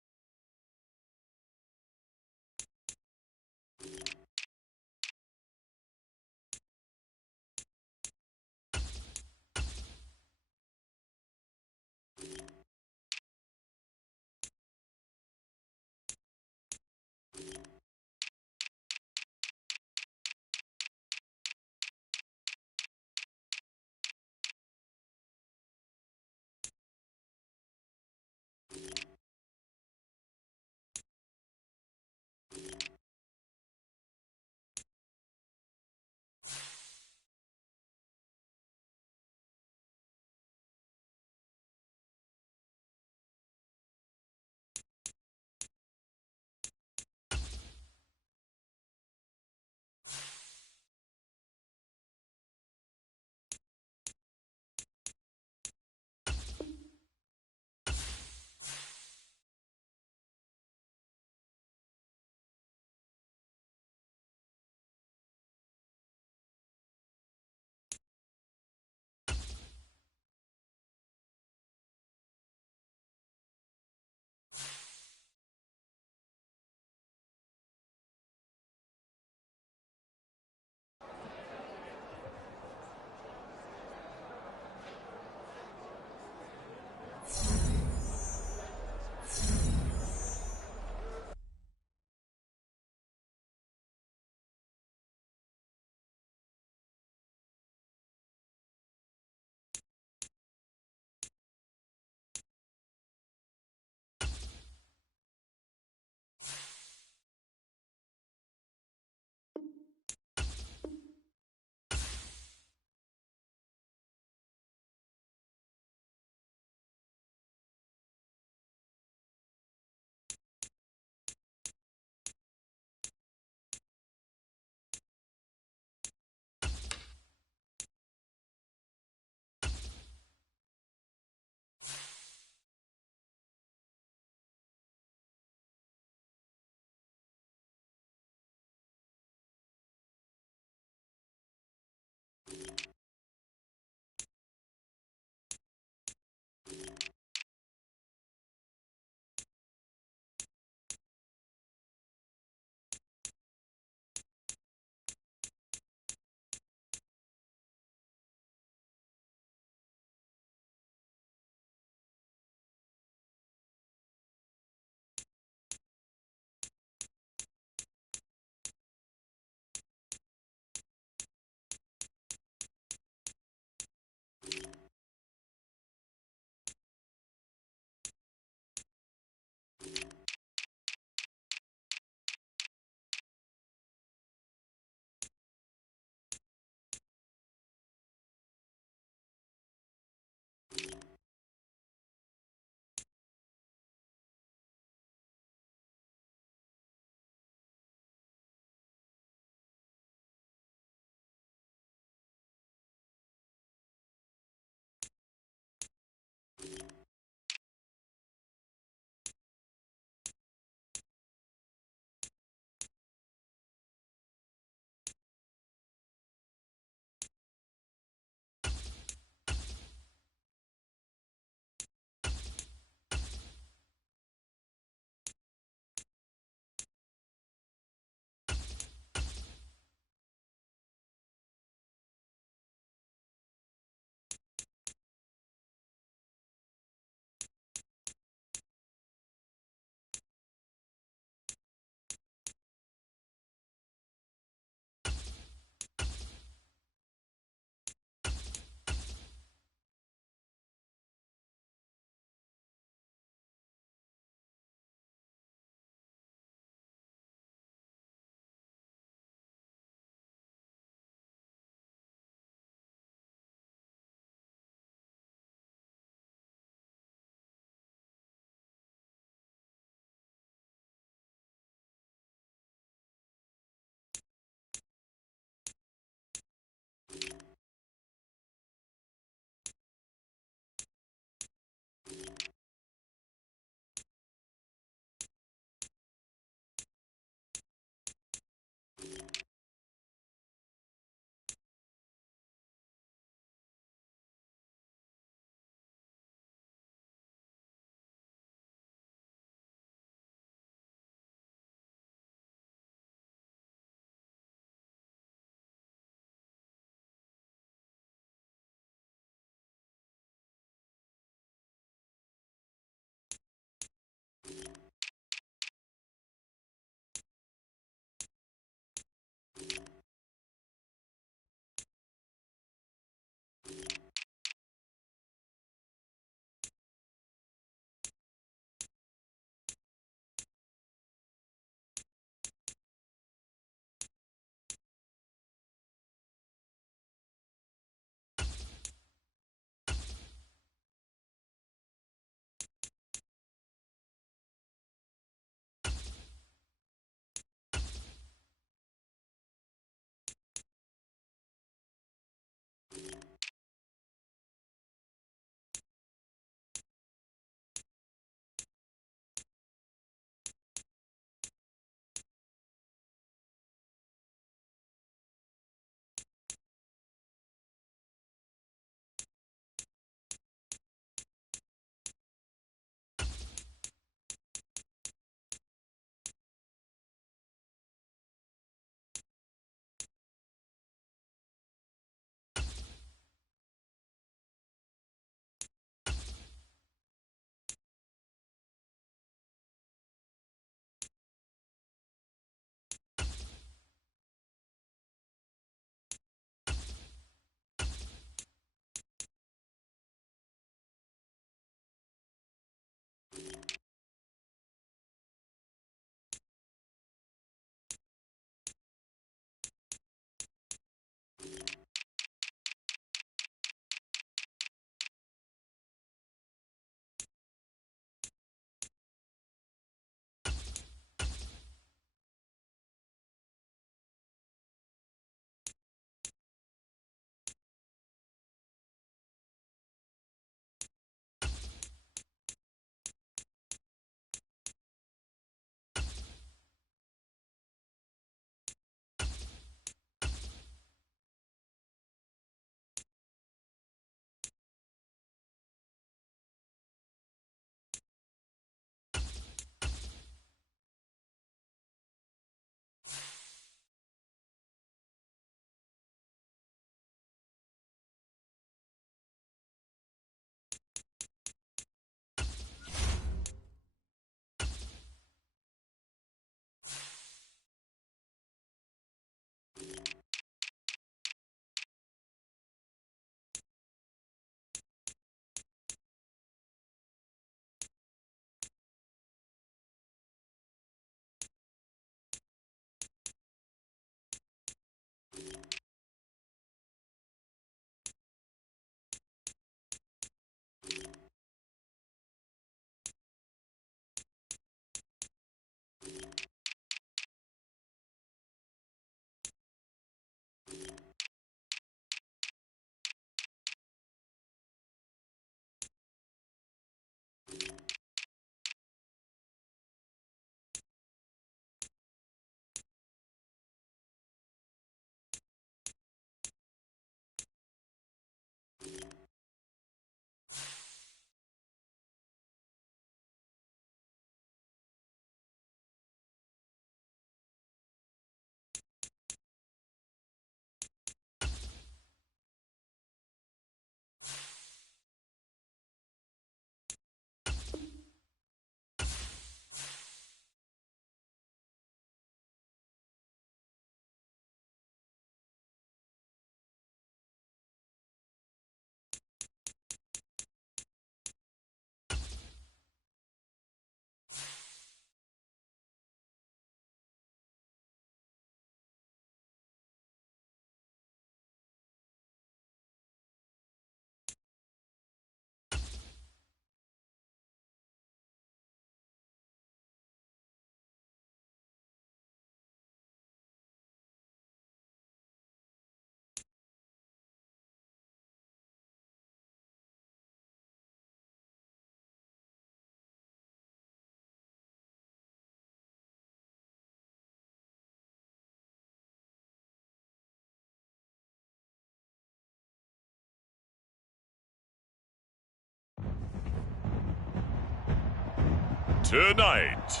Tonight,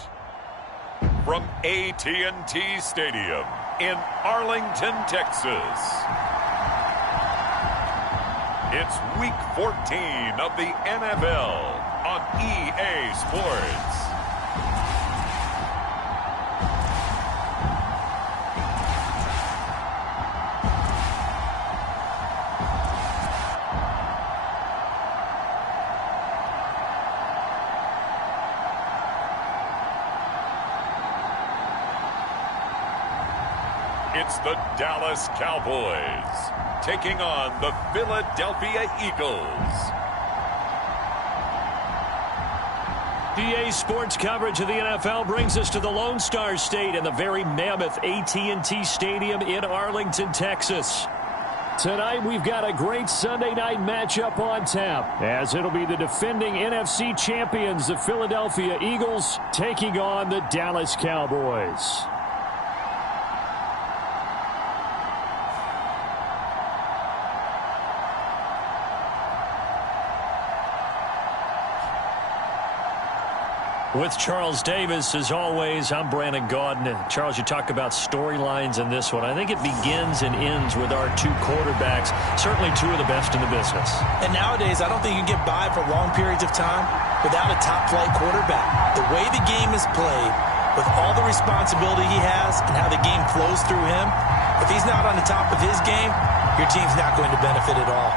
from AT&T Stadium in Arlington, Texas, it's Week 14 of the NFL on EA Sports. It's the Dallas Cowboys taking on the Philadelphia Eagles. EA Sports coverage of the NFL brings us to the Lone Star State and the very mammoth AT&T Stadium in Arlington, Texas. Tonight, we've got a great Sunday night matchup on tap, as it'll be the defending NFC champions, the Philadelphia Eagles, taking on the Dallas Cowboys. With Charles Davis, as always, I'm Brandon Gaudin. And Charles, you talk about storylines in this one. I think it begins and ends with our two quarterbacks, certainly two of the best in the business. And nowadays, I don't think you can get by for long periods of time without a top-flight quarterback. The way the game is played, with all the responsibility he has and how the game flows through him, if he's not on the top of his game, your team's not going to benefit at all.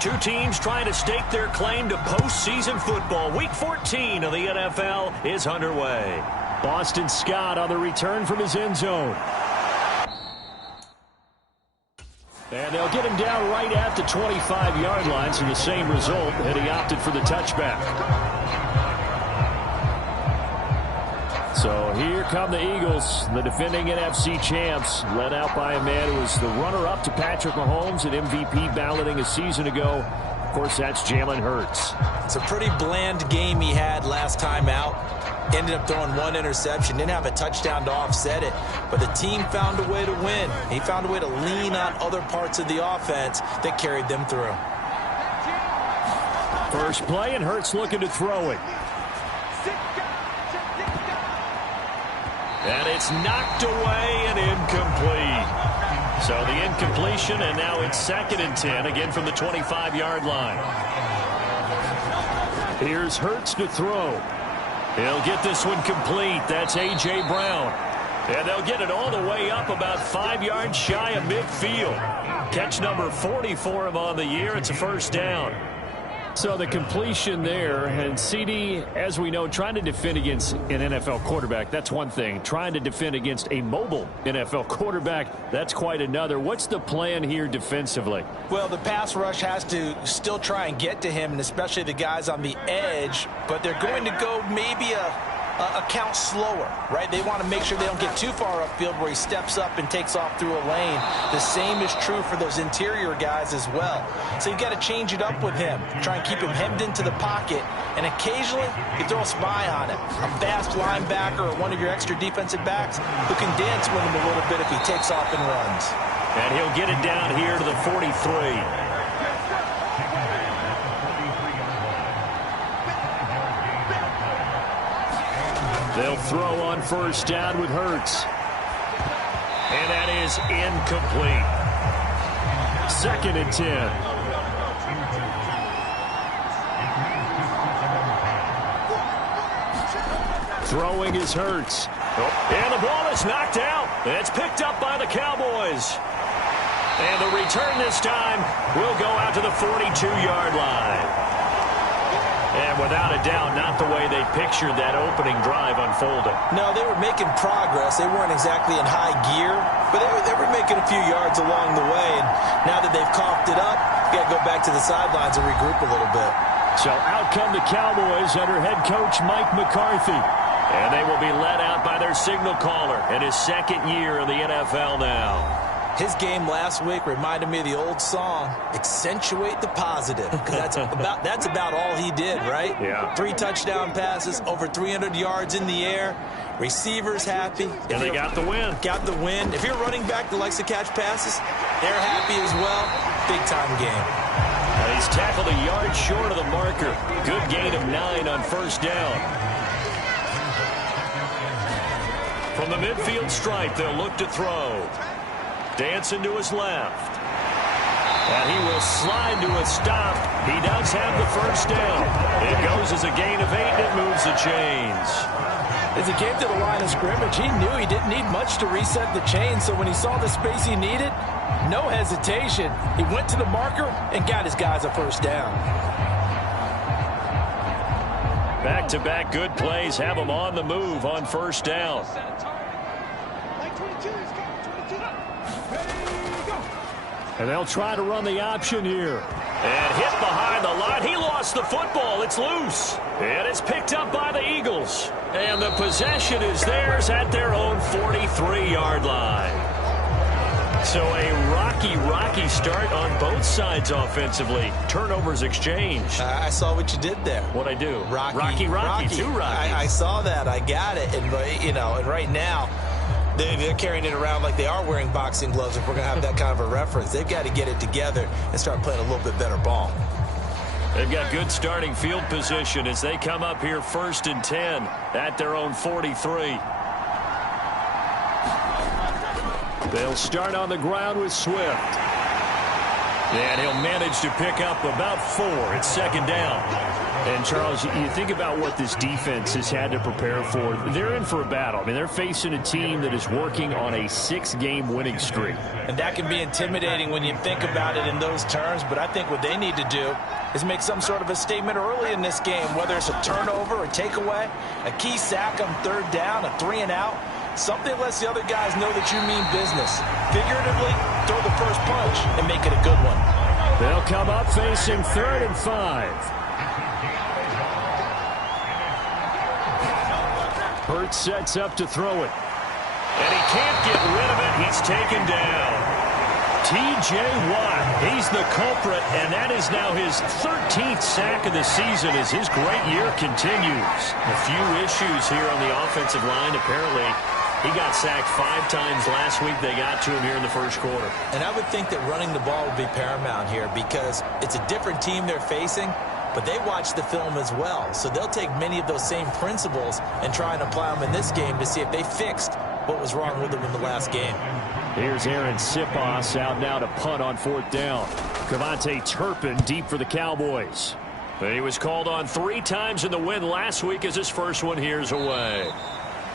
Two teams trying to stake their claim to postseason football. Week 14 of the NFL is underway. Boston Scott on the return from his end zone. And they'll get him down right at the 25-yard line, so the same result, and he opted for the touchback. So here come the Eagles, the defending NFC champs, led out by a man who was the runner-up to Patrick Mahomes at MVP balloting a season ago. Of course, that's Jalen Hurts. It's a pretty bland game he had last time out. Ended up throwing one interception, didn't have a touchdown to offset it, but the team found a way to win. He found a way to lean on other parts of the offense that carried them through. First play, and Hurts looking to throw it. And it's knocked away and incomplete. So the incompletion, and now it's 2nd and 10, again from the 25-yard line. Here's Hurts to throw. He'll get this one complete. That's A.J. Brown. And they'll get it all the way up about 5 yards shy of midfield. Catch number 40 for him on the year. It's a first down. So the completion there, and CD, as we know, trying to defend against an NFL quarterback, that's one thing. Trying to defend against a mobile NFL quarterback, that's quite another. What's the plan here defensively? Well, the pass rush has to still try and get to him, and especially the guys on the edge, but they're going to go maybe a count slower, right? They want to make sure they don't get too far upfield where he steps up and takes off through a lane. The same is true for those interior guys as well. So you've got to change it up with him. Try and keep him hemmed into the pocket, and occasionally you throw a spy on him. A fast linebacker or one of your extra defensive backs who can dance with him a little bit if he takes off and runs. And he'll get it down here to the 43. They'll throw on first down with Hurts. And that is incomplete. 2nd and 10. Throwing is Hurts. And the ball is knocked out. It's picked up by the Cowboys. And the return this time will go out to the 42-yard line. And without a doubt, not the way they pictured that opening drive unfolding. No, they were making progress. They weren't exactly in high gear, but they were making a few yards along the way. And now that they've coughed it up, you got to go back to the sidelines and regroup a little bit. So out come the Cowboys under head coach Mike McCarthy. And they will be led out by their signal caller in his second year in the NFL now. His game last week reminded me of the old song, Accentuate the Positive, because that's about all he did, right? Yeah. 3 touchdown passes, over 300 yards in the air, receivers happy. And they got the win. Got the win. If you're running back that likes to catch passes, they're happy as well. Big-time game. And he's tackled a yard short of the marker. Good gain of 9 on first down. From the midfield stripe, they'll look to throw. Dancing to his left. And he will slide to a stop. He does have the first down. It goes as a gain of 8, and it moves the chains. As he came to the line of scrimmage, he knew he didn't need much to reset the chain, so when he saw the space he needed, no hesitation. He went to the marker and got his guys a first down. Back-to-back good plays have him on the move on first down. And they'll try to run the option here. And hit behind the line. He lost the football. It's loose. And it's picked up by the Eagles. And the possession is theirs at their own 43-yard line. So a rocky start on both sides offensively. Turnovers exchanged. I saw what you did there. What'd I do? Rocky. Two Rockies. I saw that. I got it. And, and right now, they're carrying it around like they are wearing boxing gloves if we're going to have that kind of a reference. They've got to get it together and start playing a little bit better ball. They've got good starting field position as they come up here 1st and 10 at their own 43. They'll start on the ground with Swift. And he'll manage to pick up about 4. It's 2nd down. And, Charles, you think about what this defense has had to prepare for. They're in for a battle. I mean, they're facing a team that is working on a 6-game winning streak. And that can be intimidating when you think about it in those terms. But I think what they need to do is make some sort of a statement early in this game, whether it's a turnover, a takeaway, a key sack on 3rd down, a 3-and-out. Something lets the other guys know that you mean business. Figuratively, throw the first punch and make it a good one. They'll come up facing 3rd and 5. Hurts sets up to throw it. And he can't get rid of it. He's taken down. T.J. Watt, he's the culprit, and that is now his 13th sack of the season as his great year continues. A few issues here on the offensive line. Apparently, he got sacked 5 times last week. They got to him here in the first quarter. And I would think that running the ball would be paramount here because it's a different team they're facing, but they watch the film as well. So they'll take many of those same principles and try and apply them in this game to see if they fixed what was wrong with them in the last game. Here's Aaron Sipos out now to punt on 4th down. Cavante Turpin deep for the Cowboys. He was called on 3 times in the win last week as his first one here's away.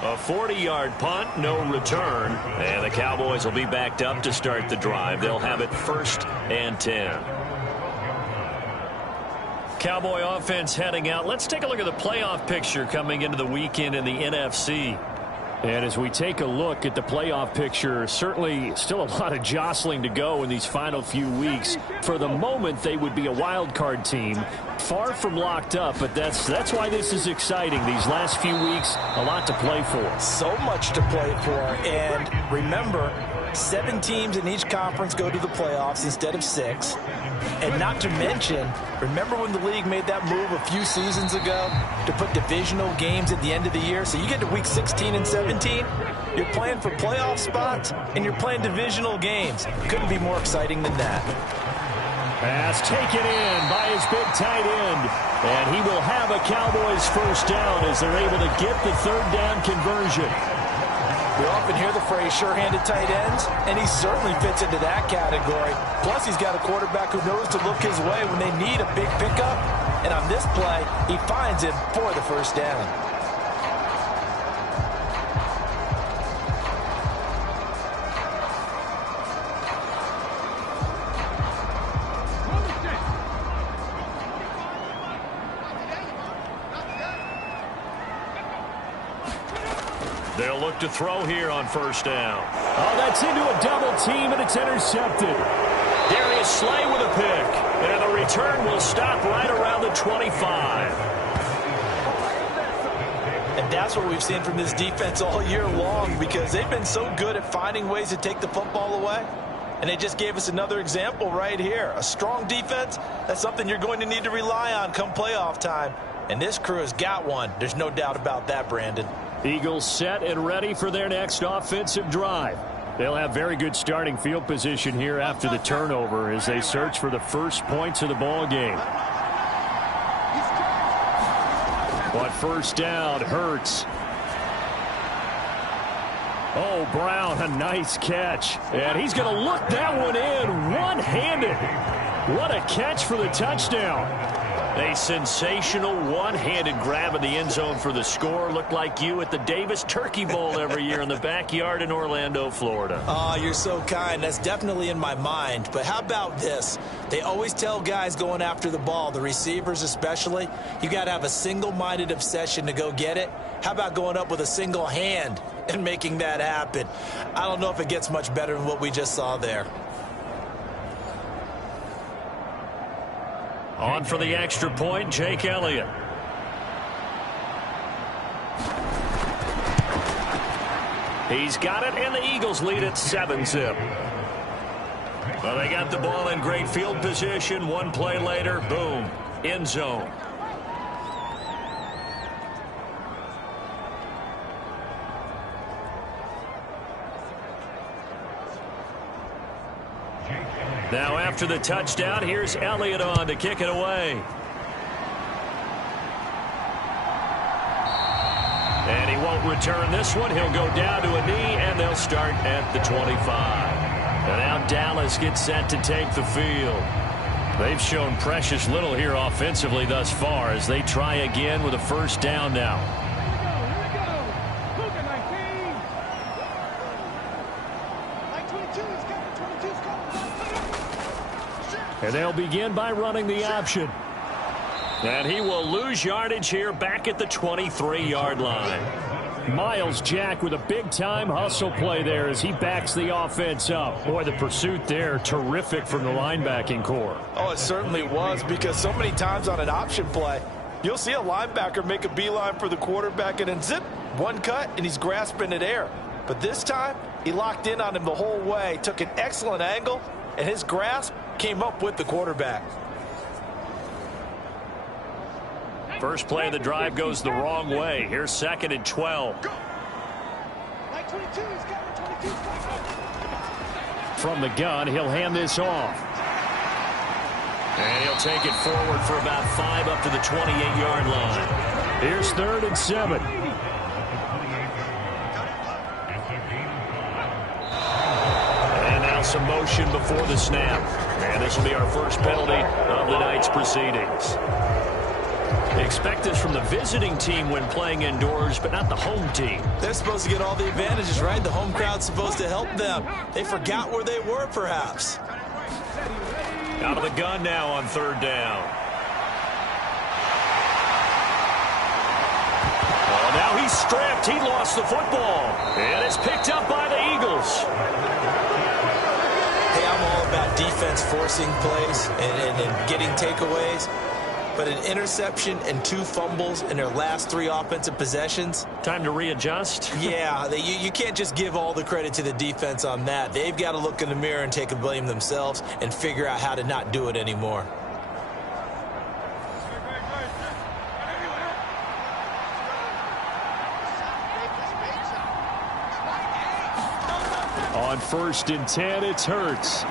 A 40-yard punt, no return. And the Cowboys will be backed up to start the drive. They'll have it 1st and 10. Cowboy offense heading out. Let's take a look at the playoff picture coming into the weekend in the NFC. And as we take a look at the playoff picture, certainly still a lot of jostling to go in these final few weeks. For the moment, they would be a wild card team. Far from locked up, but that's why this is exciting. These last few weeks, a lot to play for. So much to play for. And remember, 7 teams in each conference go to the playoffs instead of 6. And not to mention, remember when the league made that move a few seasons ago to put divisional games at the end of the year? So you get to week 16 and 17, you're playing for playoff spots, and you're playing divisional games. Couldn't be more exciting than that. Pass taken in by his big tight end. And he will have a Cowboys first down as they're able to get the 3rd down conversion. We often hear the phrase sure-handed tight ends, and he certainly fits into that category. Plus, he's got a quarterback who knows to look his way when they need a big pickup. And on this play, he finds it for the first down. They'll look to throw here on first down. Oh, that's into a double team, and it's intercepted. Darius Slay with a pick. And the return will stop right around the 25. And that's what we've seen from this defense all year long, because they've been so good at finding ways to take the football away. And they just gave us another example right here. A strong defense, that's something you're going to need to rely on come playoff time. And this crew has got one. There's no doubt about that, Brandon. Eagles set and ready for their next offensive drive. They'll have very good starting field position here after the turnover as they search for the first points of the ball game. But first down, Hurts. Oh, Brown, a nice catch. And he's going to look that one in one-handed. What a catch for the touchdown. A sensational one-handed grab in the end zone for the score. Looked like you at the Davis Turkey Bowl every year in the backyard in Orlando, Florida. Oh, you're so kind. That's definitely in my mind. But how about this? They always tell guys going after the ball, the receivers especially, you got to have a single-minded obsession to go get it. How about going up with a single hand and making that happen? I don't know if it gets much better than what we just saw there. On for the extra point, Jake Elliott. He's got it, and the Eagles lead at 7-zip. Well, they got the ball in great field position. One play later, boom, end zone. Now after the touchdown, here's Elliott on to kick it away. And he won't return this one. He'll go down to a knee, and they'll start at the 25. And now Dallas gets set to take the field. They've shown precious little here offensively thus far as they try again with a first down now. And they'll begin by running the option. And he will lose yardage here back at the 23-yard line. Miles Jack with a big-time hustle play there as he backs the offense up. Boy, the pursuit there, terrific from the linebacking core. Oh, it certainly was, because so many times on an option play, you'll see a linebacker make a beeline for the quarterback and then zip, one cut, and he's grasping at air. But this time, he locked in on him the whole way, took an excellent angle, and his grasp came up with the quarterback. First play of the drive goes the wrong way. Here's 2nd and 12. From the gun, he'll hand this off. And he'll take it forward for about 5 up to the 28-yard line. Here's 3rd and 7. And now some motion before the snap. And this will be our first penalty of the night's proceedings. Expect this from the visiting team when playing indoors, but not the home team. They're supposed to get all the advantages, right? The home crowd's supposed to help them. They forgot where they were, perhaps. Out of the gun now on 3rd down. Oh, now he's stripped. He lost the football. And it's picked up by the Eagles. Hey, I'm all about defense forcing plays and getting takeaways. But an interception and 2 fumbles in their last 3 offensive possessions. Time to readjust? Yeah, you can't just give all the credit to the defense on that. They've got to look in the mirror and take a blame themselves and figure out how to not do it anymore. On 1st and 10, it's Hurts.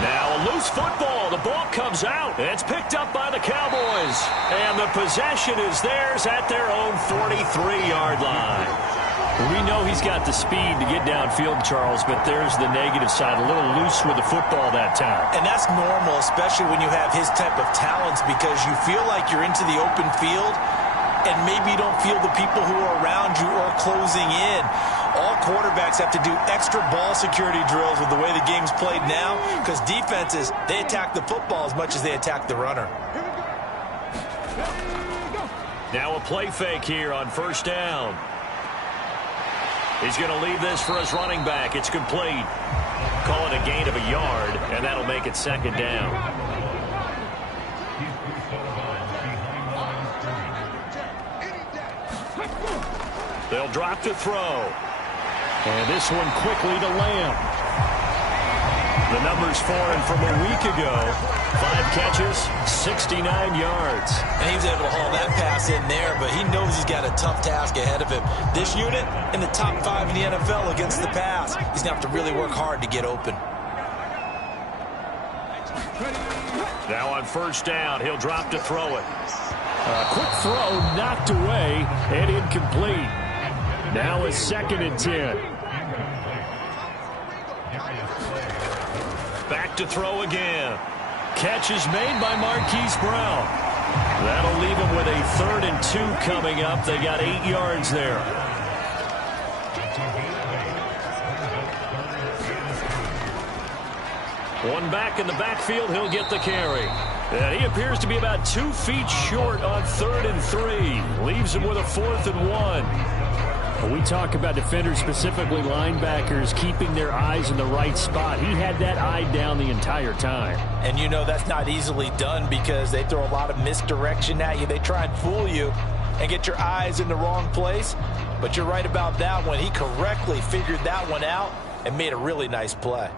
Now a loose football. The ball comes out. It's picked up by the Cowboys. And the possession is theirs at their own 43-yard line. We know he's got the speed to get downfield, Charles, but there's the negative side. A little loose with the football that time. And that's normal, especially when you have his type of talents, because you feel like you're into the open field and maybe you don't feel the people who are around you or closing in. All quarterbacks have to do extra ball security drills with the way the game's played now, because defenses, they attack the football as much as they attack the runner. Now a play fake here on first down. He's going to leave this for his running back. It's complete. Call it a gain of a yard, and that'll make it second down. They'll drop to throw. And this one quickly to Lamb. The numbers foreign from a week ago. 5 catches, 69 yards. And he was able to haul that pass in there, but he knows he's got a tough task ahead of him. This unit in the top 5 in the NFL against the pass. He's going to have to really work hard to get open. Now on first down, he'll drop to throw it. A quick throw knocked away and incomplete. Now a 2nd and 10. Back to throw again. Catch is made by Marquise Brown. That'll leave him with a 3rd and 2 coming up. They got 8 yards there. One back in the backfield. He'll get the carry. And he appears to be about 2 feet short on 3rd and 3. Leaves him with a 4th and 1. When we talk about defenders, specifically linebackers, keeping their eyes in the right spot, he had that eye down the entire time. And you know that's not easily done because they throw a lot of misdirection at you. They try and fool you and get your eyes in the wrong place. But you're right about that one. He correctly figured that one out and made a really nice play.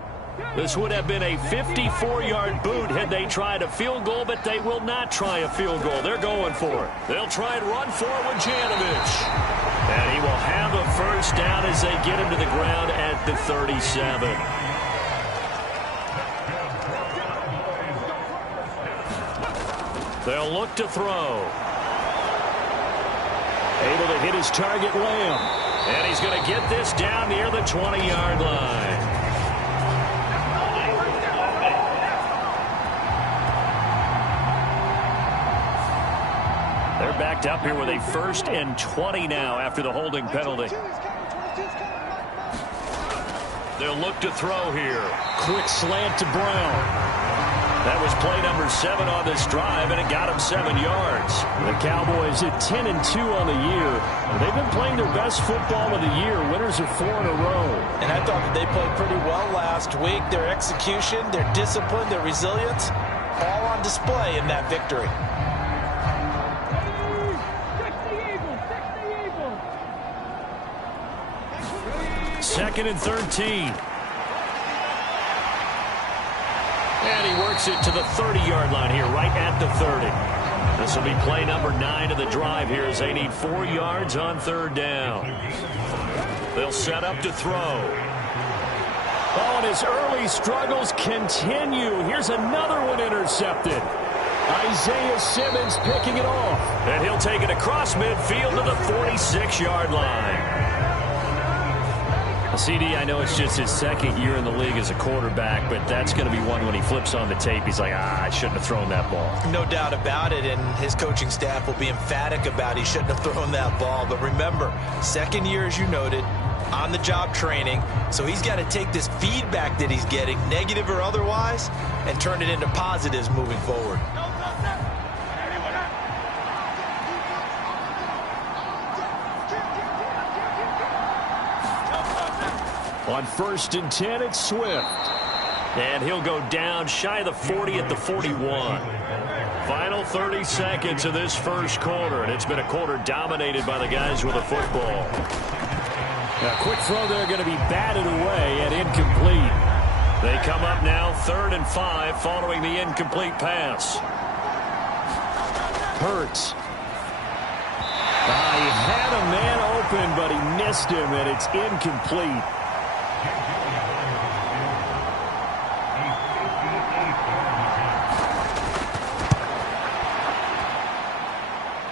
This would have been a 54-yard boot had they tried a field goal, but they will not try a field goal. They're going for it. They'll try and run for it with Janovich. And he will have a first down as they get him to the ground at the 37. They'll look to throw. Able to hit his target, Lamb. And he's going to get this down near the 20-yard line. They're backed up here with a 1st and 20 now after the holding penalty. They'll look to throw here. Quick slant to Brown. That was play number 7 on this drive, and it got him 7 yards. The Cowboys at 10 and 2 on the year. They've been playing their best football of the year. Winners of 4 in a row. And I thought that they played pretty well last week. Their execution, their discipline, their resilience, all on display in that victory. 2nd and 13. And he works it to the 30-yard line here, right at the 30. This will be play number 9 of the drive here as they need 4 yards on 3rd down. They'll set up to throw. Oh, and his early struggles continue. Here's another one intercepted. Isaiah Simmons picking it off. And he'll take it across midfield to the 46-yard line. CD, I know it's just his 2nd year in the league as a quarterback, but that's going to be one when he flips on the tape. He's like, I shouldn't have thrown that ball. No doubt about it, and his coaching staff will be emphatic about he shouldn't have thrown that ball. But remember, 2nd year, as you noted, on-the-job training, so he's got to take this feedback that he's getting, negative or otherwise, and turn it into positives moving forward. On 1st and 10, it's Swift. And he'll go down shy of the 40 at the 41. Final 30 seconds of this first quarter, and it's been a quarter dominated by the guys with the football. A quick throw there going to be batted away and incomplete. They come up now 3rd and 5 following the incomplete pass. Hurts. He had a man open, but he missed him, and it's incomplete.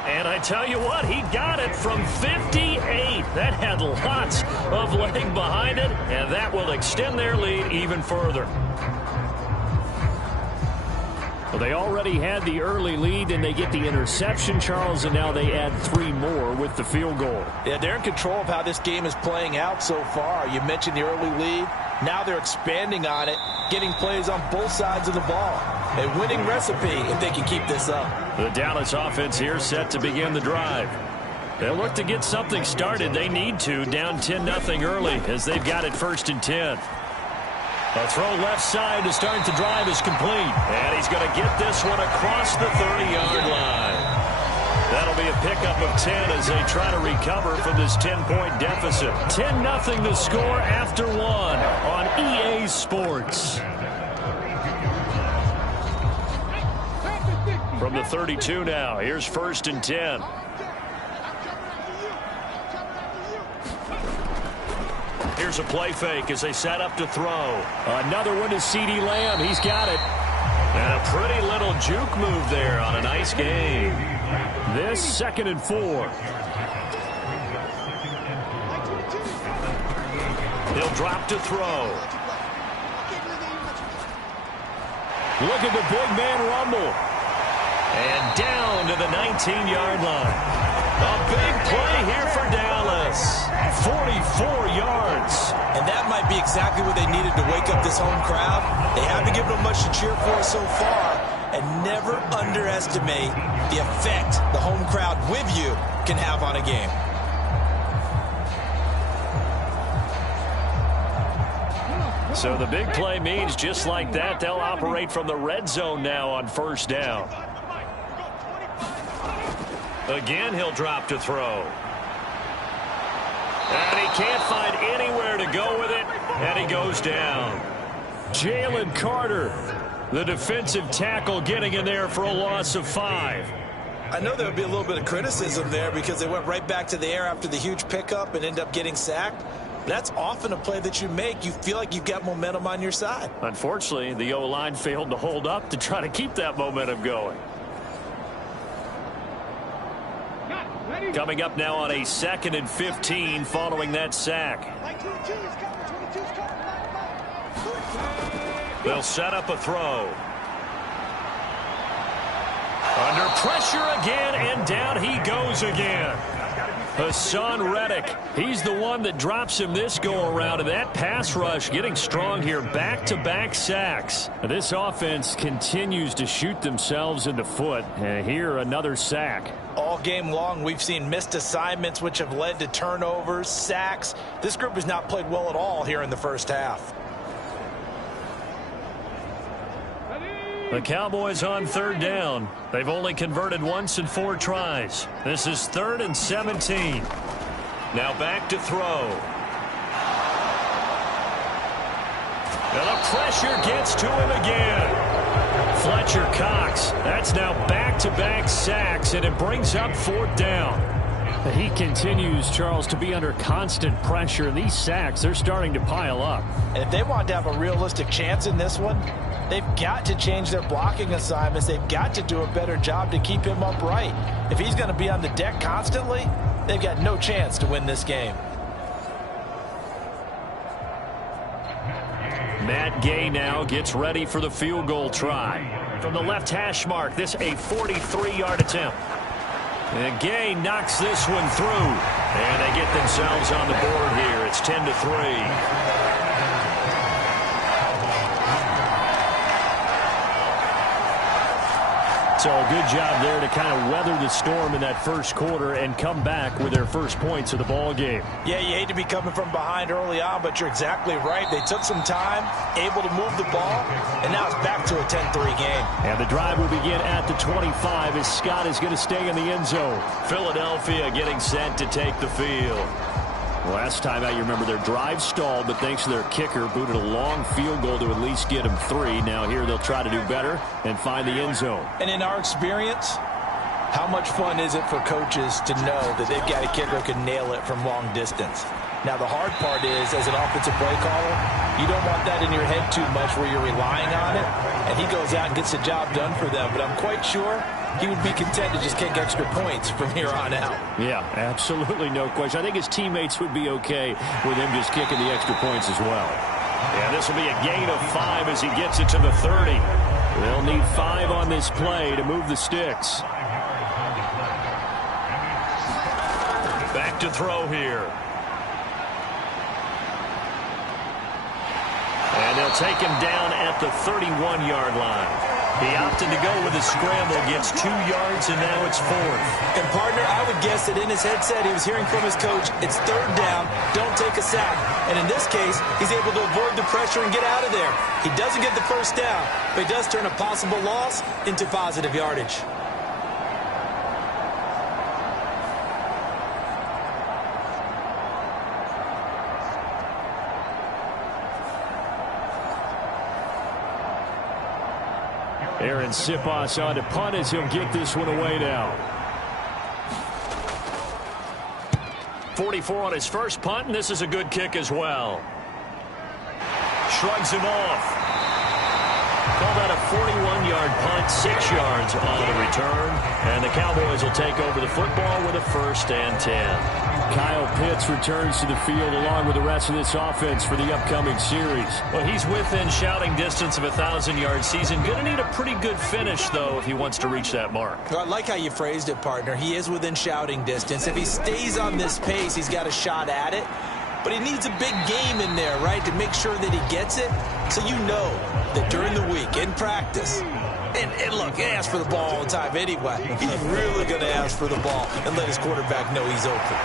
And I tell you what, he got it from 58. That had lots of leg behind it, and that will extend their lead even further. Well, they already had the early lead, and they get the interception, Charles, and now they add 3 more with the field goal. Yeah, they're in control of how this game is playing out so far. You mentioned the early lead. Now they're expanding on it, getting plays on both sides of the ball. A winning recipe if they can keep this up. The Dallas offense here set to begin the drive. They'll look to get something started. They need to, down 10-0 early as they've got it 1st and 10. A throw left side to start the drive is complete. And he's going to get this one across the 30-yard line. That'll be a pickup of 10 as they try to recover from this 10-point deficit. 10-0 the score after one on EA Sports. From the 32 now, here's 1st and 10. Here's a play fake as they set up to throw. Another one to CeeDee Lamb. He's got it. And a pretty little juke move there on a nice game. This 2nd and 4. He'll drop to throw. Look at the big man rumble. And down to the 19-yard line. A big play here for Dallas. 44 yards. And that might be exactly what they needed to wake up this home crowd. They haven't given them much to cheer for so far. And never underestimate the effect the home crowd with you can have on a game. So the big play means just like that, they'll operate from the red zone now on 1st down. Again, he'll drop to throw. And he can't find anywhere to go with it, and he goes down. Jalen Carter, the defensive tackle, getting in there for a loss of 5. I know there would be a little bit of criticism there because they went right back to the air after the huge pickup and end up getting sacked. That's often a play that you make. You feel like you've got momentum on your side. Unfortunately, the O-line failed to hold up to try to keep that momentum going. Coming up now on a 2nd and 15 following that sack. They'll set up a throw. Under pressure again, and down he goes again. Hassan Reddick, he's the one that drops him this go-around, and that pass rush getting strong here. Back-to-back sacks. This offense continues to shoot themselves in the foot, and here another sack. All game long, we've seen missed assignments, which have led to turnovers, sacks. This group has not played well at all here in the first half. The Cowboys on 3rd down. They've only converted once in 4 tries. This is 3rd and 17. Now back to throw. And the pressure gets to him again. Fletcher Cox. That's now back-to-back sacks, and it brings up 4th down. He continues, Charles, to be under constant pressure. These sacks, they're starting to pile up. And if they want to have a realistic chance in this one, they've got to change their blocking assignments. They've got to do a better job to keep him upright. If he's going to be on the deck constantly, they've got no chance to win this game. Matt Gay now gets ready for the field goal try. From the left hash mark, this a 43-yard attempt. And Gay knocks this one through. And they get themselves on the board here. It's 10-3. So a good job there to kind of weather the storm in that first quarter and come back with their first points of the ball game. Yeah, you hate to be coming from behind early on, but you're exactly right. They took some time, able to move the ball, and now it's back to a 10-3 game. And the drive will begin at the 25 as Scott is going to stay in the end zone. Philadelphia getting set to take the field. Last time out, you remember their drive stalled, but thanks to their kicker, booted a long field goal to at least get them 3. Now here they'll try to do better and find the end zone. And in our experience, how much fun is it for coaches to know that they've got a kicker who can nail it from long distance? Now, the hard part is, as an offensive play caller, you don't want that in your head too much where you're relying on it, and he goes out and gets the job done for them. But I'm quite sure he would be content to just kick extra points from here on out. Yeah, absolutely no question. I think his teammates would be okay with him just kicking the extra points as well. And this will be a gain of 5 as he gets it to the 30. They'll need 5 on this play to move the sticks. Back to throw here. And they'll take him down at the 31-yard line. He opted to go with a scramble, gets 2 yards, and now it's 4th. And, partner, I would guess that in his headset he was hearing from his coach, it's 3rd down, don't take a sack. And in this case, he's able to avoid the pressure and get out of there. He doesn't get the 1st down, but he does turn a possible loss into positive yardage. Aaron Siposs on to punt as he'll get this one away now. 44 on his first punt, and this is a good kick as well. Shrugs him off. Call that a 41-yard punt, 6 yards on the return. And the Cowboys will take over the football with a 1st and 10. Kyle Pitts returns to the field along with the rest of this offense for the upcoming series. Well, he's within shouting distance of a 1,000-yard season. Going to need a pretty good finish, though, if he wants to reach that mark. I like how you phrased it, partner. He is within shouting distance. If he stays on this pace, he's got a shot at it. But he needs a big game in there, right, to make sure that he gets it. So you know that during the week, in practice, and look, he asks for the ball all the time anyway. He's really going to ask for the ball and let his quarterback know he's open.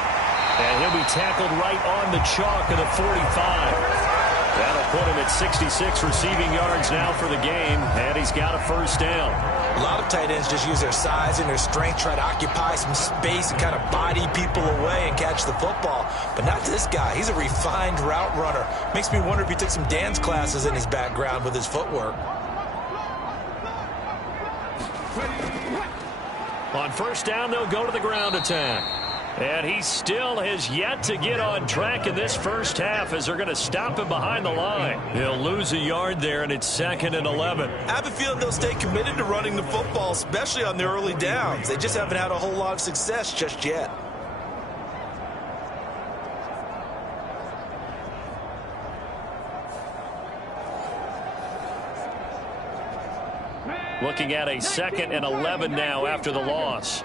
And he'll be tackled right on the chalk of the 45. That'll put him at 66 receiving yards now for the game, and he's got a 1st down. A lot of tight ends just use their size and their strength, try to occupy some space and kind of body people away and catch the football. But not this guy. He's a refined route runner. Makes me wonder if he took some dance classes in his background with his footwork. On 1st down, they'll go to the ground attack. And he still has yet to get on track in this 1st half as they're going to stop him behind the line. He'll lose a yard there, and it's 2nd and 11. I have a feeling they'll stay committed to running the football, especially on their early downs. They just haven't had a whole lot of success just yet. Looking at a 2nd and 11 now after the loss.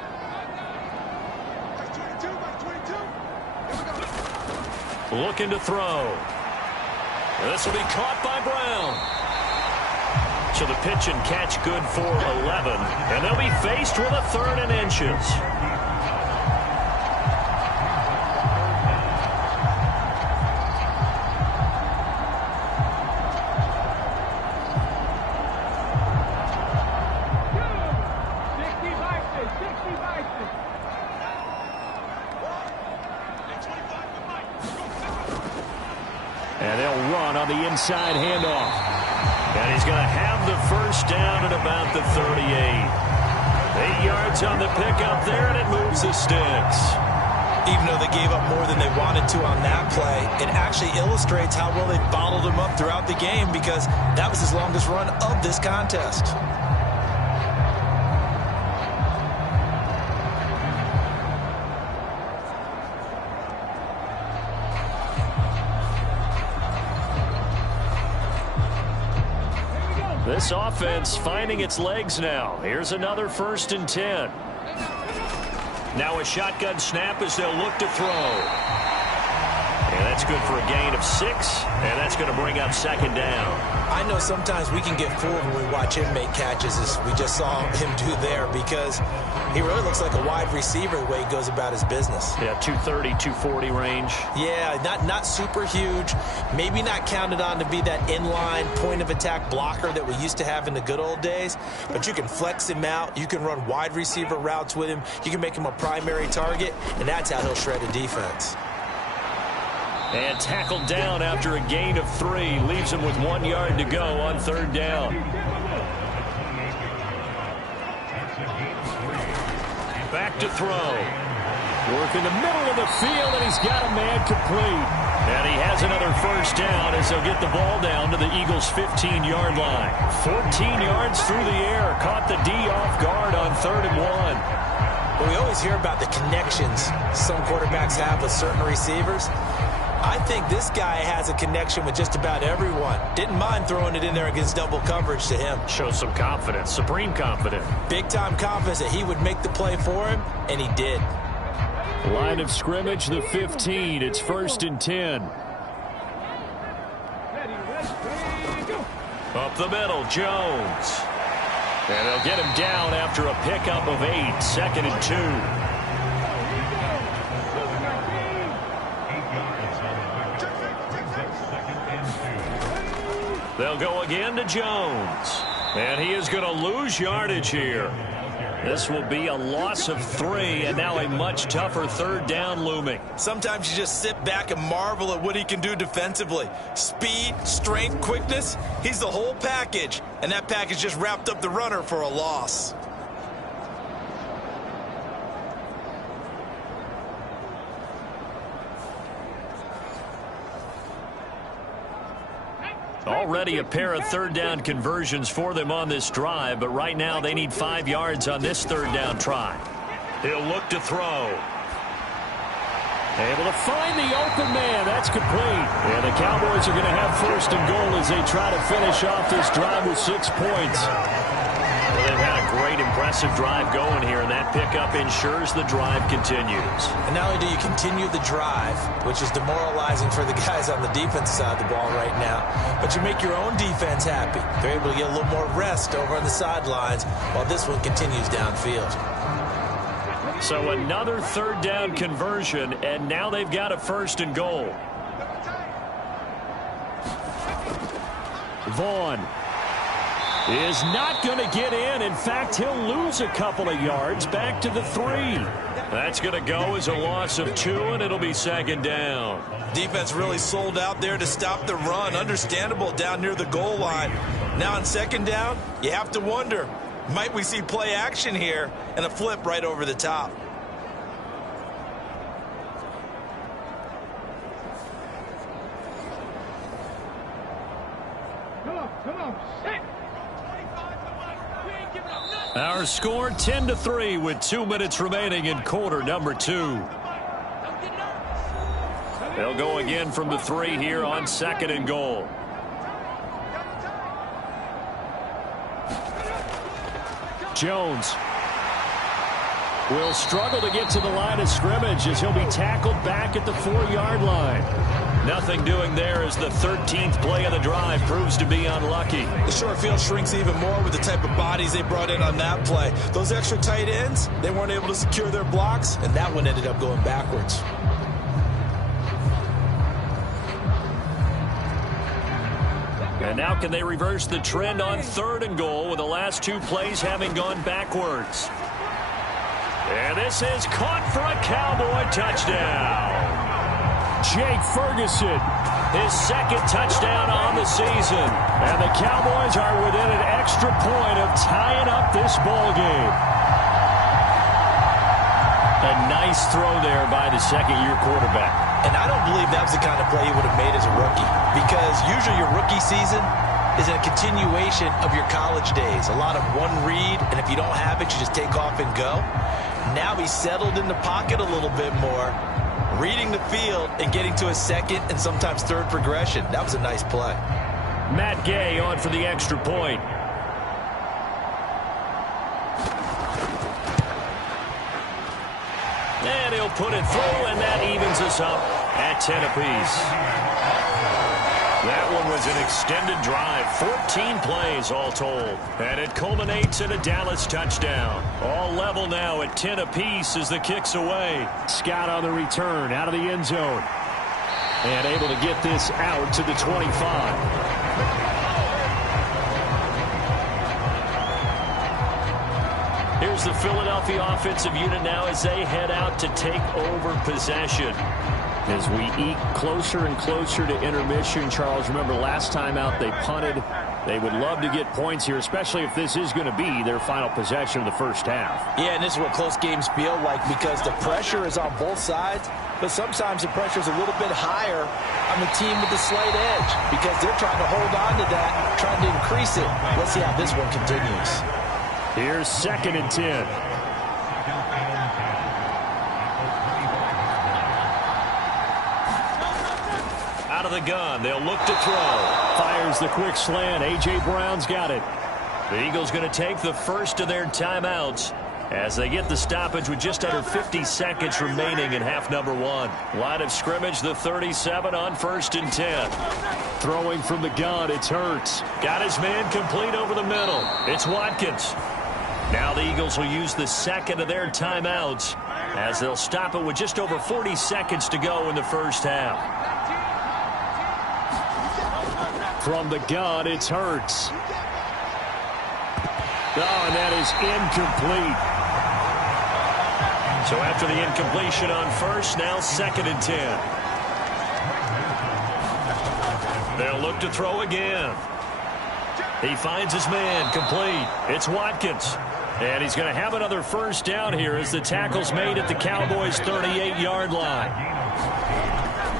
Looking to throw. This will be caught by Brown. So the pitch and catch good for 11. And they'll be faced with a 3rd and inches. And they'll run on the inside handoff. And he's going to have the 1st down at about the 38. 8 yards on the pickup there, and it moves the sticks. Even though they gave up more than they wanted to on that play, it actually illustrates how well they bottled him up throughout the game because that was his longest run of this contest. This offense finding its legs now. Here's another 1st and 10. Now a shotgun snap as they'll look to throw. And that's good for a gain of 6, and that's going to bring up 2nd down. I know sometimes we can get fooled when we watch him make catches as we just saw him do there because he really looks like a wide receiver the way he goes about his business. Yeah, 230, 240 range. Yeah, not super huge. Maybe not counted on to be that inline point-of-attack blocker that we used to have in the good old days. But you can flex him out. You can run wide receiver routes with him. You can make him a primary target, and that's how he'll shred a defense. And tackled down after a gain of 3. Leaves him with 1 yard to go on 3rd down. Back to throw. Work in the middle of the field, and he's got a man complete. And he has another 1st down as they'll get the ball down to the Eagles' 15-yard line. 14 yards through the air. Caught the D off guard on 3rd and 1. Well, we always hear about the connections some quarterbacks have with certain receivers. I think this guy has a connection with just about everyone. Didn't mind throwing it in there against double coverage to him. Shows some confidence, supreme confidence. Big-time confidence that he would make the play for him, and he did. Line of scrimmage, the 15. It's 1st and 10. Up the middle, Jones. And they'll get him down after a pickup of 8, 2nd and 2. They'll go again to Jones. And he is going to lose yardage here. This will be a loss of 3, and now a much tougher 3rd down looming. Sometimes you just sit back and marvel at what he can do defensively. Speed, strength, quickness, he's the whole package. And that package just wrapped up the runner for a loss. Already a pair of 3rd down conversions for them on this drive, but right now they need 5 yards on this 3rd down try. He'll look to throw. Able to find the open man. That's complete. And the Cowboys are going to have 1st and goal as they try to finish off this drive with 6 points. Well, they've had a great, impressive drive going here, and that pickup ensures the drive continues. And not only do you continue the drive, which is demoralizing for the guys on the defense side of the ball right now, but you make your own defense happy. They're able to get a little more rest over on the sidelines while this one continues downfield. So another 3rd down conversion, and now they've got a 1st and goal. Vaughn is not going to get in. In fact, he'll lose a couple of yards back to the 3. That's going to go as a loss of 2, and it'll be 2nd down. Defense really sold out there to stop the run. Understandable down near the goal line. Now on 2nd down, you have to wonder, might we see play action here and a flip right over the top? Come on, sit. Our score 10-3 with 2 minutes remaining in quarter number 2. They'll go again from the 3 here on 2nd and goal. Jones will struggle to get to the line of scrimmage as he'll be tackled back at the 4-yard line. Nothing doing there as the 13th play of the drive proves to be unlucky. The short field shrinks even more with the type of bodies they brought in on that play. Those extra tight ends, they weren't able to secure their blocks, and that one ended up going backwards. And now can they reverse the trend on 3rd and goal with the last 2 plays having gone backwards? And this is caught for a Cowboy touchdown. Jake Ferguson, his 2nd touchdown on the season. And the Cowboys are within an extra point of tying up this ball game. A nice throw there by the 2nd-year quarterback. And I don't believe that was the kind of play he would have made as a rookie, because usually your rookie season is a continuation of your college days. A lot of one read, and if you don't have it, you just take off and go. Now he's settled in the pocket a little bit more, reading the field and getting to his 2nd and sometimes 3rd progression. That was a nice play. Matt Gay on for the extra point. And he'll put it through, and that evens us up at 10 apiece. That one was an extended drive, 14 plays all told. And it culminates in a Dallas touchdown. All level now at 10 apiece as the kick's away. Scott on the return out of the end zone. And able to get this out to the 25. Here's the Philadelphia offensive unit now as they head out to take over possession. As we eke closer and closer to intermission, Charles, remember last time out they punted. They would love to get points here, especially if this is going to be their final possession of the first half. Yeah, and this is what close games feel like, because the pressure is on both sides, but sometimes the pressure is a little bit higher on the team with the slight edge, because they're trying to hold on to that, trying to increase it. Let's see how this one continues. Here's 2nd and 10. Out of the gun, they'll look to throw. Fires the quick slant. A.J. Brown's got it. The Eagles going to take the first of their timeouts as they get the stoppage with just under 50 seconds remaining in half number one. Line of scrimmage, the 37 on 1st and 10. Throwing from the gun, it's Hurts. Got his man complete over the middle. It's Watkins. Now the Eagles will use the second of their timeouts as they'll stop it with just over 40 seconds to go in the first half. From the gun, it's Hurts. Oh, and that is incomplete. So after the incompletion on first, now 2nd and 10. They'll look to throw again. He finds his man complete. It's Watkins. And he's going to have another first down here as the tackle's made at the Cowboys' 38-yard line.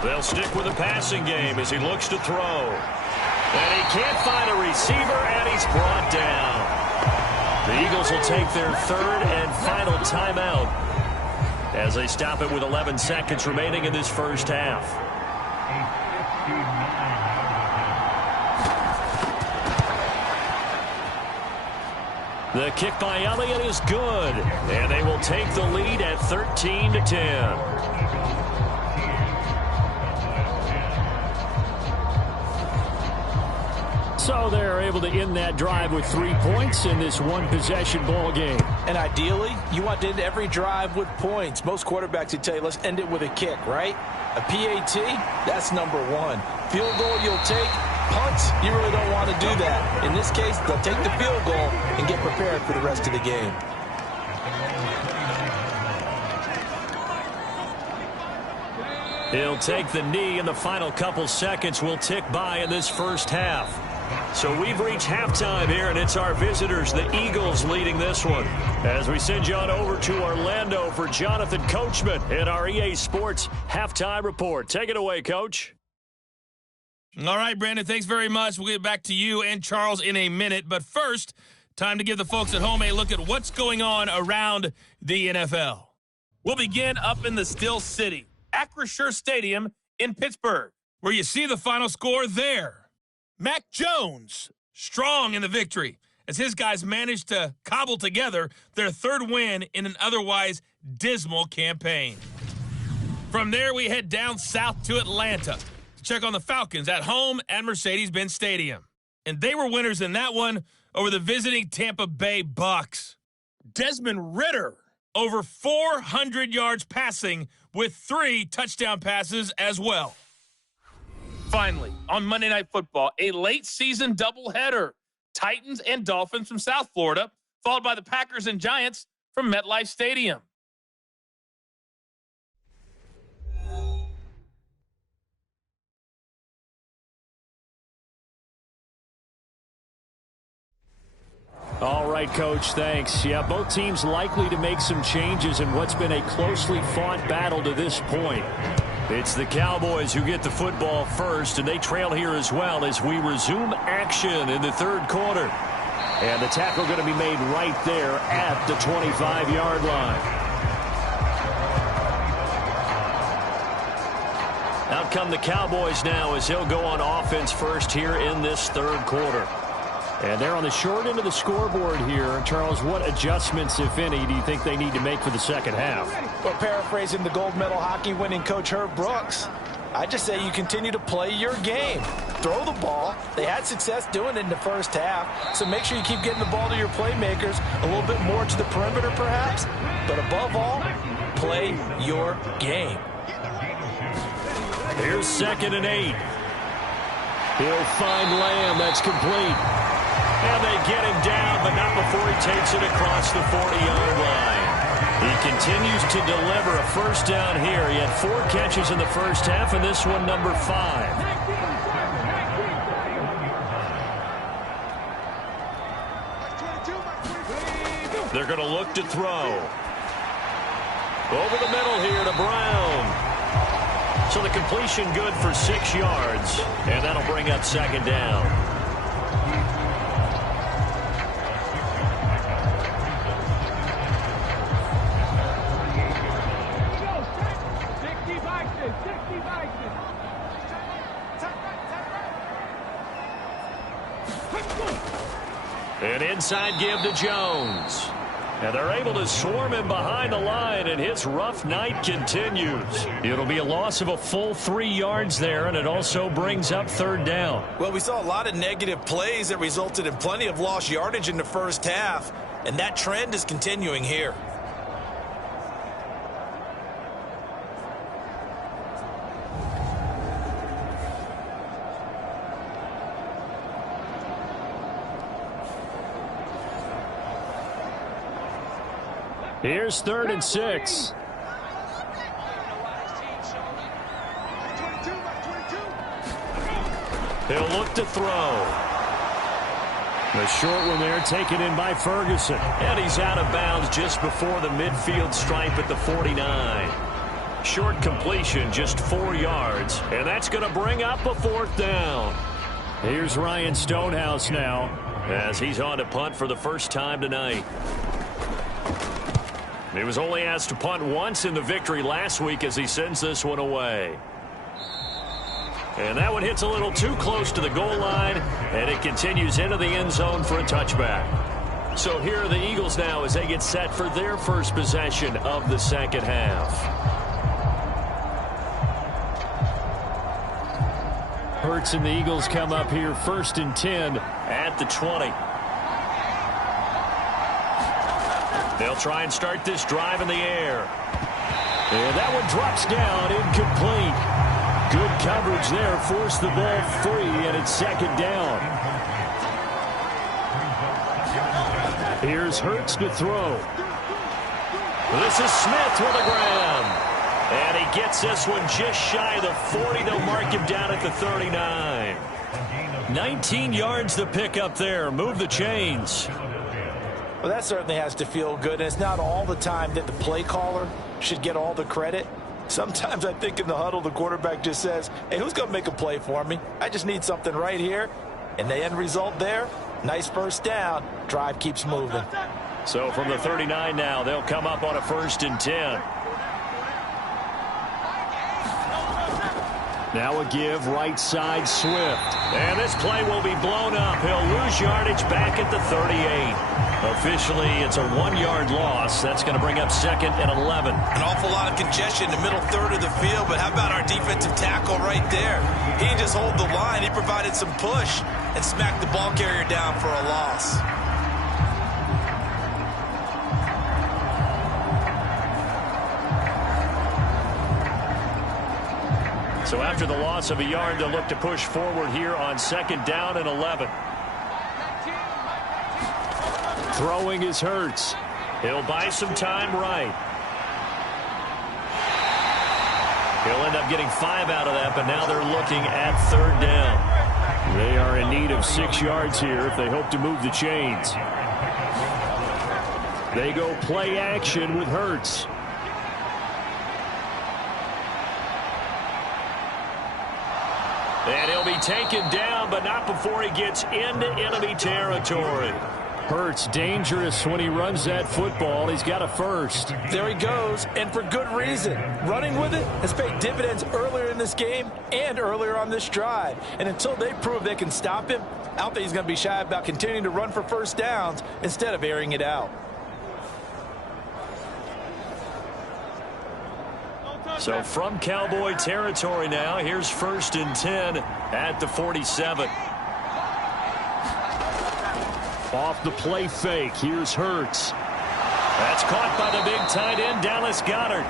They'll stick with the passing game as he looks to throw. And he can't find a receiver, and he's brought down. The Eagles will take their 3rd and final timeout as they stop it with 11 seconds remaining in this first half. The kick by Elliott is good, and they will take the lead at 13-10. So they're able to end that drive with 3 points in this one-possession ball game. And ideally, you want to end every drive with points. Most quarterbacks would tell you, let's end it with a kick, right? A PAT, that's number one. Field goal you'll take. Punts, you really don't want to do that. In this case, they'll take the field goal and get prepared for the rest of the game. He'll take the knee, and the final couple seconds will tick by in this first half. So we've reached halftime here, and it's our visitors, the Eagles, leading this one. As we send you on over to Orlando for Jonathan Coachman in our EA Sports Halftime Report. Take it away, Coach. All right, Brandon, thanks very much. We'll get back to you and Charles in a minute. But first, time to give the folks at home a look at what's going on around the NFL. We'll begin up in the Still City, Acrisure Stadium in Pittsburgh, where you see the final score there. Mac Jones, strong in the victory, as his guys managed to cobble together their 3rd win in an otherwise dismal campaign. From there, we head down south to Atlanta to check on the Falcons at home at Mercedes-Benz Stadium. And they were winners in that one over the visiting Tampa Bay Bucks. Desmond Ridder, over 400 yards passing with 3 touchdown passes as well. Finally, on Monday Night Football, a late-season doubleheader. Titans and Dolphins from South Florida, followed by the Packers and Giants from MetLife Stadium. All right, Coach, thanks. Yeah, both teams likely to make some changes in what's been a closely fought battle to this point. It's the Cowboys who get the football first, and they trail here as well as we resume action in the 3rd quarter. And the tackle going to be made right there at the 25-yard line. Out come the Cowboys now as they'll go on offense first here in this 3rd quarter. And they're on the short end of the scoreboard here. Charles, what adjustments, if any, do you think they need to make for the second half? Well, paraphrasing the gold medal hockey winning coach Herb Brooks, I just say you continue to play your game. Throw the ball. They had success doing it in the first half, so make sure you keep getting the ball to your playmakers, a little bit more to the perimeter perhaps, but above all, play your game. Here's 2nd and 8. He'll find Lamb. That's complete. And they get him down, but not before he takes it across the 40-yard line. He continues to deliver a first down here. He had 4 catches in the first half, and this one number 5. They're going to look to throw. Over the middle here to Brown. So the completion good for 6 yards, and that'll bring up 2nd down. An inside give to Jones. And they're able to swarm him behind the line, and his rough night continues. It'll be a loss of a full 3 yards there, and it also brings up 3rd down. Well, we saw a lot of negative plays that resulted in plenty of lost yardage in the first half, and that trend is continuing here. Here's 3rd and 6. He'll look to throw. The short one there taken in by Ferguson. And he's out of bounds just before the midfield stripe at the 49. Short completion, just 4 yards. And that's going to bring up a 4th down. Here's Ryan Stonehouse now, as he's on to punt for the first time tonight. He was only asked to punt once in the victory last week as he sends this one away. And that one hits a little too close to the goal line, and it continues into the end zone for a touchback. So here are the Eagles now as they get set for their first possession of the second half. Hurts and the Eagles come up here 1st and 10 at the 20. They'll try and start this drive in the air. And that one drops down, incomplete. Good coverage there, forced the ball free, and it's 2nd down. Here's Hurts to throw. This is Smith with a grab. And he gets this one just shy of the 40. They'll mark him down at the 39. 19 yards to pick up there. Move the chains. Well, that certainly has to feel good, and it's not all the time that the play caller should get all the credit. Sometimes I think in the huddle, the quarterback just says, hey, who's going to make a play for me? I just need something right here. And the end result there, nice 1st down. Drive keeps moving. So from the 39 now, they'll come up on a 1st and 10. Now a give, right side, Swift. And this play will be blown up. He'll lose yardage back at the 38. Officially, it's a 1-yard loss. That's going to bring up 2nd and 11. An awful lot of congestion in the middle third of the field, but how about our defensive tackle right there? He didn't just hold the line. He provided some push and smacked the ball carrier down for a loss. So after the loss of a yard, they'll look to push forward here on 2nd down and 11. Throwing is Hurts. He'll buy some time right. He'll end up getting 5 out of that, but now they're looking at 3rd down. They are in need of 6 yards here if they hope to move the chains. They go play action with Hurts. And he'll be taken down, but not before he gets into enemy territory. Hurts dangerous when he runs that football. He's got a 1st. There he goes, and for good reason. Running with it has paid dividends earlier in this game and earlier on this drive. And until they prove they can stop him, I don't think he's going to be shy about continuing to run for 1st downs instead of airing it out. So from Cowboy territory now, here's 1st and 10 at the 47. Off the play fake, here's Hurts. That's caught by the big tight end, Dallas Goedert.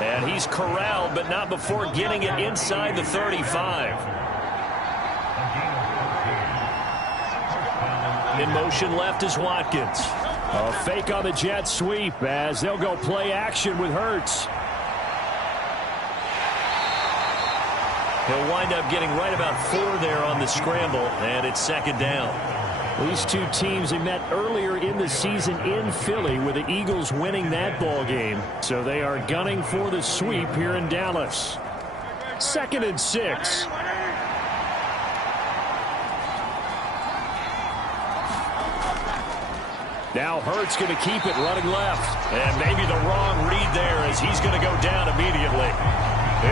And he's corralled, but not before getting it inside the 35. In motion left is Watkins. A fake on the jet sweep as they'll go play action with Hurts. He'll wind up getting right about 4 there on the scramble, and it's 2nd down. These two teams have met earlier in the season in Philly with the Eagles winning that ball game. So they are gunning for the sweep here in Dallas. 2nd and 6. Now Hurts going to keep it running left. And maybe the wrong read there as he's going to go down immediately.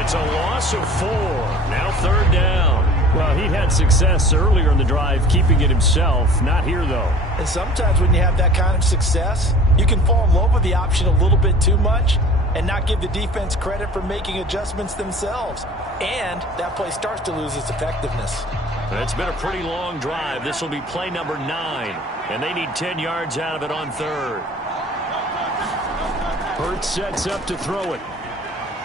It's a loss of 4. Now 3rd down. Well, he had success earlier in the drive keeping it himself. Not here, though. And sometimes when you have that kind of success, You can fall in love with the option a little bit too much and not give the defense credit for making adjustments themselves. And that play starts to lose its effectiveness. It's been a pretty long drive. This will be play number 9, and they need 10 yards out of it on third. Hurts sets up to throw it.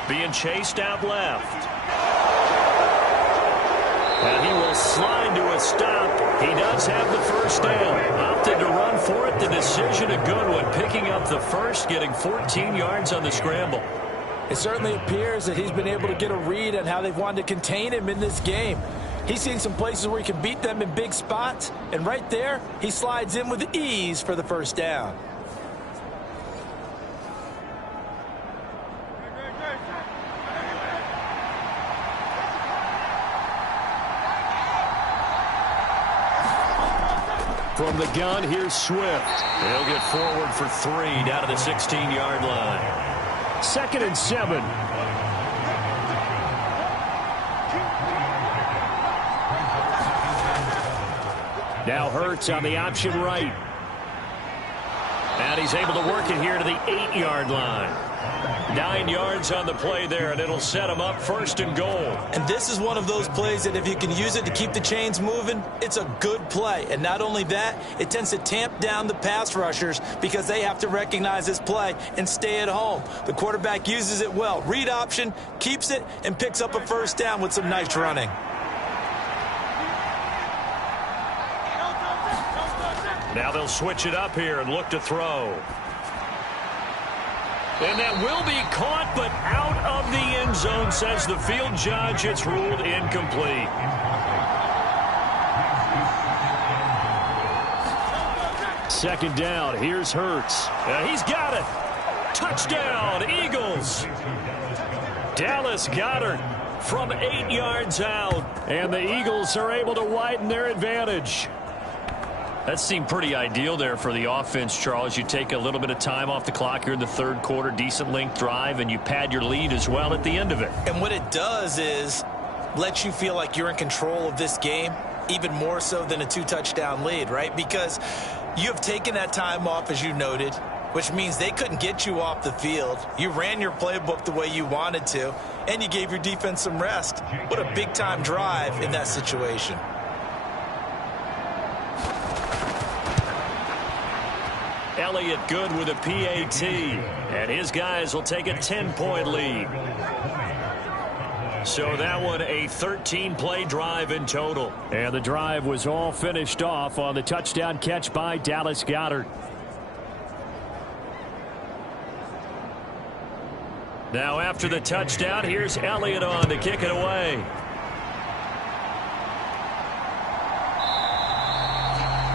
Being chased out left. And he will slide to a stop. He does have the first down. Opted to run for it. The decision a good one. Picking up the first, getting 14 yards on the scramble. It certainly appears that he's been able to get a read on how they've wanted to contain him in this game. He's seen some places where he can beat them in big spots, and right there, he slides in with ease for the first down. From the gun, here's Swift. He'll get forward for 3 down to the 16-yard line. 2nd and 7. Now Hurts on the option right. And he's able to work it here to the 8-yard line. 9 yards on the play there, and it'll set him up 1st and goal. And this is one of those plays that if you can use it to keep the chains moving, it's a good play. And not only that, it tends to tamp down the pass rushers because they have to recognize this play and stay at home. The quarterback uses it well. Read option, keeps it, and picks up a first down with some nice running. Now they'll switch it up here and look to throw. And that will be caught, but out of the end zone, says the field judge. It's ruled incomplete. Second down. Here's Hurts. He's got it. Touchdown, Eagles. Dallas Goedert from 8 yards out. And the Eagles are able to widen their advantage. That seemed pretty ideal there for the offense, Charles. You take a little bit of time off the clock here in the third quarter, decent length drive, and you pad your lead as well at the end of it. And what it does is let you feel like you're in control of this game, even more so than a 2-touchdown lead, right? Because you have taken that time off, as you noted, which means they couldn't get you off the field. You ran your playbook the way you wanted to, and you gave your defense some rest. What a big-time drive in that situation. Elliott good with a PAT, and his guys will take a 10-point lead. So that one a 13-play drive in total. And the drive was all finished off on the touchdown catch by Dallas Goedert. Now after the touchdown, here's Elliott on to kick it away.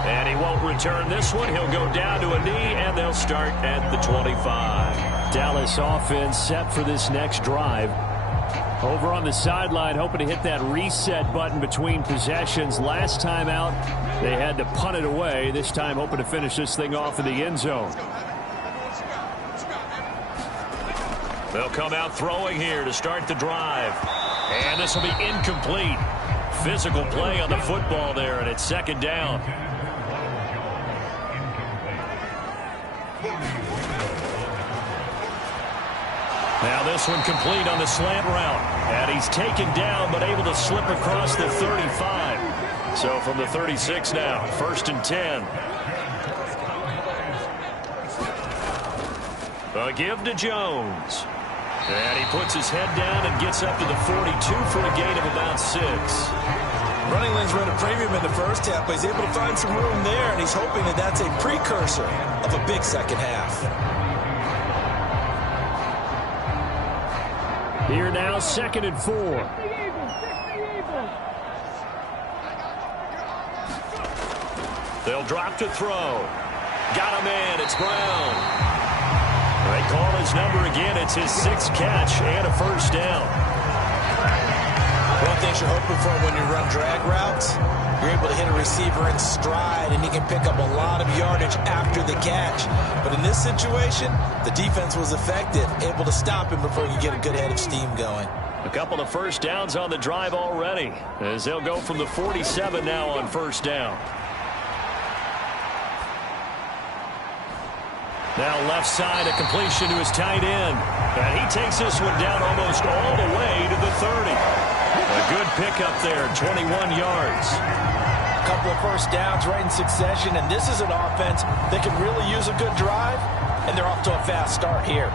And he won't return this one. He'll go down to a knee, and they'll start at the 25. Dallas offense set for this next drive. Over on the sideline, hoping to hit that reset button between possessions. Last time out, they had to punt it away. This time, hoping to finish this thing off in the end zone. They'll come out throwing here to start the drive. And this will be incomplete. Physical play on the football there, and it's 2nd down. Now this one complete on the slant route. And he's taken down, but able to slip across the 35. So from the 36 now, 1st and 10. A give to Jones. And he puts his head down and gets up to the 42 for a gain of about 6. Running lanes run a premium in the first half, but he's able to find some room there, and he's hoping that that's a precursor of a big second half. Here now, 2nd and 4. They'll drop to throw. Got a man. It's Brown. They call his number again. It's his 6th catch and a first down. One thing you're hoping for when you run drag routes, you're able to hit a receiver in stride, and he can pick up a lot of yardage after the catch. But in this situation, the defense was effective, able to stop him before you get a good head of steam going. A couple of first downs on the drive already, as they'll go from the 47 now on first down. Now left side, a completion to his tight end. And he takes this one down almost all the way to the 30. A good pickup there, 21 yards. A couple of first downs right in succession, and this is an offense that can really use a good drive, and they're off to a fast start here.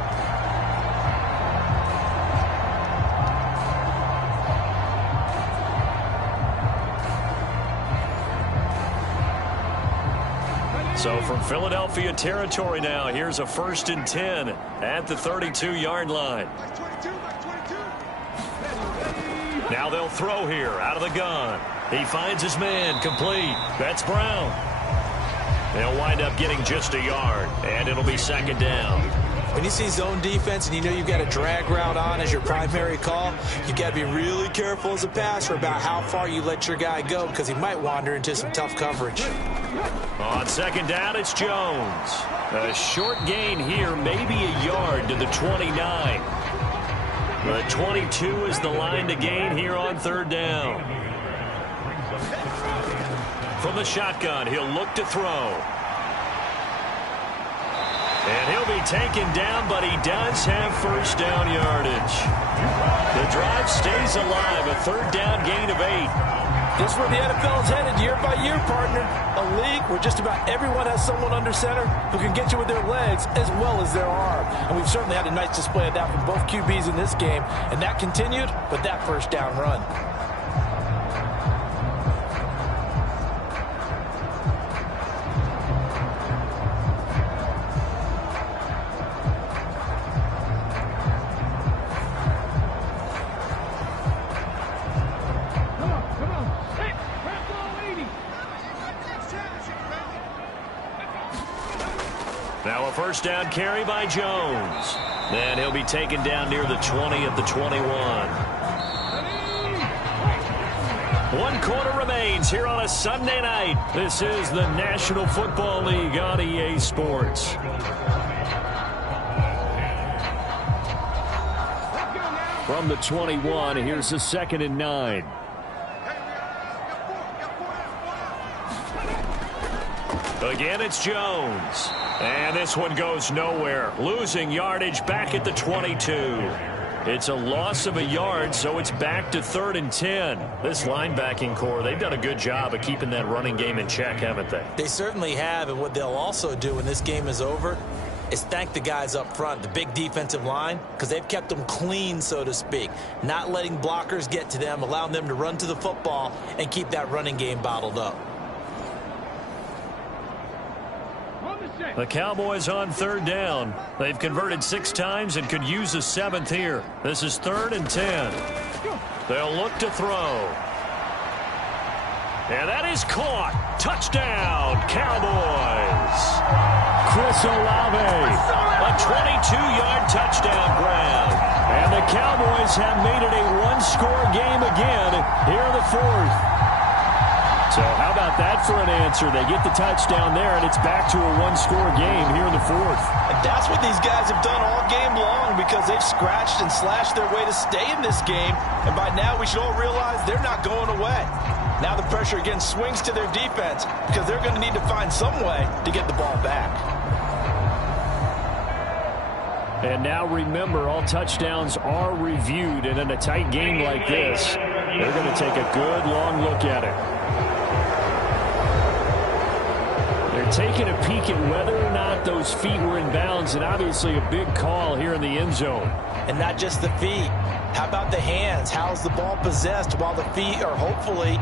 So from Philadelphia territory now, here's a 1st and 10 at the 32-yard line. Now they'll throw here out of the gun. He finds his man, complete. That's Brown. They'll wind up getting just a yard, and it'll be 2nd down. When you see zone defense and you know you've got a drag route on as your primary call, you've got to be really careful as a passer about how far you let your guy go because he might wander into some tough coverage. On 2nd down, it's Jones. A short gain here, maybe a yard to the 29. The 22 is the line to gain here on 3rd down. From the shotgun, he'll look to throw. And he'll be taken down, but he does have 1st down yardage. The drive stays alive, a 3rd down gain of 8. This is where the NFL is headed year by year, partner. A league where just about everyone has someone under center who can get you with their legs as well as their arm. And we've certainly had a nice display of that from both QBs in this game. And that continued with that 1st down run. Now a 1st down carry by Jones. And he'll be taken down near the 20 at the 21. 1 quarter remains here on a Sunday night. This is the National Football League on EA Sports. From the 21, here's the 2nd and 9. Again, it's Jones. And this one goes nowhere. Losing yardage back at the 22. It's a loss of a yard, so it's back to 3rd and 10. This linebacking core, they've done a good job of keeping that running game in check, haven't they? They certainly have, and what they'll also do when this game is over is thank the guys up front, the big defensive line, because they've kept them clean, so to speak. Not letting blockers get to them, allowing them to run to the football and keep that running game bottled up. The Cowboys on 3rd down. They've converted 6 times and could use a 7th here. This is 3rd and 10. They'll look to throw. And that is caught. Touchdown, Cowboys. Chris Olave. A 22-yard touchdown grab. And the Cowboys have made it a one-score game again here in the 4th. So how about that for an answer? They get the touchdown there, and it's back to a one-score game here in the 4th. And that's what these guys have done all game long because they've scratched and slashed their way to stay in this game. And by now, we should all realize they're not going away. Now the pressure again swings to their defense because they're going to need to find some way to get the ball back. And now remember, all touchdowns are reviewed, and in a tight game like this, they're going to take a good long look at it. They're taking a peek at whether or not those feet were in bounds, and obviously a big call here in the end zone. And not just the feet. How about the hands? How's the ball possessed while the feet are hopefully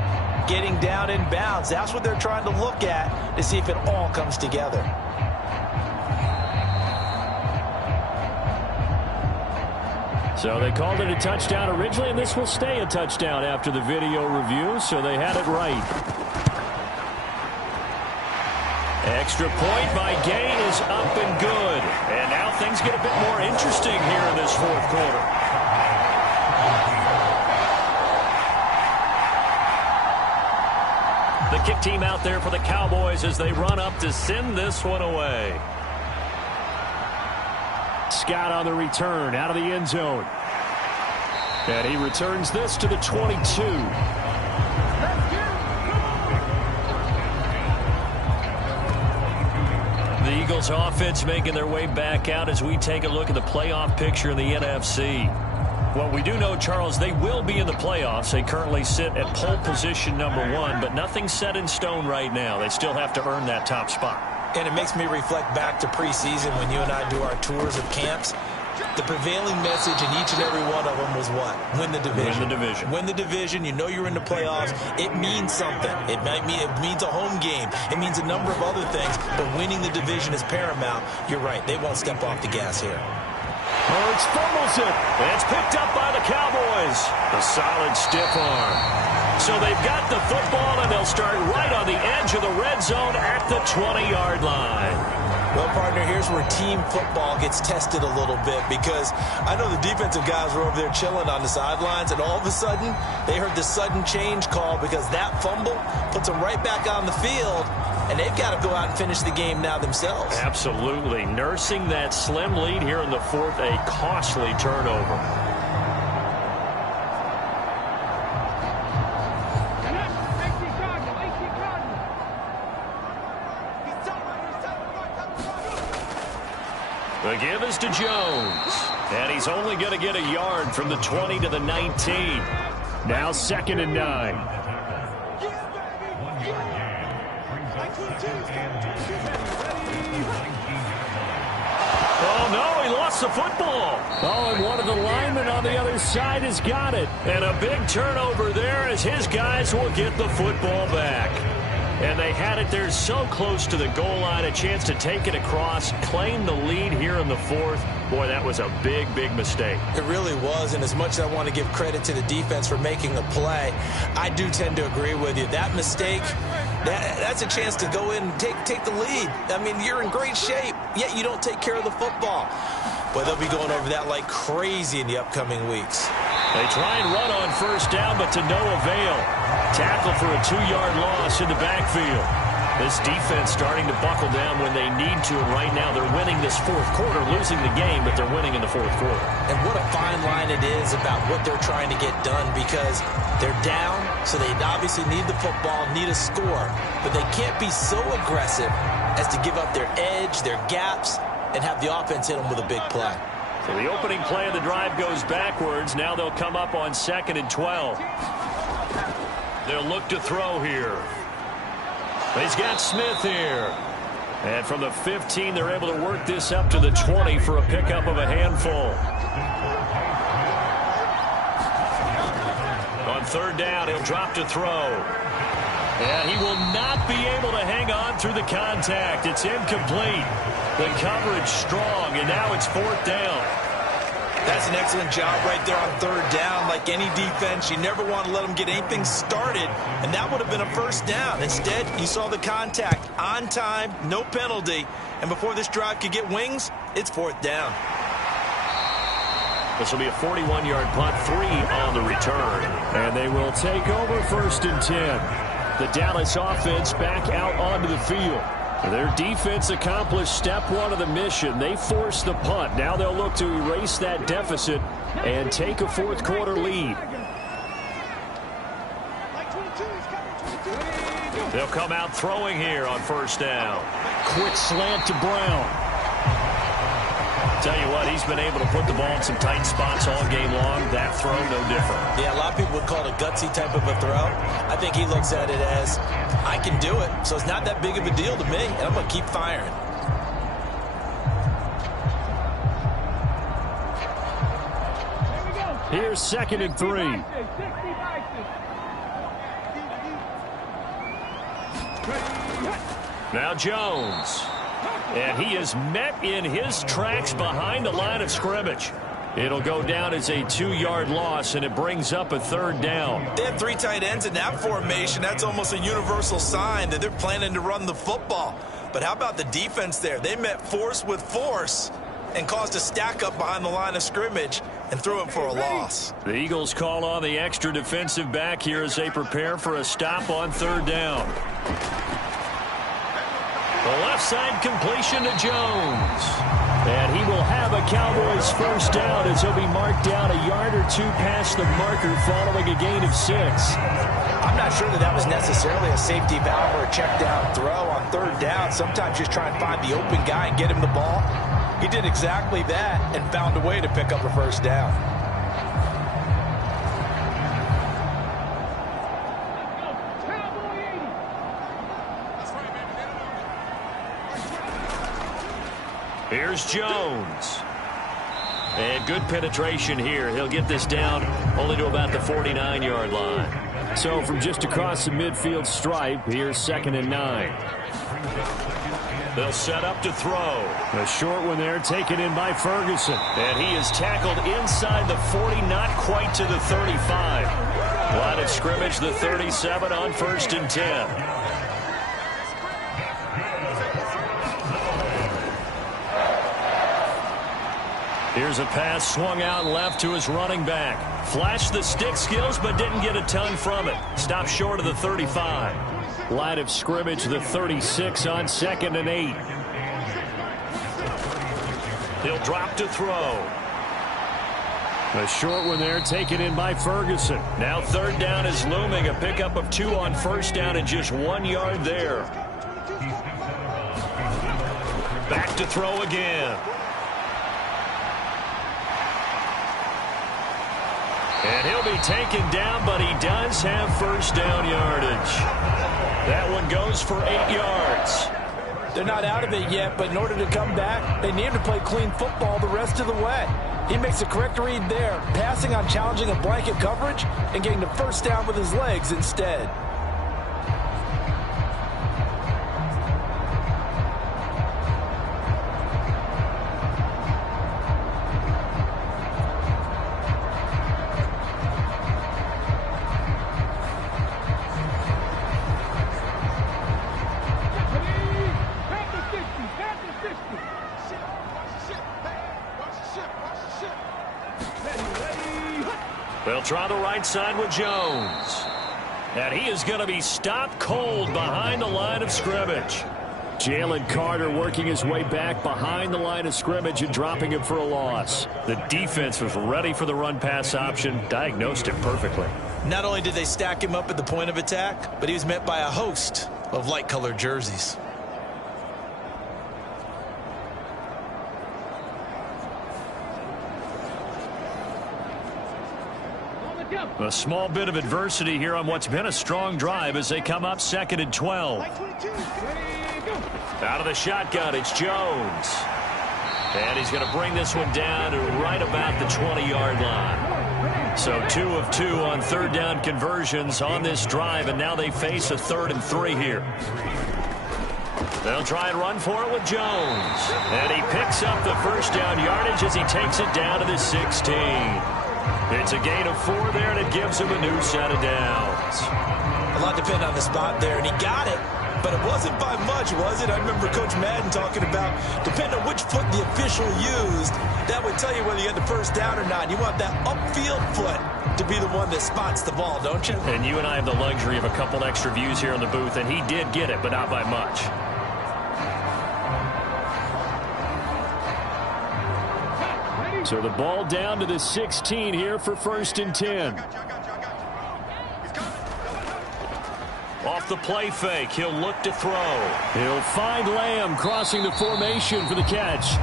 getting down in bounds? That's what they're trying to look at to see if it all comes together. So they called it a touchdown originally, and this will stay a touchdown after the video review, so they had it right. Extra point by Gay is up and good. And now things get a bit more interesting here in this 4th quarter. The kick team out there for the Cowboys as they run up to send this one away. Scott on the return out of the end zone. And he returns this to the 22. The Eagles offense making their way back out as we take a look at the playoff picture in the NFC. Well, we do know, Charles, they will be in the playoffs. They currently sit at pole position #1, but nothing's set in stone right now. They still have to earn that top spot. And it makes me reflect back to preseason when you and I do our tours of camps. The prevailing message in each and every one of them was what? Win the division. Win the division. Win the division. You know you're in the playoffs. It means something. It means a home game. It means a number of other things. But winning the division is paramount. You're right. They won't step off the gas here. Hurts fumbles it. It's picked up by the Cowboys. A solid stiff arm. So they've got the football, and they'll start right on the edge of the red zone at the 20-yard line. Well, partner, here's where team football gets tested a little bit, because I know the defensive guys were over there chilling on the sidelines, and all of a sudden, they heard the sudden change call because that fumble puts them right back on the field, and they've got to go out and finish the game now themselves. Absolutely. Nursing that slim lead here in the fourth, a costly turnover. The give is to Jones. And he's only going to get a yard from the 20 to the 19. Now 2nd and 9. Oh, no, he lost the football. Oh, and one of the linemen on the other side has got it. And a big turnover there as his guys will get the football back. And they had it there so close to the goal line, a chance to take it across, claim the lead here in the fourth. Boy, that was a big, big mistake. It really was, and as much as I want to give credit to the defense for making the play, I do tend to agree with you. That mistake, that's a chance to go in and take the lead. I mean, you're in great shape, yet you don't take care of the football. Boy, they'll be going over that like crazy in the upcoming weeks. They try and run on first down, but to no avail. Tackle for a 2-yard loss in the backfield. This defense starting to buckle down when they need to, and right now they're winning this fourth quarter, losing the game, but they're winning in the fourth quarter. And what a fine line it is about what they're trying to get done, because they're down, so they obviously need the football, need a score, but they can't be so aggressive as to give up their edge, their gaps, and have the offense hit them with a big play. So the opening play of the drive goes backwards. Now they'll come up on 2nd and 12. They'll look to throw here. He's got Smith here. And from the 15, they're able to work this up to the 20 for a pickup of a handful. On 3rd down, he'll drop to throw. And he will not be able to hang on through the contact. It's incomplete. The coverage strong, and now it's 4th down. That's an excellent job right there on 3rd down. Like any defense, you never want to let them get anything started, and that would have been a 1st down. Instead, you saw the contact on time, no penalty, and before this drive could get wings, it's 4th down. This will be a 41-yard punt, 3 on the return. And they will take over 1st and 10. The Dallas offense back out onto the field. Their defense accomplished step 1 of the mission. They forced the punt. Now they'll look to erase that deficit and take a fourth quarter lead. They'll come out throwing here on 1st down. Quick slant to Brown. Tell you what, he's been able to put the ball in some tight spots all game long. That throw, no different. Yeah, a lot of people would call it a gutsy type of a throw. I think he looks at it as, I can do it, so it's not that big of a deal to me, and I'm going to keep firing. Here's 2nd and 3. Now Jones. And he is met in his tracks behind the line of scrimmage. It'll go down as a 2-yard loss, and it brings up a 3rd down. They had 3 tight ends in that formation. That's almost a universal sign that they're planning to run the football. But how about the defense there? They met force with force and caused a stack up behind the line of scrimmage and threw him for a loss. The Eagles call on the extra defensive back here as they prepare for a stop on 3rd down. The left side completion to Jones. And he will have a Cowboys 1st down as he'll be marked down a yard or 2 past the marker following a gain of 6. I I'm not sure that was necessarily a safety valve or a check down throw on third down. Sometimes just try and find the open guy and get him the ball. He did exactly that and found a way to pick up a first down. Here's Jones. And good penetration here. He'll get this down only to about the 49-yard line. So from just across the midfield stripe, here's 2nd and 9. They'll set up to throw. A short one there, taken in by Ferguson. And he is tackled inside the 40, not quite to the 35. Line of scrimmage, the 37 on 1st and 10. Here's a pass swung out left to his running back. Flashed the stick skills, but didn't get a ton from it. Stopped short of the 35. Line of scrimmage, the 36 on 2nd and 8. He'll drop to throw. A short one there, taken in by Ferguson. Now 3rd down is looming. A pickup of 2 on 1st down and just 1 yard there. Back to throw again. And he'll be taken down, but he does have 1st down yardage. That one goes for 8 yards. They're not out of it yet, but in order to come back, they need to play clean football the rest of the way. He makes the correct read there, passing on challenging a blanket coverage and getting the 1st down with his legs instead. They'll try the right side with Jones. And he is going to be stopped cold behind the line of scrimmage. Jalen Carter working his way back behind the line of scrimmage and dropping him for a loss. The defense was ready for the run-pass option, diagnosed it perfectly. Not only did they stack him up at the point of attack, but he was met by a host of light-colored jerseys. A small bit of adversity here on what's been a strong drive as they come up 2nd and 12. Out of the shotgun, it's Jones. And he's going to bring this one down to right about the 20-yard line. So 2 of 2 on 3rd down conversions on this drive, and now they face a 3rd and 3 here. They'll try and run for it with Jones. And he picks up the 1st down yardage as he takes it down to the 16. It's a gain of 4 there, and it gives him a new set of downs. A lot depended on the spot there, and he got it. But it wasn't by much, was it? I remember Coach Madden talking about, depending on which foot the official used, that would tell you whether you had the 1st down or not. You want that upfield foot to be the one that spots the ball, don't you? And you and I have the luxury of a couple extra views here in the booth, and he did get it, but not by much. So the ball down to the 16 here for 1st and 10. Off the play fake, he'll look to throw. He'll find Lamb crossing the formation for the catch.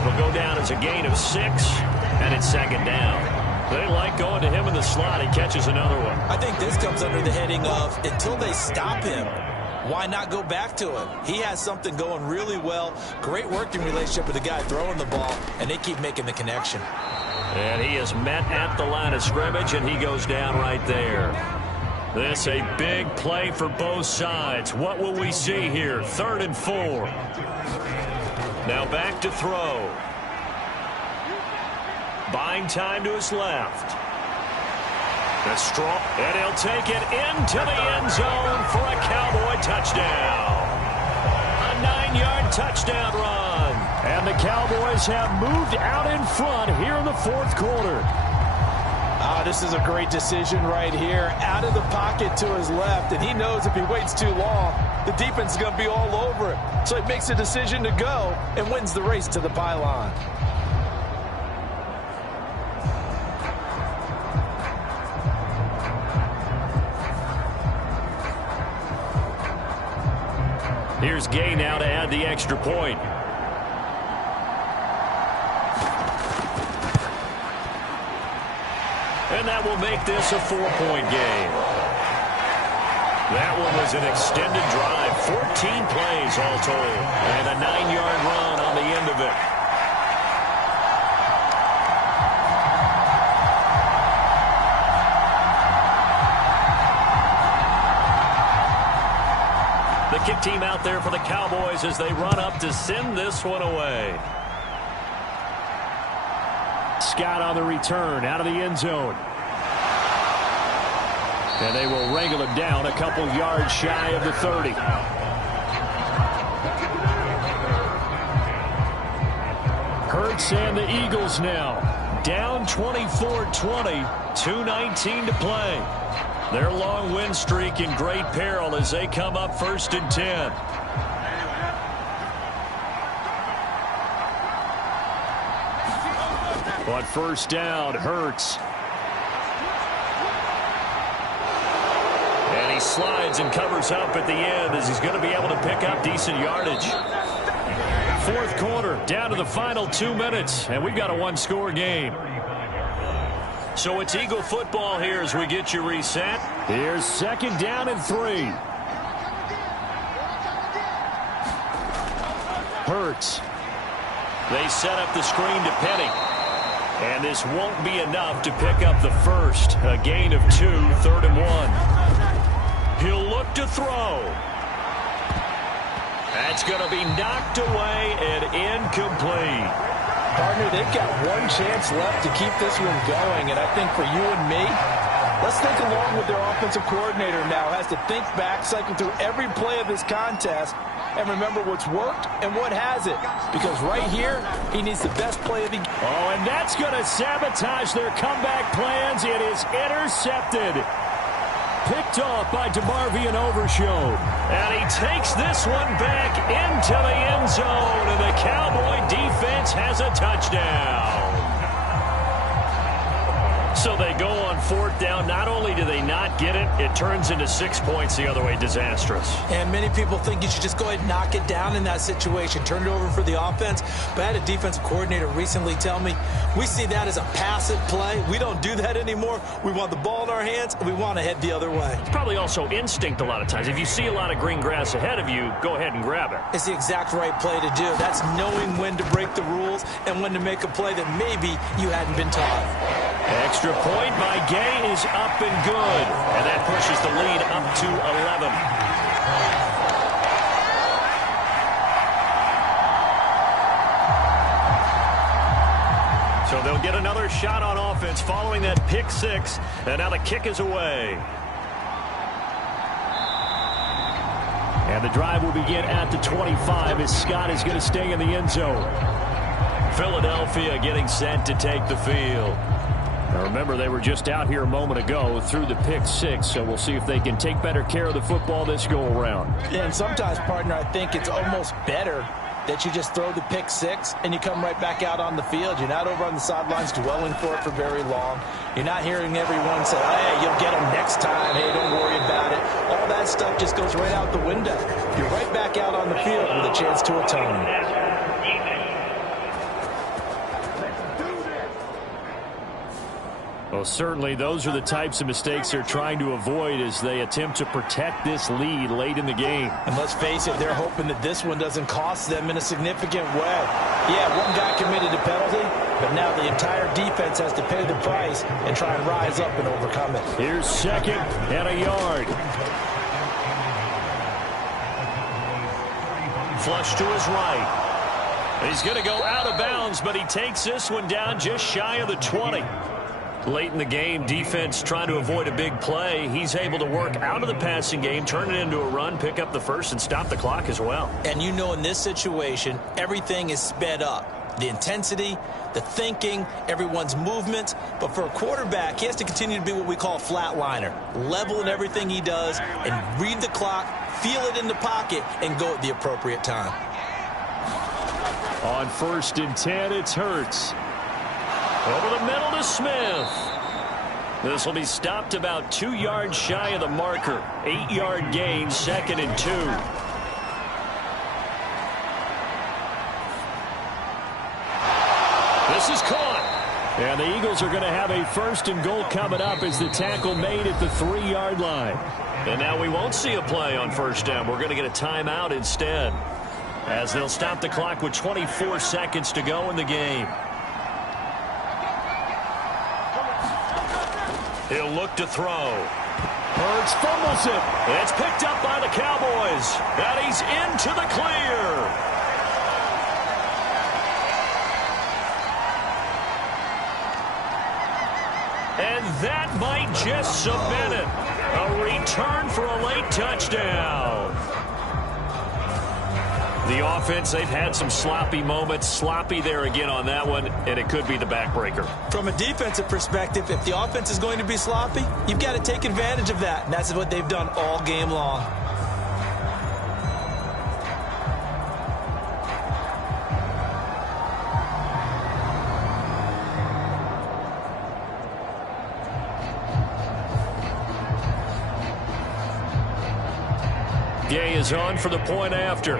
It'll go down as a gain of 6, and it's 2nd down. They like going to him in the slot. He catches another one. I think this comes under the heading of, until they stop him, why not go back to him? He has something going really well. Great working relationship with the guy throwing the ball, and they keep making the connection. And he is met at the line of scrimmage, and he goes down right there. This a big play for both sides. What will we see here? 3rd and 4. Now back to throw. Buying time to his left. That's strong, and he'll take it into the end zone for a Cowboy touchdown. A 9-yard touchdown run. And the Cowboys have moved out in front here in the 4th quarter. This is a great decision right here. Out of the pocket to his left, and he knows if he waits too long, the defense is going to be all over it. So he makes a decision to go and wins the race to the pylon. Here's Gay now to add the extra point. And that will make this a 4-point game. That one was an extended drive, 14 plays all told, and a 9-yard run on the end of it. The kick team out there for the Cowboys as they run up to send this one away. Scott on the return out of the end zone. And they will wrangle him down a couple yards shy of the 30. Hurts and the Eagles now. Down 24-20, 2:19 to play. Their long win streak in great peril as they come up 1st and 10. On 1st down, Hurts. And he slides and covers up at the end as he's going to be able to pick up decent yardage. 4th quarter, down to the final 2 minutes, and we've got a 1-score game. So it's Eagle football here as we get you reset. Here's 2nd down and 3. Hurts. They set up the screen to Penny. And this won't be enough to pick up the first. A gain of 2, 3rd and 1. He'll look to throw. That's going to be knocked away and incomplete. Partner, they've got one chance left to keep this one going, and I think for you and me, let's think along with their offensive coordinator now. Has to think back, cycle through every play of this contest, and remember what's worked and what hasn't. Because right here, he needs the best play of the game. Oh, and that's going to sabotage their comeback plans. It is intercepted. Picked off by DeMarvion Overshown. And he takes this one back into the end zone. And the Cowboy defense has a touchdown. So they go on 4th down. Not only do they not get it, it turns into 6 points the other way. Disastrous. And many people think you should just go ahead and knock it down in that situation. Turn it over for the offense. But I had a defensive coordinator recently tell me, we see that as a passive play. We don't do that anymore. We want the ball in our hands, and we want to head the other way. It's probably also instinct a lot of times. If you see a lot of green grass ahead of you, go ahead and grab it. It's the exact right play to do. That's knowing when to break the rules and when to make a play that maybe you hadn't been taught. Extra point by Gay is up and good. And that pushes the lead up to 11. So they'll get another shot on offense following that pick 6. And now the kick is away. And the drive will begin at the 25 as Scott is going to stay in the end zone. Philadelphia getting set to take the field. Now remember, they were just out here a moment ago through the pick 6, so we'll see if they can take better care of the football this go-around. Yeah, and sometimes, partner, I think it's almost better that you just throw the pick 6 and you come right back out on the field. You're not over on the sidelines dwelling for it for very long. You're not hearing everyone say, hey, you'll get them next time. Hey, don't worry about it. All that stuff just goes right out the window. You're right back out on the field with a chance to atone. Well, certainly those are the types of mistakes they're trying to avoid as they attempt to protect this lead late in the game. And let's face it, they're hoping that this one doesn't cost them in a significant way. Yeah, one guy committed a penalty, but now the entire defense has to pay the price and try and rise up and overcome it. Here's 2nd and a yard. Flush to his right. He's going to go out of bounds, but he takes this one down just shy of the 20. Late in the game, defense trying to avoid a big play. He's able to work out of the passing game, turn it into a run, pick up the first, and stop the clock as well. And you know in this situation, everything is sped up. The intensity, the thinking, everyone's movement. But for a quarterback, he has to continue to be what we call a flatliner. Level in everything he does and read the clock, feel it in the pocket, and go at the appropriate time. On 1st and 10, it's Hurts. Over the middle to Smith. This will be stopped about 2 yards shy of the marker. 8-yard gain, 2nd and 2. This is caught. And the Eagles are going to have a 1st and goal coming up as the tackle made at the 3-yard line. And now we won't see a play on 1st down. We're going to get a timeout instead, as they'll stop the clock with 24 seconds to go in the game. He'll look to throw. Hurts fumbles it. It's picked up by the Cowboys, and he's into the clear. And that might just cement it. A return for a late touchdown. The offense, they've had some sloppy moments. Sloppy there again on that one, and it could be the backbreaker. From a defensive perspective, if the offense is going to be sloppy, you've got to take advantage of that. And that's what they've done all game long. Gay is on for the point after.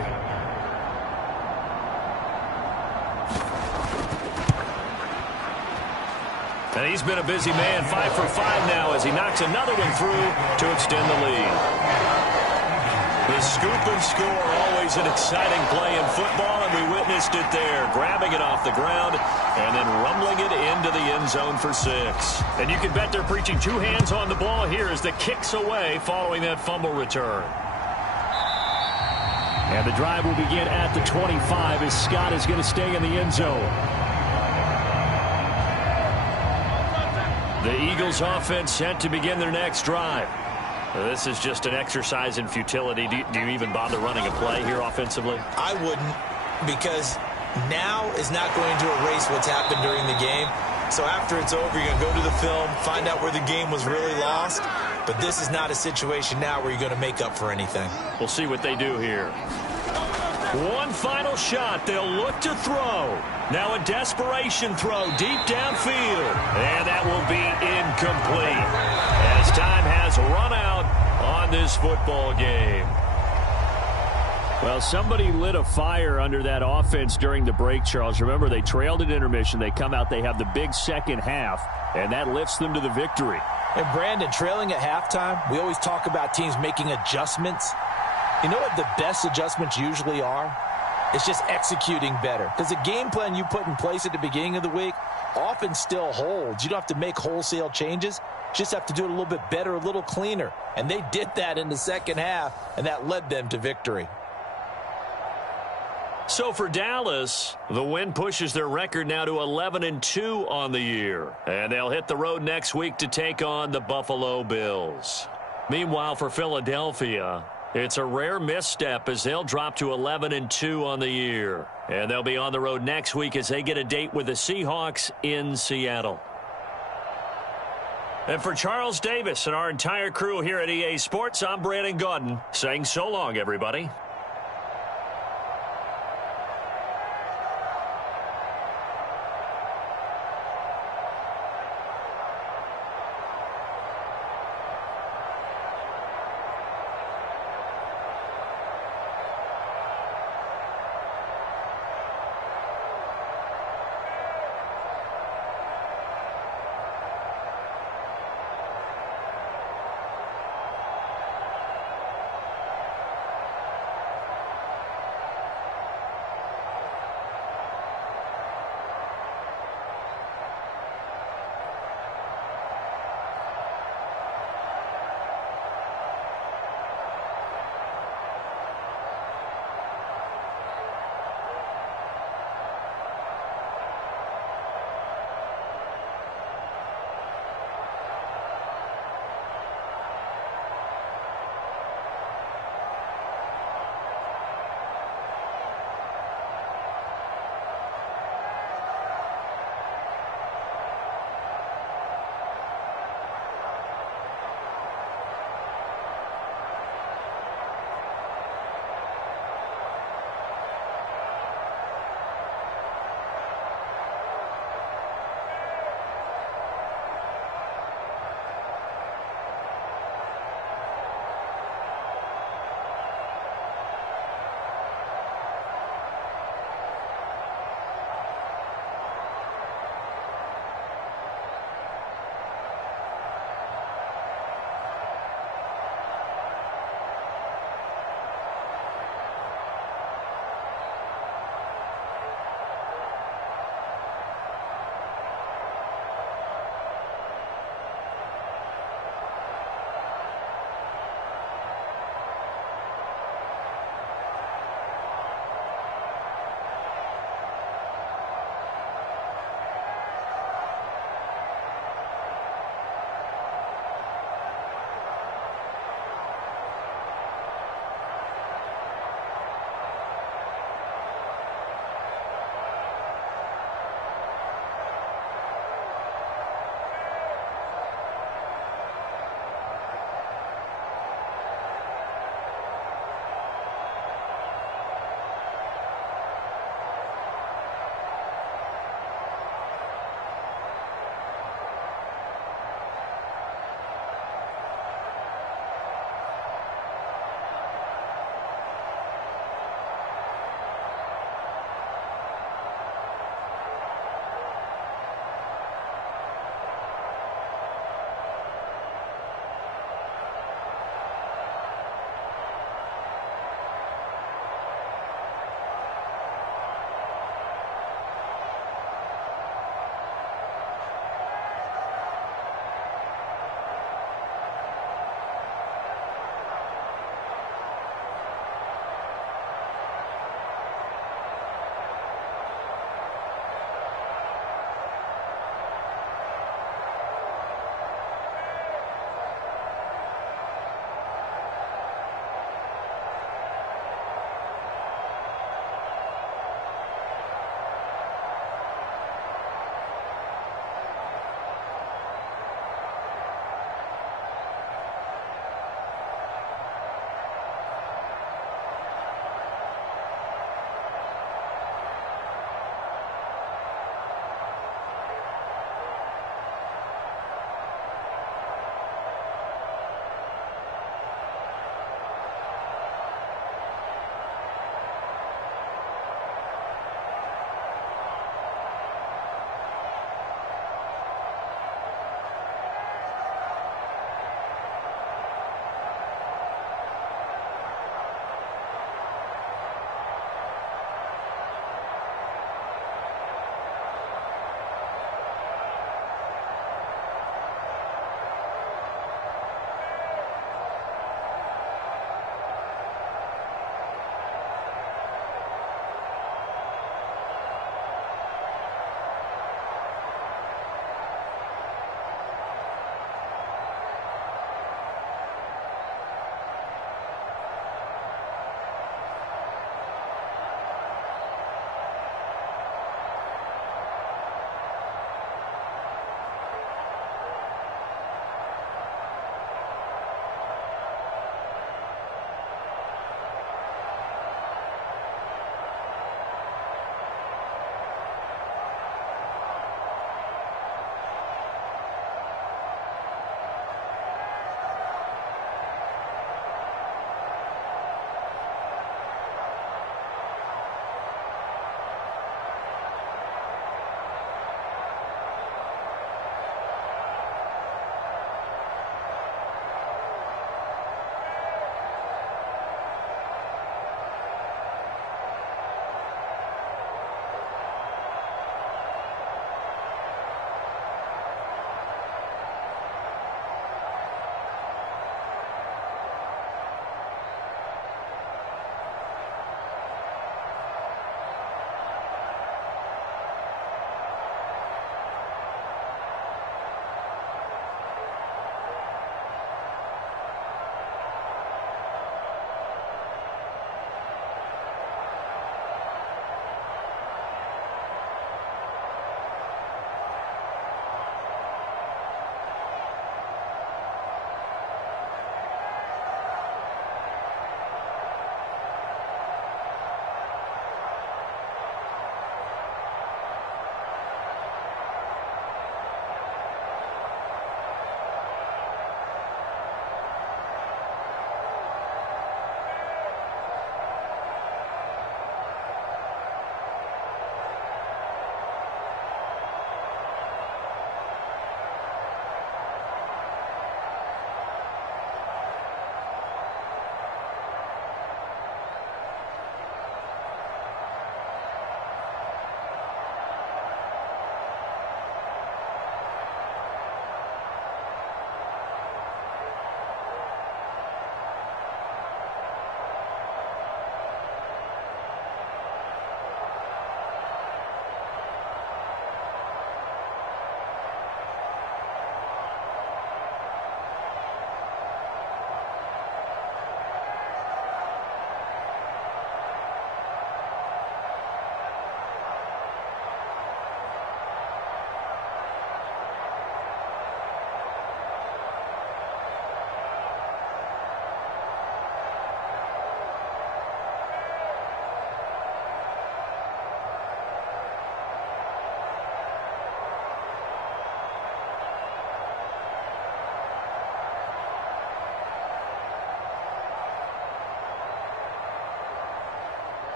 And he's been a busy man, 5 for 5 now as he knocks another one through to extend the lead. The scoop and score, always an exciting play in football, and we witnessed it there, grabbing it off the ground and then rumbling it into the end zone for 6. And you can bet they're preaching 2 hands on the ball here as the kick's away following that fumble return. And the drive will begin at the 25 as Scott is going to stay in the end zone. The Eagles offense set to begin their next drive. This is just an exercise in futility. Do you even bother running a play here offensively? I wouldn't, because now is not going to erase what's happened during the game. So after it's over, you're going to go to the film, find out where the game was really lost. But this is not a situation now where you're going to make up for anything. We'll see what they do here. One final shot. They'll look to throw. Now a desperation throw deep downfield. And that will be incomplete as time has run out on this football game. Well, somebody lit a fire under that offense during the break, Charles. Remember, they trailed at intermission. They come out, they have the big second half, and that lifts them to the victory. And Brandon, trailing at halftime, we always talk about teams making adjustments. You know what the best adjustments usually are? It's just executing better. Because the game plan you put in place at the beginning of the week often still holds. You don't have to make wholesale changes. You just have to do it a little bit better, a little cleaner. And they did that in the second half, and that led them to victory. So for Dallas, the win pushes their record now to 11-2 on the year. And they'll hit the road next week to take on the Buffalo Bills. Meanwhile, for Philadelphia, it's a rare misstep as they'll drop to 11-2 on the year. And they'll be on the road next week as they get a date with the Seahawks in Seattle. And for Charles Davis and our entire crew here at EA Sports, I'm Brandon Gaudin saying so long, everybody.